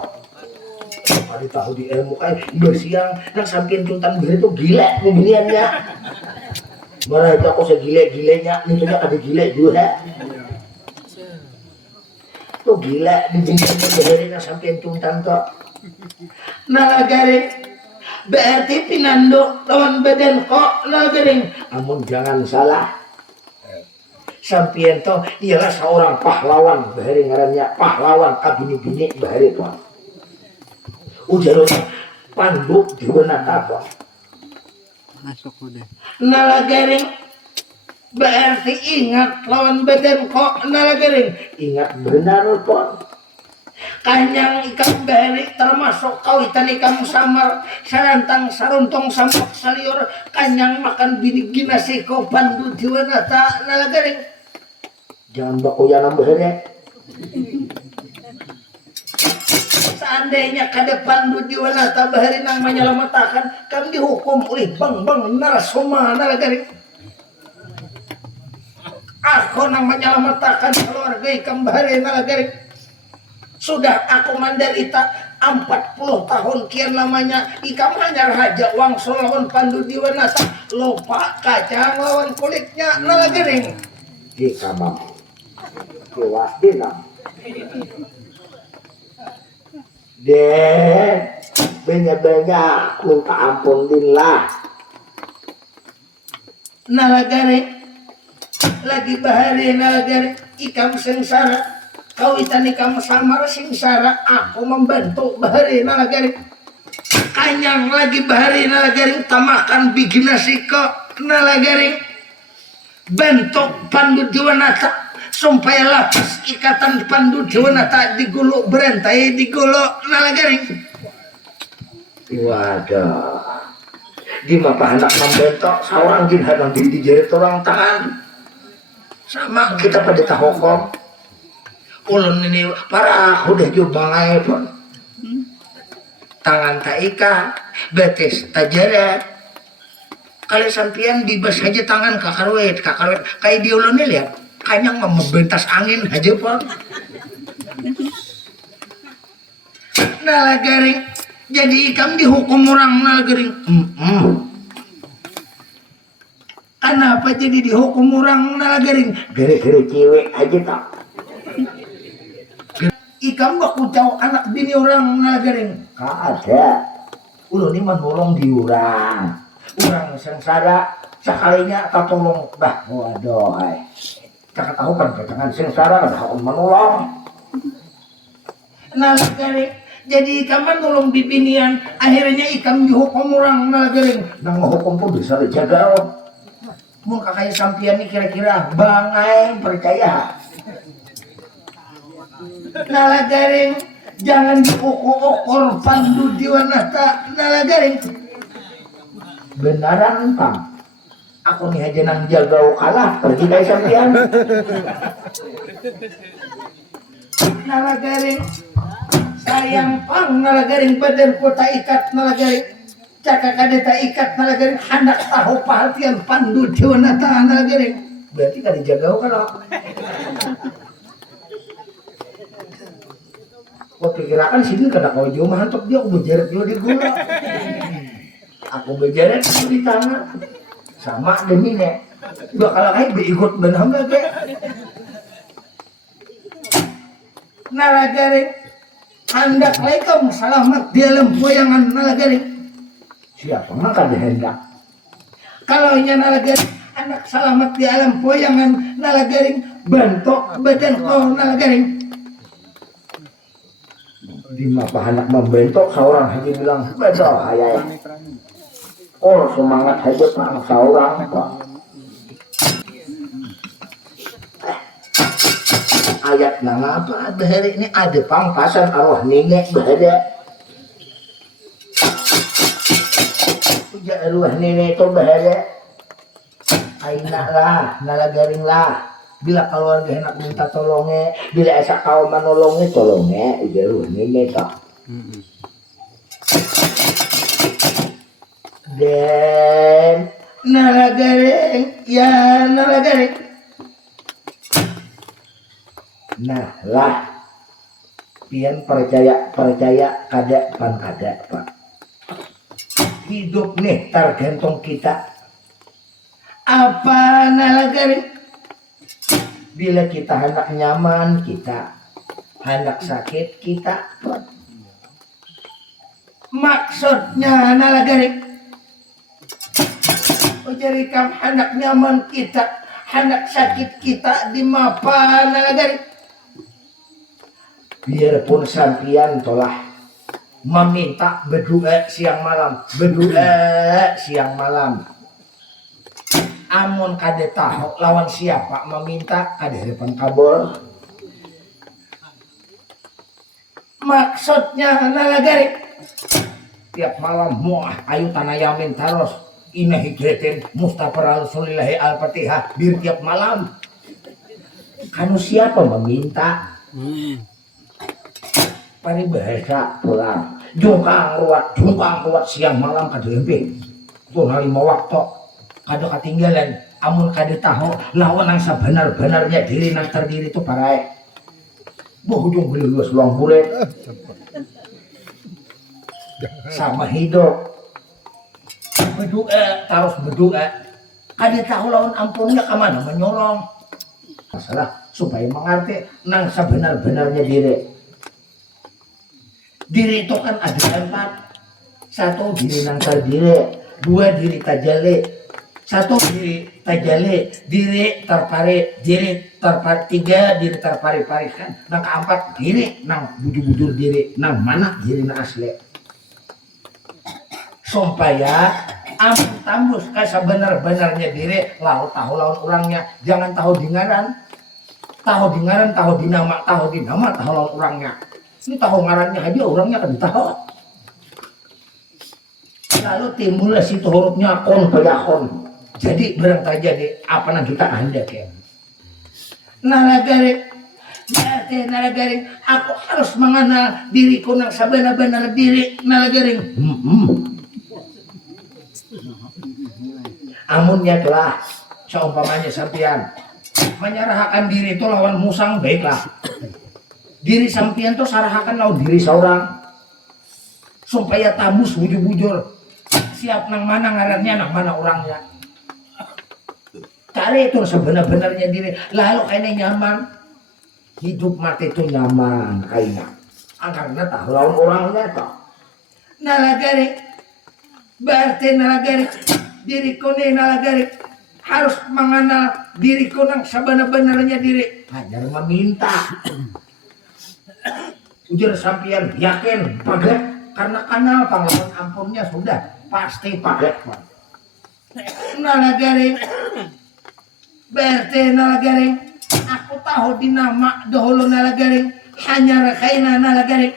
ada tahu di ilmu kayak bersiang nang samping cuntan bahari itu gila bibiniannya marah itu aku segile-gilenya nitunya ada gila juga tuh gila bibiniannya bahari nang samping cuntan tuh nalagaring berarti pinando lawan badan kok nalagaring namun jangan salah sampian toh ialah seorang pahlawan bahari ngarannya pahlawan kabini-bini bahari toh ujar Pandu Diwanata Masuk udah. nalagaring berarti ingat lawan badan kok nalagaring ingat benar pon kanyang ikan bahari termasuk kawitan ikan samar sarantang saruntong sampok saliur kanyang makan bini ginasiko Pandu Diwanata nalagaring jangan bakuyanan bahari seandainya ke depan Diwanata bahari nang menyelamatakan kami dihukum oleh bang narasoma nalagaring aku nang menyelamatakan keluarga ikan bahari nalagaring sudah aku menderita 40 tahun kian lamanya ikam hanya raja wangso lawan Pandu Diwanata lupa kacang lawan kulitnya nalagaring di kamar kewas dinam deh banyak-banyak minta ampun dinlah nalagaring lagi bahari nalagaring ikam sengsara kawitan ikam samar sengsara aku membantu bahari nalagaring kanyang lagi bahari nalagaring tamakan bikin nasi kok nalagaring bentuk Pandu Diwanata supaya lapas ikatan Pandu Diwanata diguluk berantai diguluk nalagaring wadah di mapa anak membentok seorang jin hadang di jari orang tangan sama kita pada tahu kok ulun ini para udah juga ngai pun tangan taika betes tajara kali sampian bibas aja tangan kakarwet kayak di ulun ini lihat kanyang membentas angin aja pun nalagaring jadi ikam dihukum orang nalagaring kenapa jadi dihukum orang nalagaring gara-gara cewek aja tak ikam baku jauh anak bini orang nalagaring ada ulun ini menolong di orang sengsara sekalinya tak tolong bah waduh tak tahu kan jangan sengsara ada orang menolong nalagaring jadi ikam menolong bibinian akhirnya ikam dihukum orang nalagaring nang hukum pun bisa dijaga mau kakak sampian nih kira-kira bangai percaya Nalagaring jangan diukur-ukur pandu diwanata nalagaring. Benaran Kang. Aku nih aja nang jaga kalah pergi dari sampean. Nalagaring sayang pang nalagaring badan kota ikat nalagaring cakak kadeta ikat nalagaring hendak tahu perhatian pandu diwanata nalagaring. Berarti kan dijaga kalau. Kau pikirakan sini kada kau jauh mantok dia aku bejeret dia di gula. Aku bejeret aku di tangan. Sama demi nek. Bakal kayak diikut benam lagi. Nalagaring hendak laikom selamat di alam poyangan nalagaring. Siapa maka dihendak. Kalau nya nalagaring anak selamat di alam poyangan nalagaring bentuk badan kau nalagaring. Di mapa anak membentuk seorang haji bilang betul ayah. Oh semangat aja pak seorang pak. Ayat nama apa bahari ini ada pangkasan arwah nenek bahari. Puja arwah nenek itu bahari. Aina lah, nalagaring lah. Bila keluarga hendak minta tolongnya, bila esa kau menolongnya tolongnya, udah arwah nenek tak. Dan Nalagaring ya nalagaring. nah lah pian percaya kada pan kada pak. Hidup nih tergantung kita. Apa nalagaring? Bila kita hendak nyaman kita, hendak sakit kita. Maksudnya nalagaring mencari kam hendak nyaman kita, hendak sakit kita di mapa nalagaring. Biarpun sampian tolah meminta berdoa siang malam, amun kade tahu lawan siapa meminta kade depan kabul. Maksudnya nalagaring Tiap malam muah ayu tanayamin taros ina hijretin Mustafa Rasulillahi Al-Fatihah bir tiap malam. Kanu siapa meminta paribahasa pulang jungkang ruat siang malam kada empe tuh lima waktu kada ketinggalan amun kada tahu lawan yang sebenar-benarnya diri nang terdiri itu parai hujung beli luas luang bulet sama hidup berdoa terus berdoa kada tahu lawan ampunnya kemana menyolong masalah supaya mengerti nang sebenar-benarnya diri itu kan ada empat. Satu diri nang terdiri, dua diri tajale, satu diri tajale, diri terpare, tiga diri terpare-parekan, nang keempat diri nang bujur-bujur diri, nang mana diri nang asli. Supaya ampun tambus ke sebenar-benarnya diri, lalu tahu lawan orangnya, jangan tahu dingaran, tahu dinama, tahu lawan orangnya. Ini tahu ngarannya aja orangnya kan tahu. Lalu timbullah situ hurufnya kon payakon. Jadi barang terjadi apa yang kita hendak ya. nalagaring berarti nalagaring aku harus mengenal diriku nang sebenar-benar diri nalagaring. Amunnya telah seumpamanya sampian menyerahkan diri itu lawan musang baiklah. Diri sampian tuh sarahakan lawan diri seorang supaya tabus bujur-bujur siap nang mana ngarannya nang mana orangnya cari itu sebenar-benarnya diri lalu kayaknya nyaman hidup mati itu nyaman kayaknya karena tahu lawan orangnya toh Nalagaring berarti nalagaring diriku nih nalagaring harus mengenal diriku nang sebenar-benarnya diri. hajar meminta ujar sampian yakin paget karena kanal panglawan ampunnya sudah pasti paget Nalagaring berarti nalagaring aku tahu di nama dahulu nalagaring hanyar kaina nalagaring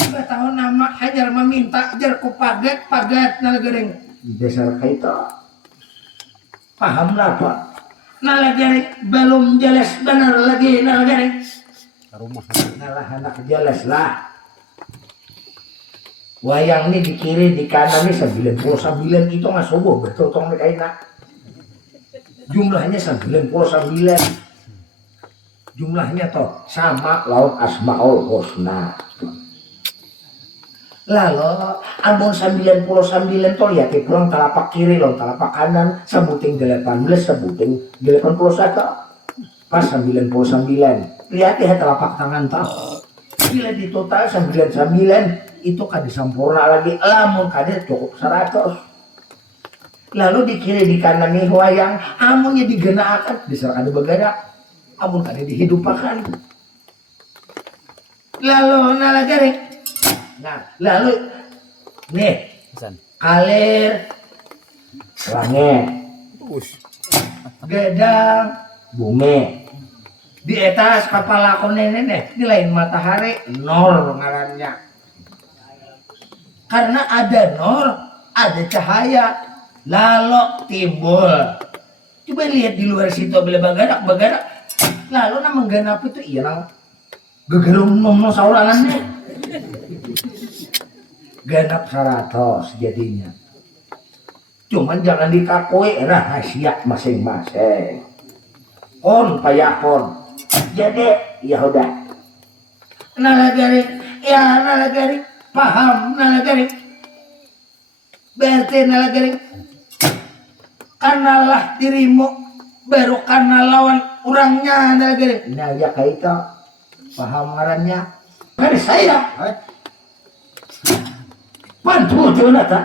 tahun nama hanyar meminta jar ku pagat nalagaring dasar kaita paham lah Pak nalagaring belum jelas benar lagi nalagaring Rumah. nalah anak jelas lah wayang ini di kiri di kanan ini 99 itu nggak sobo betul tong kaina jumlahnya 99 jumlahnya toh sama laut asmaul husna lalu amun 99 toh ya kurang telapak kiri lawan telapak kanan sebuting 18 sebuting 81 pas 99 lihat ya telapak tangan toh bila di total 99 itu kan disampurna lagi lamun kadir cukup 100 lalu di kiri di kanan nih wayang amunnya digenakan diserahkan di bergerak amun kadir dihidupakan lalu nalagaring nah lalu nih San. kalir langit gedang bumi di atas kepala konene nih di lain matahari nol ngarannya karena ada nol ada cahaya lalu timbul coba lihat di luar situ bila bagadak lalu nama menggenap itu iya nang gegerum nomo saurangannya genap 100 jadinya cuman jangan dikakui rahasia masing-masing kon payakon jadi ya udah nalagaring ya nalagaring paham nalagaring berarti nalagaring kanalah dirimu baru kana lawan orangnya nalagaring nah ya kaita paham ngarannya kan saya pantu Jonathan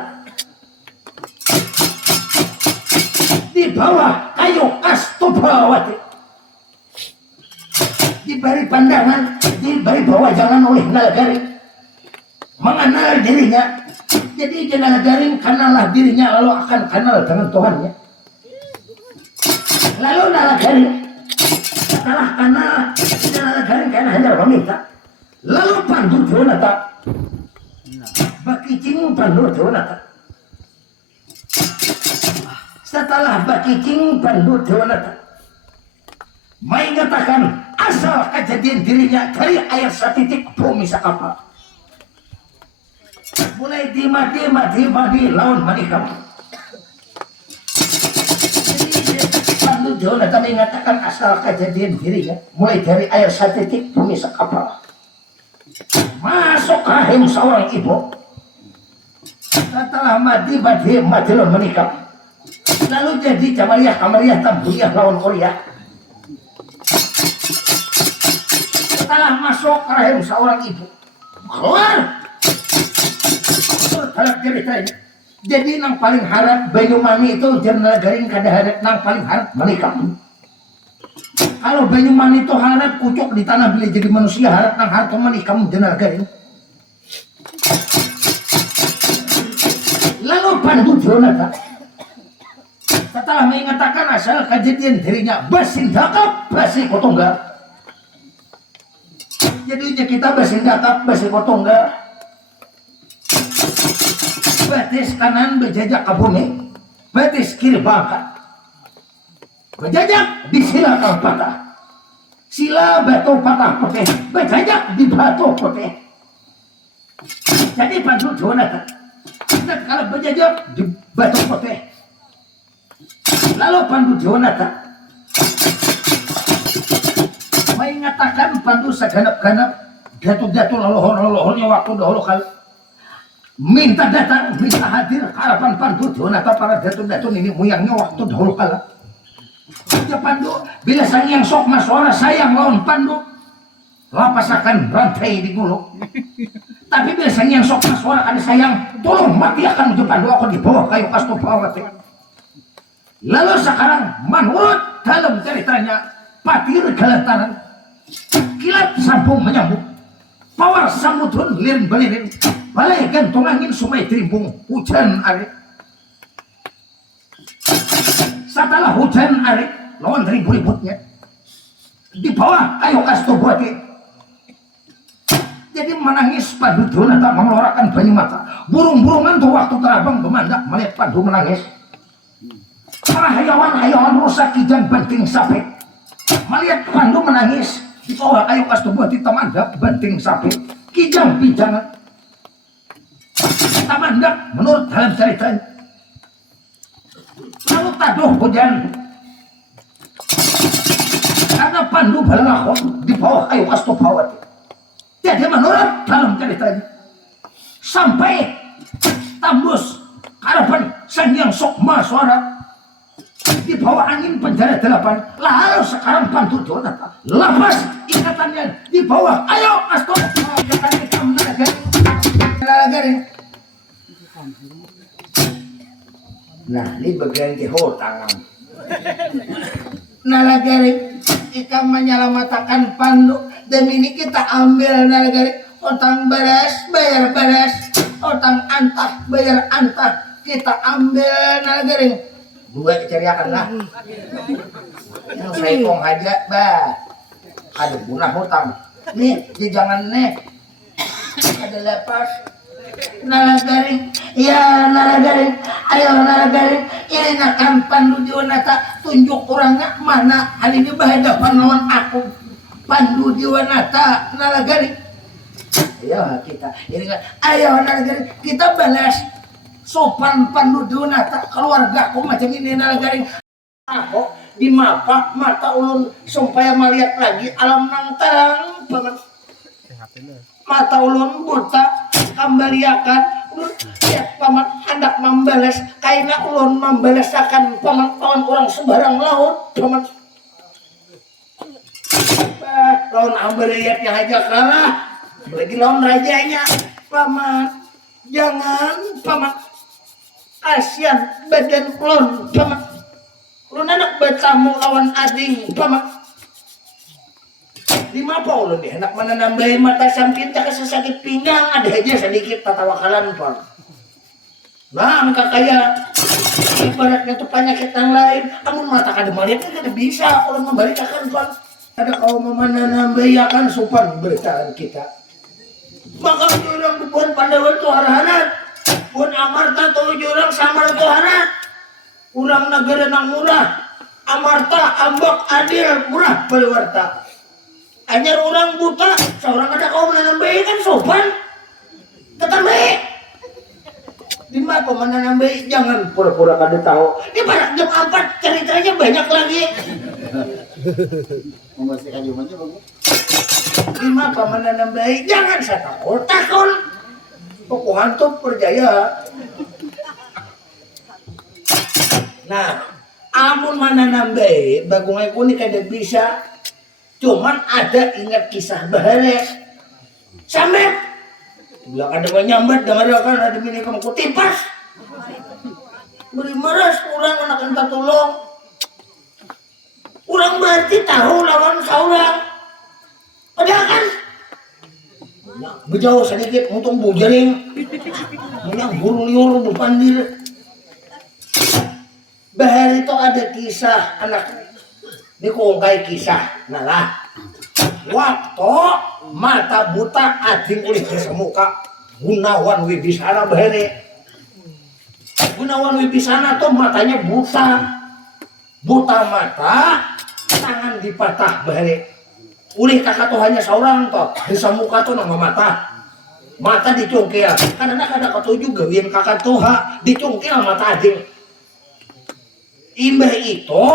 di bawah kayu Astubawati diberi pandangan diberi bawah jangan oleh nalagaring mengenal dirinya jadi nalagaring kenalah dirinya lalu akan kenal dengan Tuhannya lalu nalagaring setelah kenal nalagaring karena hanya meminta lalu pandu Jonathan baki cing pandu Jonathan setelah baki cing pandu Jonathan mengatakan asal kejadian dirinya dari air setitik bumi sakapa mulai di lawan manikam pandu Jonathan mengatakan asal kejadian dirinya mulai dari air setitik bumi sakapa masuk rahim seorang ibu setelah mati lawan manikam lalu jadi Kamariah Tambuyah lawan Korea setelah masuk rahim seorang ibu keluar harap ceritanya jadi nang paling harap Banyumani itu jam nalagaring kada harap nang paling harap menikah kalau Banyumani itu harap kucuk di tanah bila jadi manusia harap nang harap menikah jam nalagaring lalu pandu Jonathan setelah mengatakan asal kejadian dirinya basindakap basi kotongga jadinya kita basindakap basi kotongga batis kanan berjajak ke bumi batis kiri bangkat berjajak di sila kang patah sila batu patah putih berjajak di batu putih jadi pandu Jonathan dan kalau berjajak di batu putih lalu pandu Jonathan mengatakan pandu seganap-ganap jatuh-jatuh leluhur-leluhurnya waktu dahulu kali minta datang, minta hadir harapan pandu Jonathan para jatuh-jatuh ini muyangnya waktu dahulu kala ya pandu bila sang yang sok maswara sayang lawan pandu lapasakan rantai di gulung tapi bila sang yang sok maswara ada sayang tolong mati akan untuk pandu aku di bawah kayu Astubawati lalu sekarang menurut dalam ceritanya patir geletaran kilat sambung menyambung pawar samudun lirin belirin balai gantung angin sumai terimbung hujan arik setelah hujan arik lawan ribu-ributnya di bawah kayu Astubawati Jadi menangis Pandu Dronata mengeluarkan banyu mata. Burung-burungan tuh waktu terabang bemandak melihat Pandu menangis. Para hayawan-hayawan rusak kijang banting sapi melihat Pandu menangis. Di bawah kayu kastubuh di tamandak banting sapi kijang pijangan. Tamandak menurut dalam ceritanya. Lalu taduh hujan. Karena Pandu balangakon di bawah kayu kastubawati. Jadi menurut dalam ceritanya sampai tembus harapan sang yang sukma suara di bawah angin penjara 8. Lalu sekarang Pandu Dronata lepas ikatannya di bawah ayo asto nah ini bagian kehor tangan nalagari ikam menyelamatkan Pandu dan ini kita ambil nalagari otang beres bayar beres otang antah bayar antah kita ambil nalagari dua keceriakan lah yang saya kong aja bah ada guna hutang nih jangan nih ada lepas nalagari ya nalagari ayo nalagari ini nakam Pandu Dronata tunjuk orangnya mana hari ini berhadapan lawan aku Pandu Dronata nalagari ayo kita ini kan ayo nalagari kita balas sopan Pandu Dronata keluarga aku macam ini nalagari aku di mapa mata ulun supaya melihat lagi alam nang terang paman mata ulun buta kembaliakan ulun lihat paman hendak membalas kaina ulun membalasakan paman orang sembarang laut paman lawan ambariyatnya aja kalah lagi lawan rajanya paman jangan paman kasihan badan ulun paman ulun anak bertamu lawan ading paman di mapa ulun deh enak mana nambahin mata samping tak sakit pinggang ada aja sedikit tatawakalan paman nah angka kaya ibaratnya tuh penyakit yang lain amun mata kada melihat kada bisa ulun membalikakan paman ada kau memana nambayakan sopan bertaan kita maka jurang bubuan Pandawa itu harahanat buan Amarta tuh jurang samar itu harat urang negara nang murah Amarta ambak adil murah baliwarta anyar orang buta seorang ada kau menambahi kan sopan tetambahi di mana kau menambahi jangan pura-pura kada tahu ini pada jam 4 ceritanya banyak lagi Memastikan aja bagus. lima pamananang baik jangan sa takol pokok hantu perjaya nah amun mananang baik bagungay ko ni kada bisa cuman ada ingat kisah bahare sampai bilang ada menyambat dengar kan ada mini kamu kutipas beri meres kurang anak enta tolong kurang berarti tahu lawan seorang padahal kan bejauh sedikit untung bujaring yang buru liur berpandir bahar itu ada kisah anak ini kongkai kisah nalah waktu mata buta ading oleh kesemuka Gunawan Wibisana bahari Gunawan Wibisana tuh matanya buta mata tangan dipatah bahari ulih kakak tuh hanya seorang toh di samuka tuh nama mata dicungkil karena ada ketujuh gawin kakak tuh dicungkil mata ading imbah itu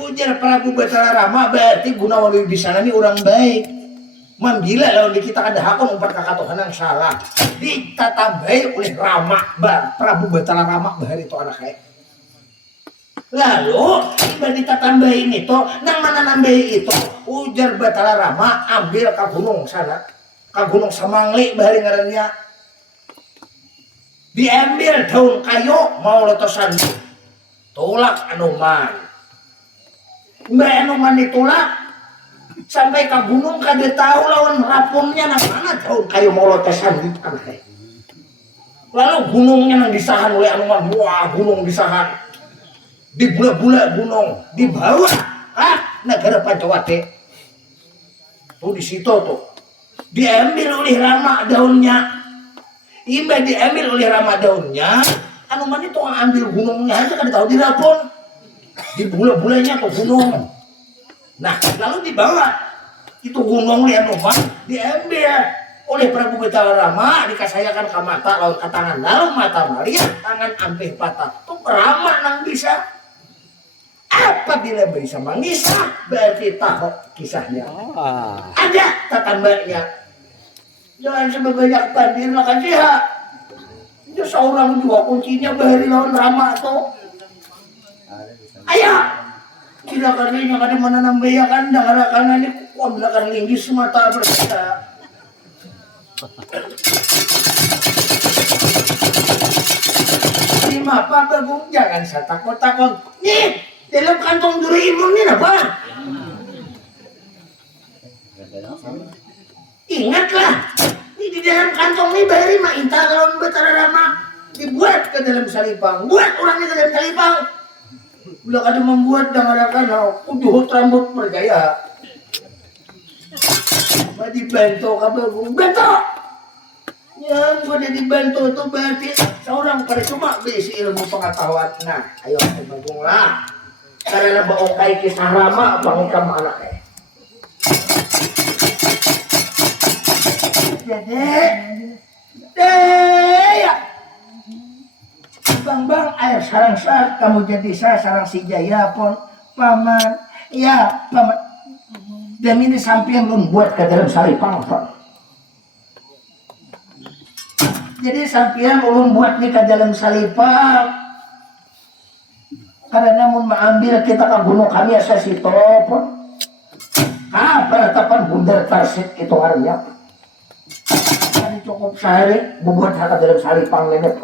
ujar Prabu Batara Rama berarti Gunawan Wibisana ini orang baik manggila lawan di kita ada hakon umpat kakak tuh yang salah ditatambahi oleh Rama Prabu Batara Rama bahari itu anak kayak lalu imbah ditatambahin itu nang mana nambahi itu ujar Batara Rama ambil ke gunung sana ke gunung Samangli bahari ngarannya diambil daun kayu mau letosan tulak Anoman mbak Anoman ditulak sampai ke gunung kada tahu lawan rapunnya nang mana daun kayu mau letosan lalu gunungnya nang disahan oleh Anoman wah gunung disahan di bula-bula gunung di bawah negara Pancawati tuh di situ tuh diambil oleh Rama daunnya. Iba diambil oleh Rama daunnya, anu mana itu ambil gunungnya aja kan tahu di dapur, di bule-bulenya tuh gunung. Nah lalu dibawa itu gunung lihat rumah diambil oleh Prabu Betara Rama, dikasayakan ke mata laut ke tangan, lalu mata Maria tangan ampih patah. Tuh Rama nang bisa. Apabila bisa mengisah berarti tahu kisahnya. Ada tatambanya. Jangan sebanyak bandir makan siha. Itu seorang juga kuncinya bahari lawan Rama tuh. Ayo. Tidak karena kada mana nambaya kan dengan kanan ini kuam belakang linggis semata bersama. Lima apa bagung jangan saya takut-takut. Nih dalam kantong Doraemon ini apa? Ingatlah, ini di dalam kantong ini bahari mah inta kalau Betara Rama dibuat ke dalam salipang, buat orangnya ke dalam salipang. Bila kada membuat dengan ujuhut rambut bergaya. Bah dibantu kabagung, bantu. Yang sudah dibantu itu berarti seorang pada cuma besi ilmu pengetahuan. Nah, ayo kabagung lah. Karena bawa kai kisah Rama pangikam anaknya. Ya. Bang, ayo sarang kamu jadi sarang si Jaya pun paman. Ya, paman. Dan ini sampean belum buat ke dalam salipang, Pak. Jadi sampean ulun buat nih ke dalam salipang. Karena namun mengambil kita ke gunung kami asa situ pun. Penetapan bundar tarsit itu harusnya. Cukup sehari membuat hak dalam salipang nenek.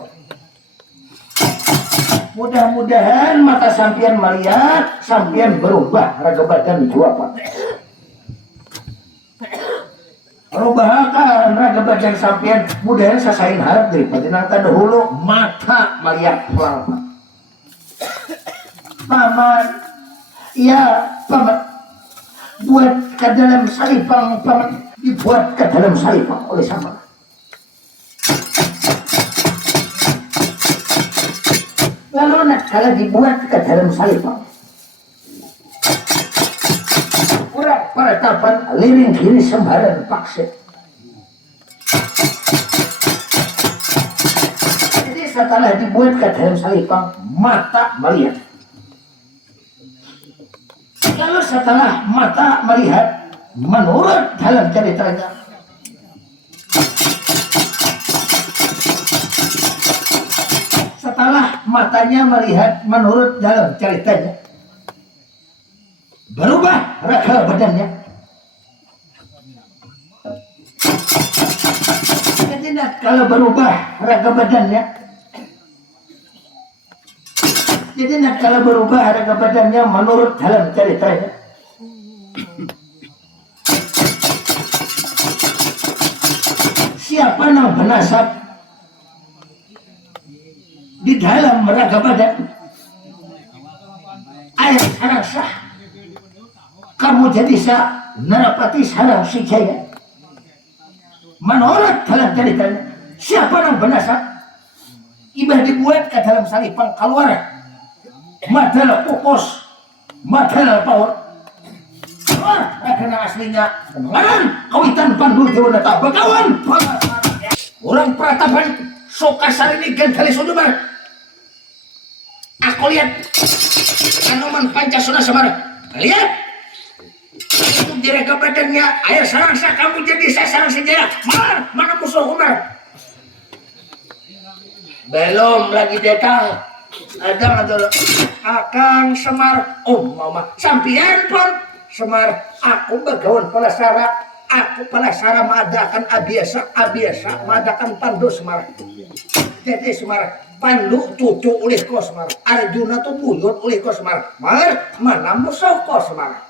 Mudah-mudahan mata sampian melihat, sampian berubah raga badan jua Pak. Perubahan raga badan sampian, mudahan sasain harap daripada nangka dahulu mata melihat pelang Pak. Paman, ya paman, buat ke dalam salipang paman, dibuat ke dalam salipang oleh sama. Lalu nak kalau dibuat ke dalam salipang, kurang penetapan liring kiri sembaran paksa. Jadi setelah dibuat ke dalam salipang, mata melihat. Lalu setelah mata melihat, menurut dalam ceritanya, setelah matanya melihat menurut dalam ceritanya, berubah raga badannya. Jadi kalau berubah raga badannya, menurut dalam ceritanya, siapa yang benasab di dalam raga badan air sarang sah kamu jadi sah narapati sarang si Jaya. Menurut dalam ceritanya, siapa yang benasab ibah dibuat ke dalam salipang keluar madal pupus madal power keluar karena aslinya pendengaran kawitan pandu dewa tak bagawan orang peratapan sokasar ini gantali sudubar. Aku lihat Anoman Pancasona Semar. Lihat itu di raga badannya air sarangsa kamu jadi sasaran sejarah. Mana musuh Umar? Belum lagi datang. Ada Akang Semar. Oh mama sampian pun Semar. Aku begawan pelasara. Aku pelasara mengadakan abiasa mengadakan pandu Semar. Jadi Semar pandu cucu oleh kau Semar. Arjuna tuh buyut oleh kau Semar. Mana musuh kau Semar?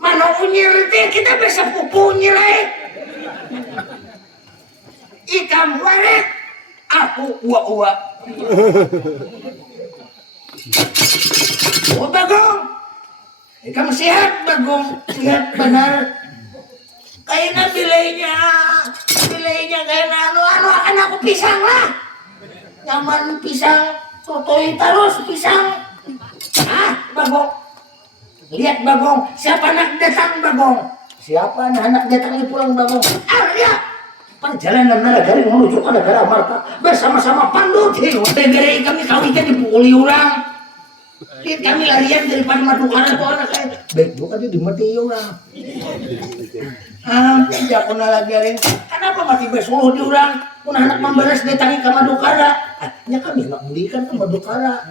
Mana unyil kita bisa pupu unyil Ikam waret aku uwa-uwa. Oh Bagong, ikaw sehat Bagong, sehat benar. Kayaknya bilainya kayak anu akan aku pisang lah. Nyaman pisang, totoy terus pisang. Bagong, lihat Bagong, siapa anak datang Bagong? Siapa anak datang ini pulang Bagong? Lihat, perjalanan nagari menuju ke negara Marta bersama-sama Pandu. Negara kami kawikan dipukuli orang. Lihat kami larian daripada Madukara itu anak saya. Baik bukan itu dimati orang. Tidak pernah lagarin. Kenapa mati bersuluh di orang? Pun anak memberes datangi ke Madukara. Ya kami nak belikan ke Madukara.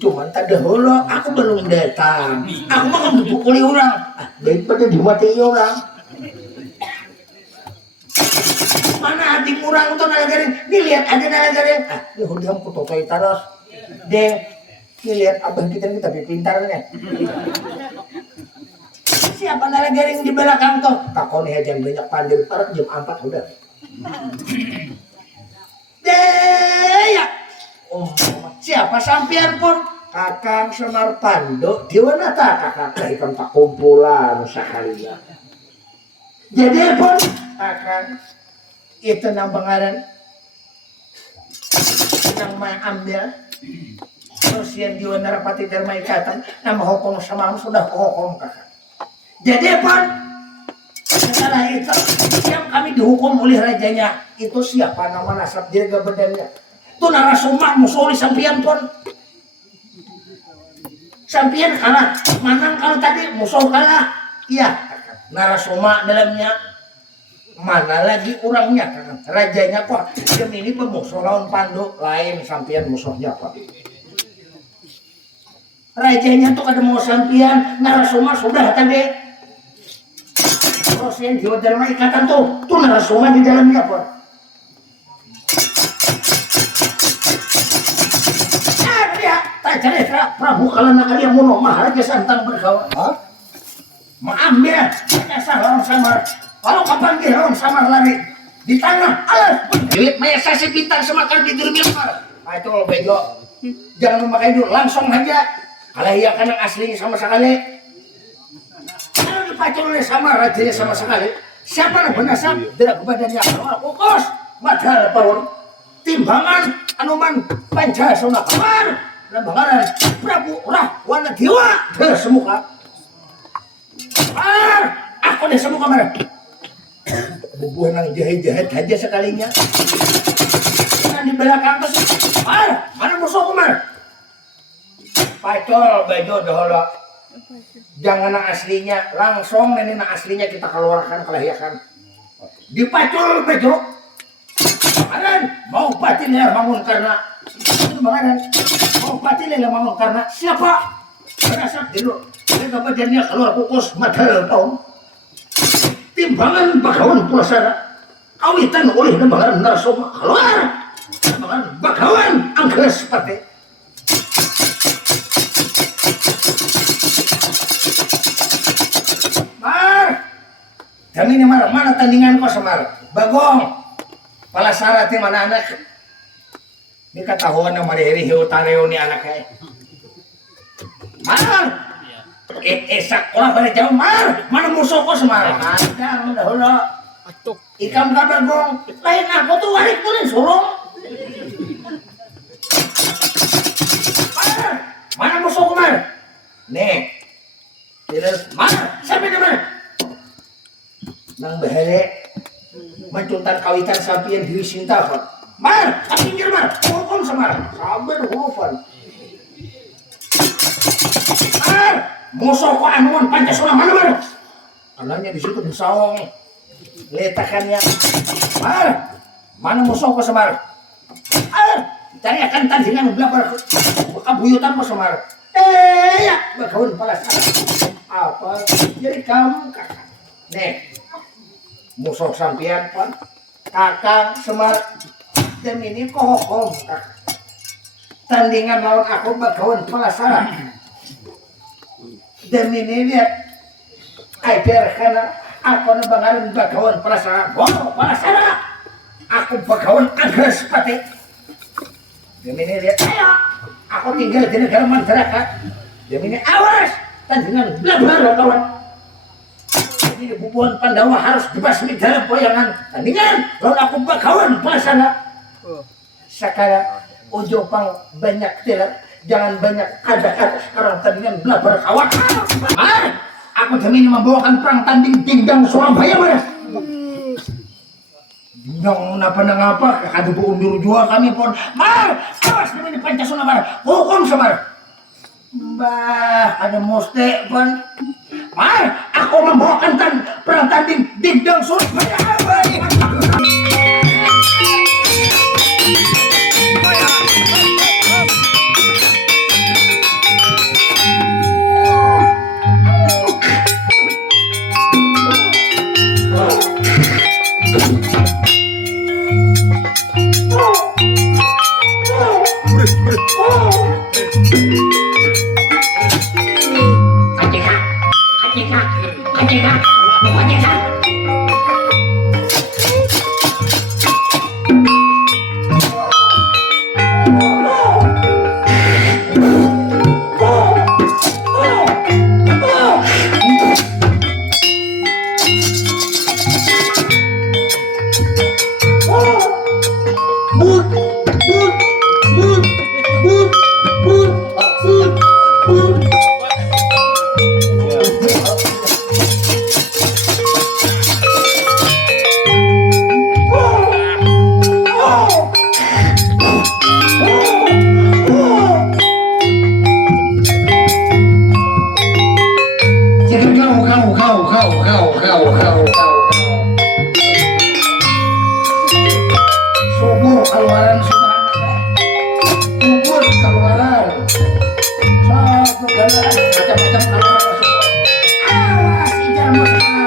Cuman tak dahulu aku belum datang. Aku mau dipukuli orang. Daripada dimati orang. Mana hati murang untuk nalagarin? Dilihat aja nalagarin. Ya udah aku totoy terus. Deng. Lihat abah kita tapi pintar nih. Siapa nalagaring di belakang tuh? Takon aja banyak pandir parat jam 4 udah. Ya. Siapa sampian pun? Kakang Semar Pandu. Di mana tak kakak ikan tak kumpulan sekalinya. Jadi pun kakang itu nambangaran yang ambil. Terus yang jiwa Narapati Dharma Ikatan nama hukum sama sudah hukum kakak. Jadi pun setelah itu yang kami dihukum oleh rajanya itu siapa nama nasab jaga badannya itu Narasoma musuh sampian pun sampian kalah manang kalau tadi musuh kalah iya Narasoma dalamnya mana lagi orangnya kakak rajanya kok jam ini pemusuh lawan Pandu lain sampian musuhnya pak. Rajanya tuh ada mau sampian Narasoma sudah tadi terus yang jiwa Dharma Ikatan tuh Narasoma di dalamnya apa? Dia tak cari Prabu Kalana Arya Muno Maharaja Santang berkawan mengambil Mayasa lawan Samar kalau kapan dia lawan Samar lari di tanah duit Mayasa si bintang semakan di Dirmilmar itu kalau bego jangan memakai dulu langsung aja kalau iya kan yang aslinya sama sekali kalau dipacul oleh sama rajanya sama sekali siapa yang bernasab tidak kebadannya fokus madal pawon timbangan anuman Pancasona kamar lembangan Prabu Rahwana Dewa semuka aku deh semuka kamar bubuh nang jahat-jahat aja sekalinya dan di belakang tuh mana musuh kamar pacol bejo dahulu jangan yang aslinya langsung nenek aslinya kita keluarkan kelahiran dipacol bejo kemarin mau batinnya bangun karena kemarin mau batinnya bangun karena siapa berasap dulu ini badannya keluar kukus madal tahun timbangan Bagawan Pulasara kawitan oleh nembangan Narasoma keluar nembangan Bagawan Angges Pate kami ini mana tandingan kok Semar Bagong Palasara ti mana anak ini ketahuan yang marihiri hiutareo ni anaknya Mar sekolah pada jauh Mar mana musuh kok Semar ada udah ikam ka Bagong lain aku tuh warik pun surung Mar mana musuh kok Mar nih Mar sampai di mana nang bahare mencuntan kawitan sapian diri sinta kok Mar pinggir Mar hukum Semar sabar hurufan Mar musuh kok anuan Pancasona mana Mar anaknya di situ disawong letakannya Mar mana musuh kok Semar cari akan tandingan belakang kabuyutan kok Semar ya Bagawan Palasara apa jadi kamu kakak nih musuh sampian pan kakang Semar dan ini kohokom kakak tandingan lawan aku Bagawan Palasara dan ini lihat ajar karena aku nembangarin Bagawan Palasara wow Palasara aku Bagawan Angges Pati dan ini lihat Aku tinggal di negara masyarakat. Jadi ini awas, tandingan blabar kawan. Ini bubuhan Pandawa harus dibasmi dalam poyangan. Tandingan, lawan aku bakawan pasana. Sekarang Ojo pang banyak tidak, jangan banyak kata-kata sekarang tandingan blabar kawan. Aku demi ini membawakan perang tanding dingdang Surabaya mas. Dingdang apa kadu undur jua kami pun. Awas demi ini Pancasila mar. Hukum semar. Mbah ada moste pun. Aku membawakan perang tanding dingdang Surabaya. Subuh keluaran sudah kubur keluaran satu keluaran macam-macam keluaran subuh. Awas ijar musang.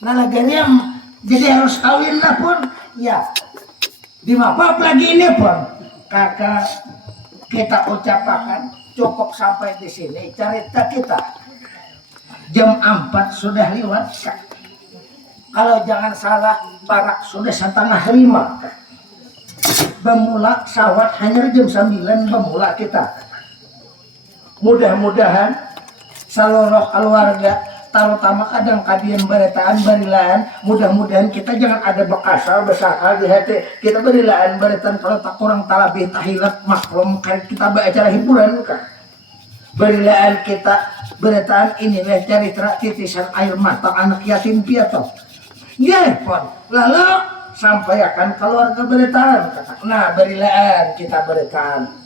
Nalaganya jadi harus kawin lah pun ya di mapap lagi ini pun kakak kita ucapkan cukup sampai di sini cerita kita jam 4 sudah lewat kalau jangan salah barak sudah 4:30 bermula sawat hanya jam 9 bermula kita mudah-mudahan seluruh keluarga terutama kadang kadian beretaan barilaan, mudah-mudahan kita jangan ada bekasal besar di hati. Kita barilaan beretaan kalau tak kurang talabih tahilat maklum kan kita acara hiburan kan. Barilaan kita beretaan inilah cerita titisan air mata anak yatim piatu. Ya pon, lalu sampai akan keluarga beretaan. Nah barilaan kita beretaan.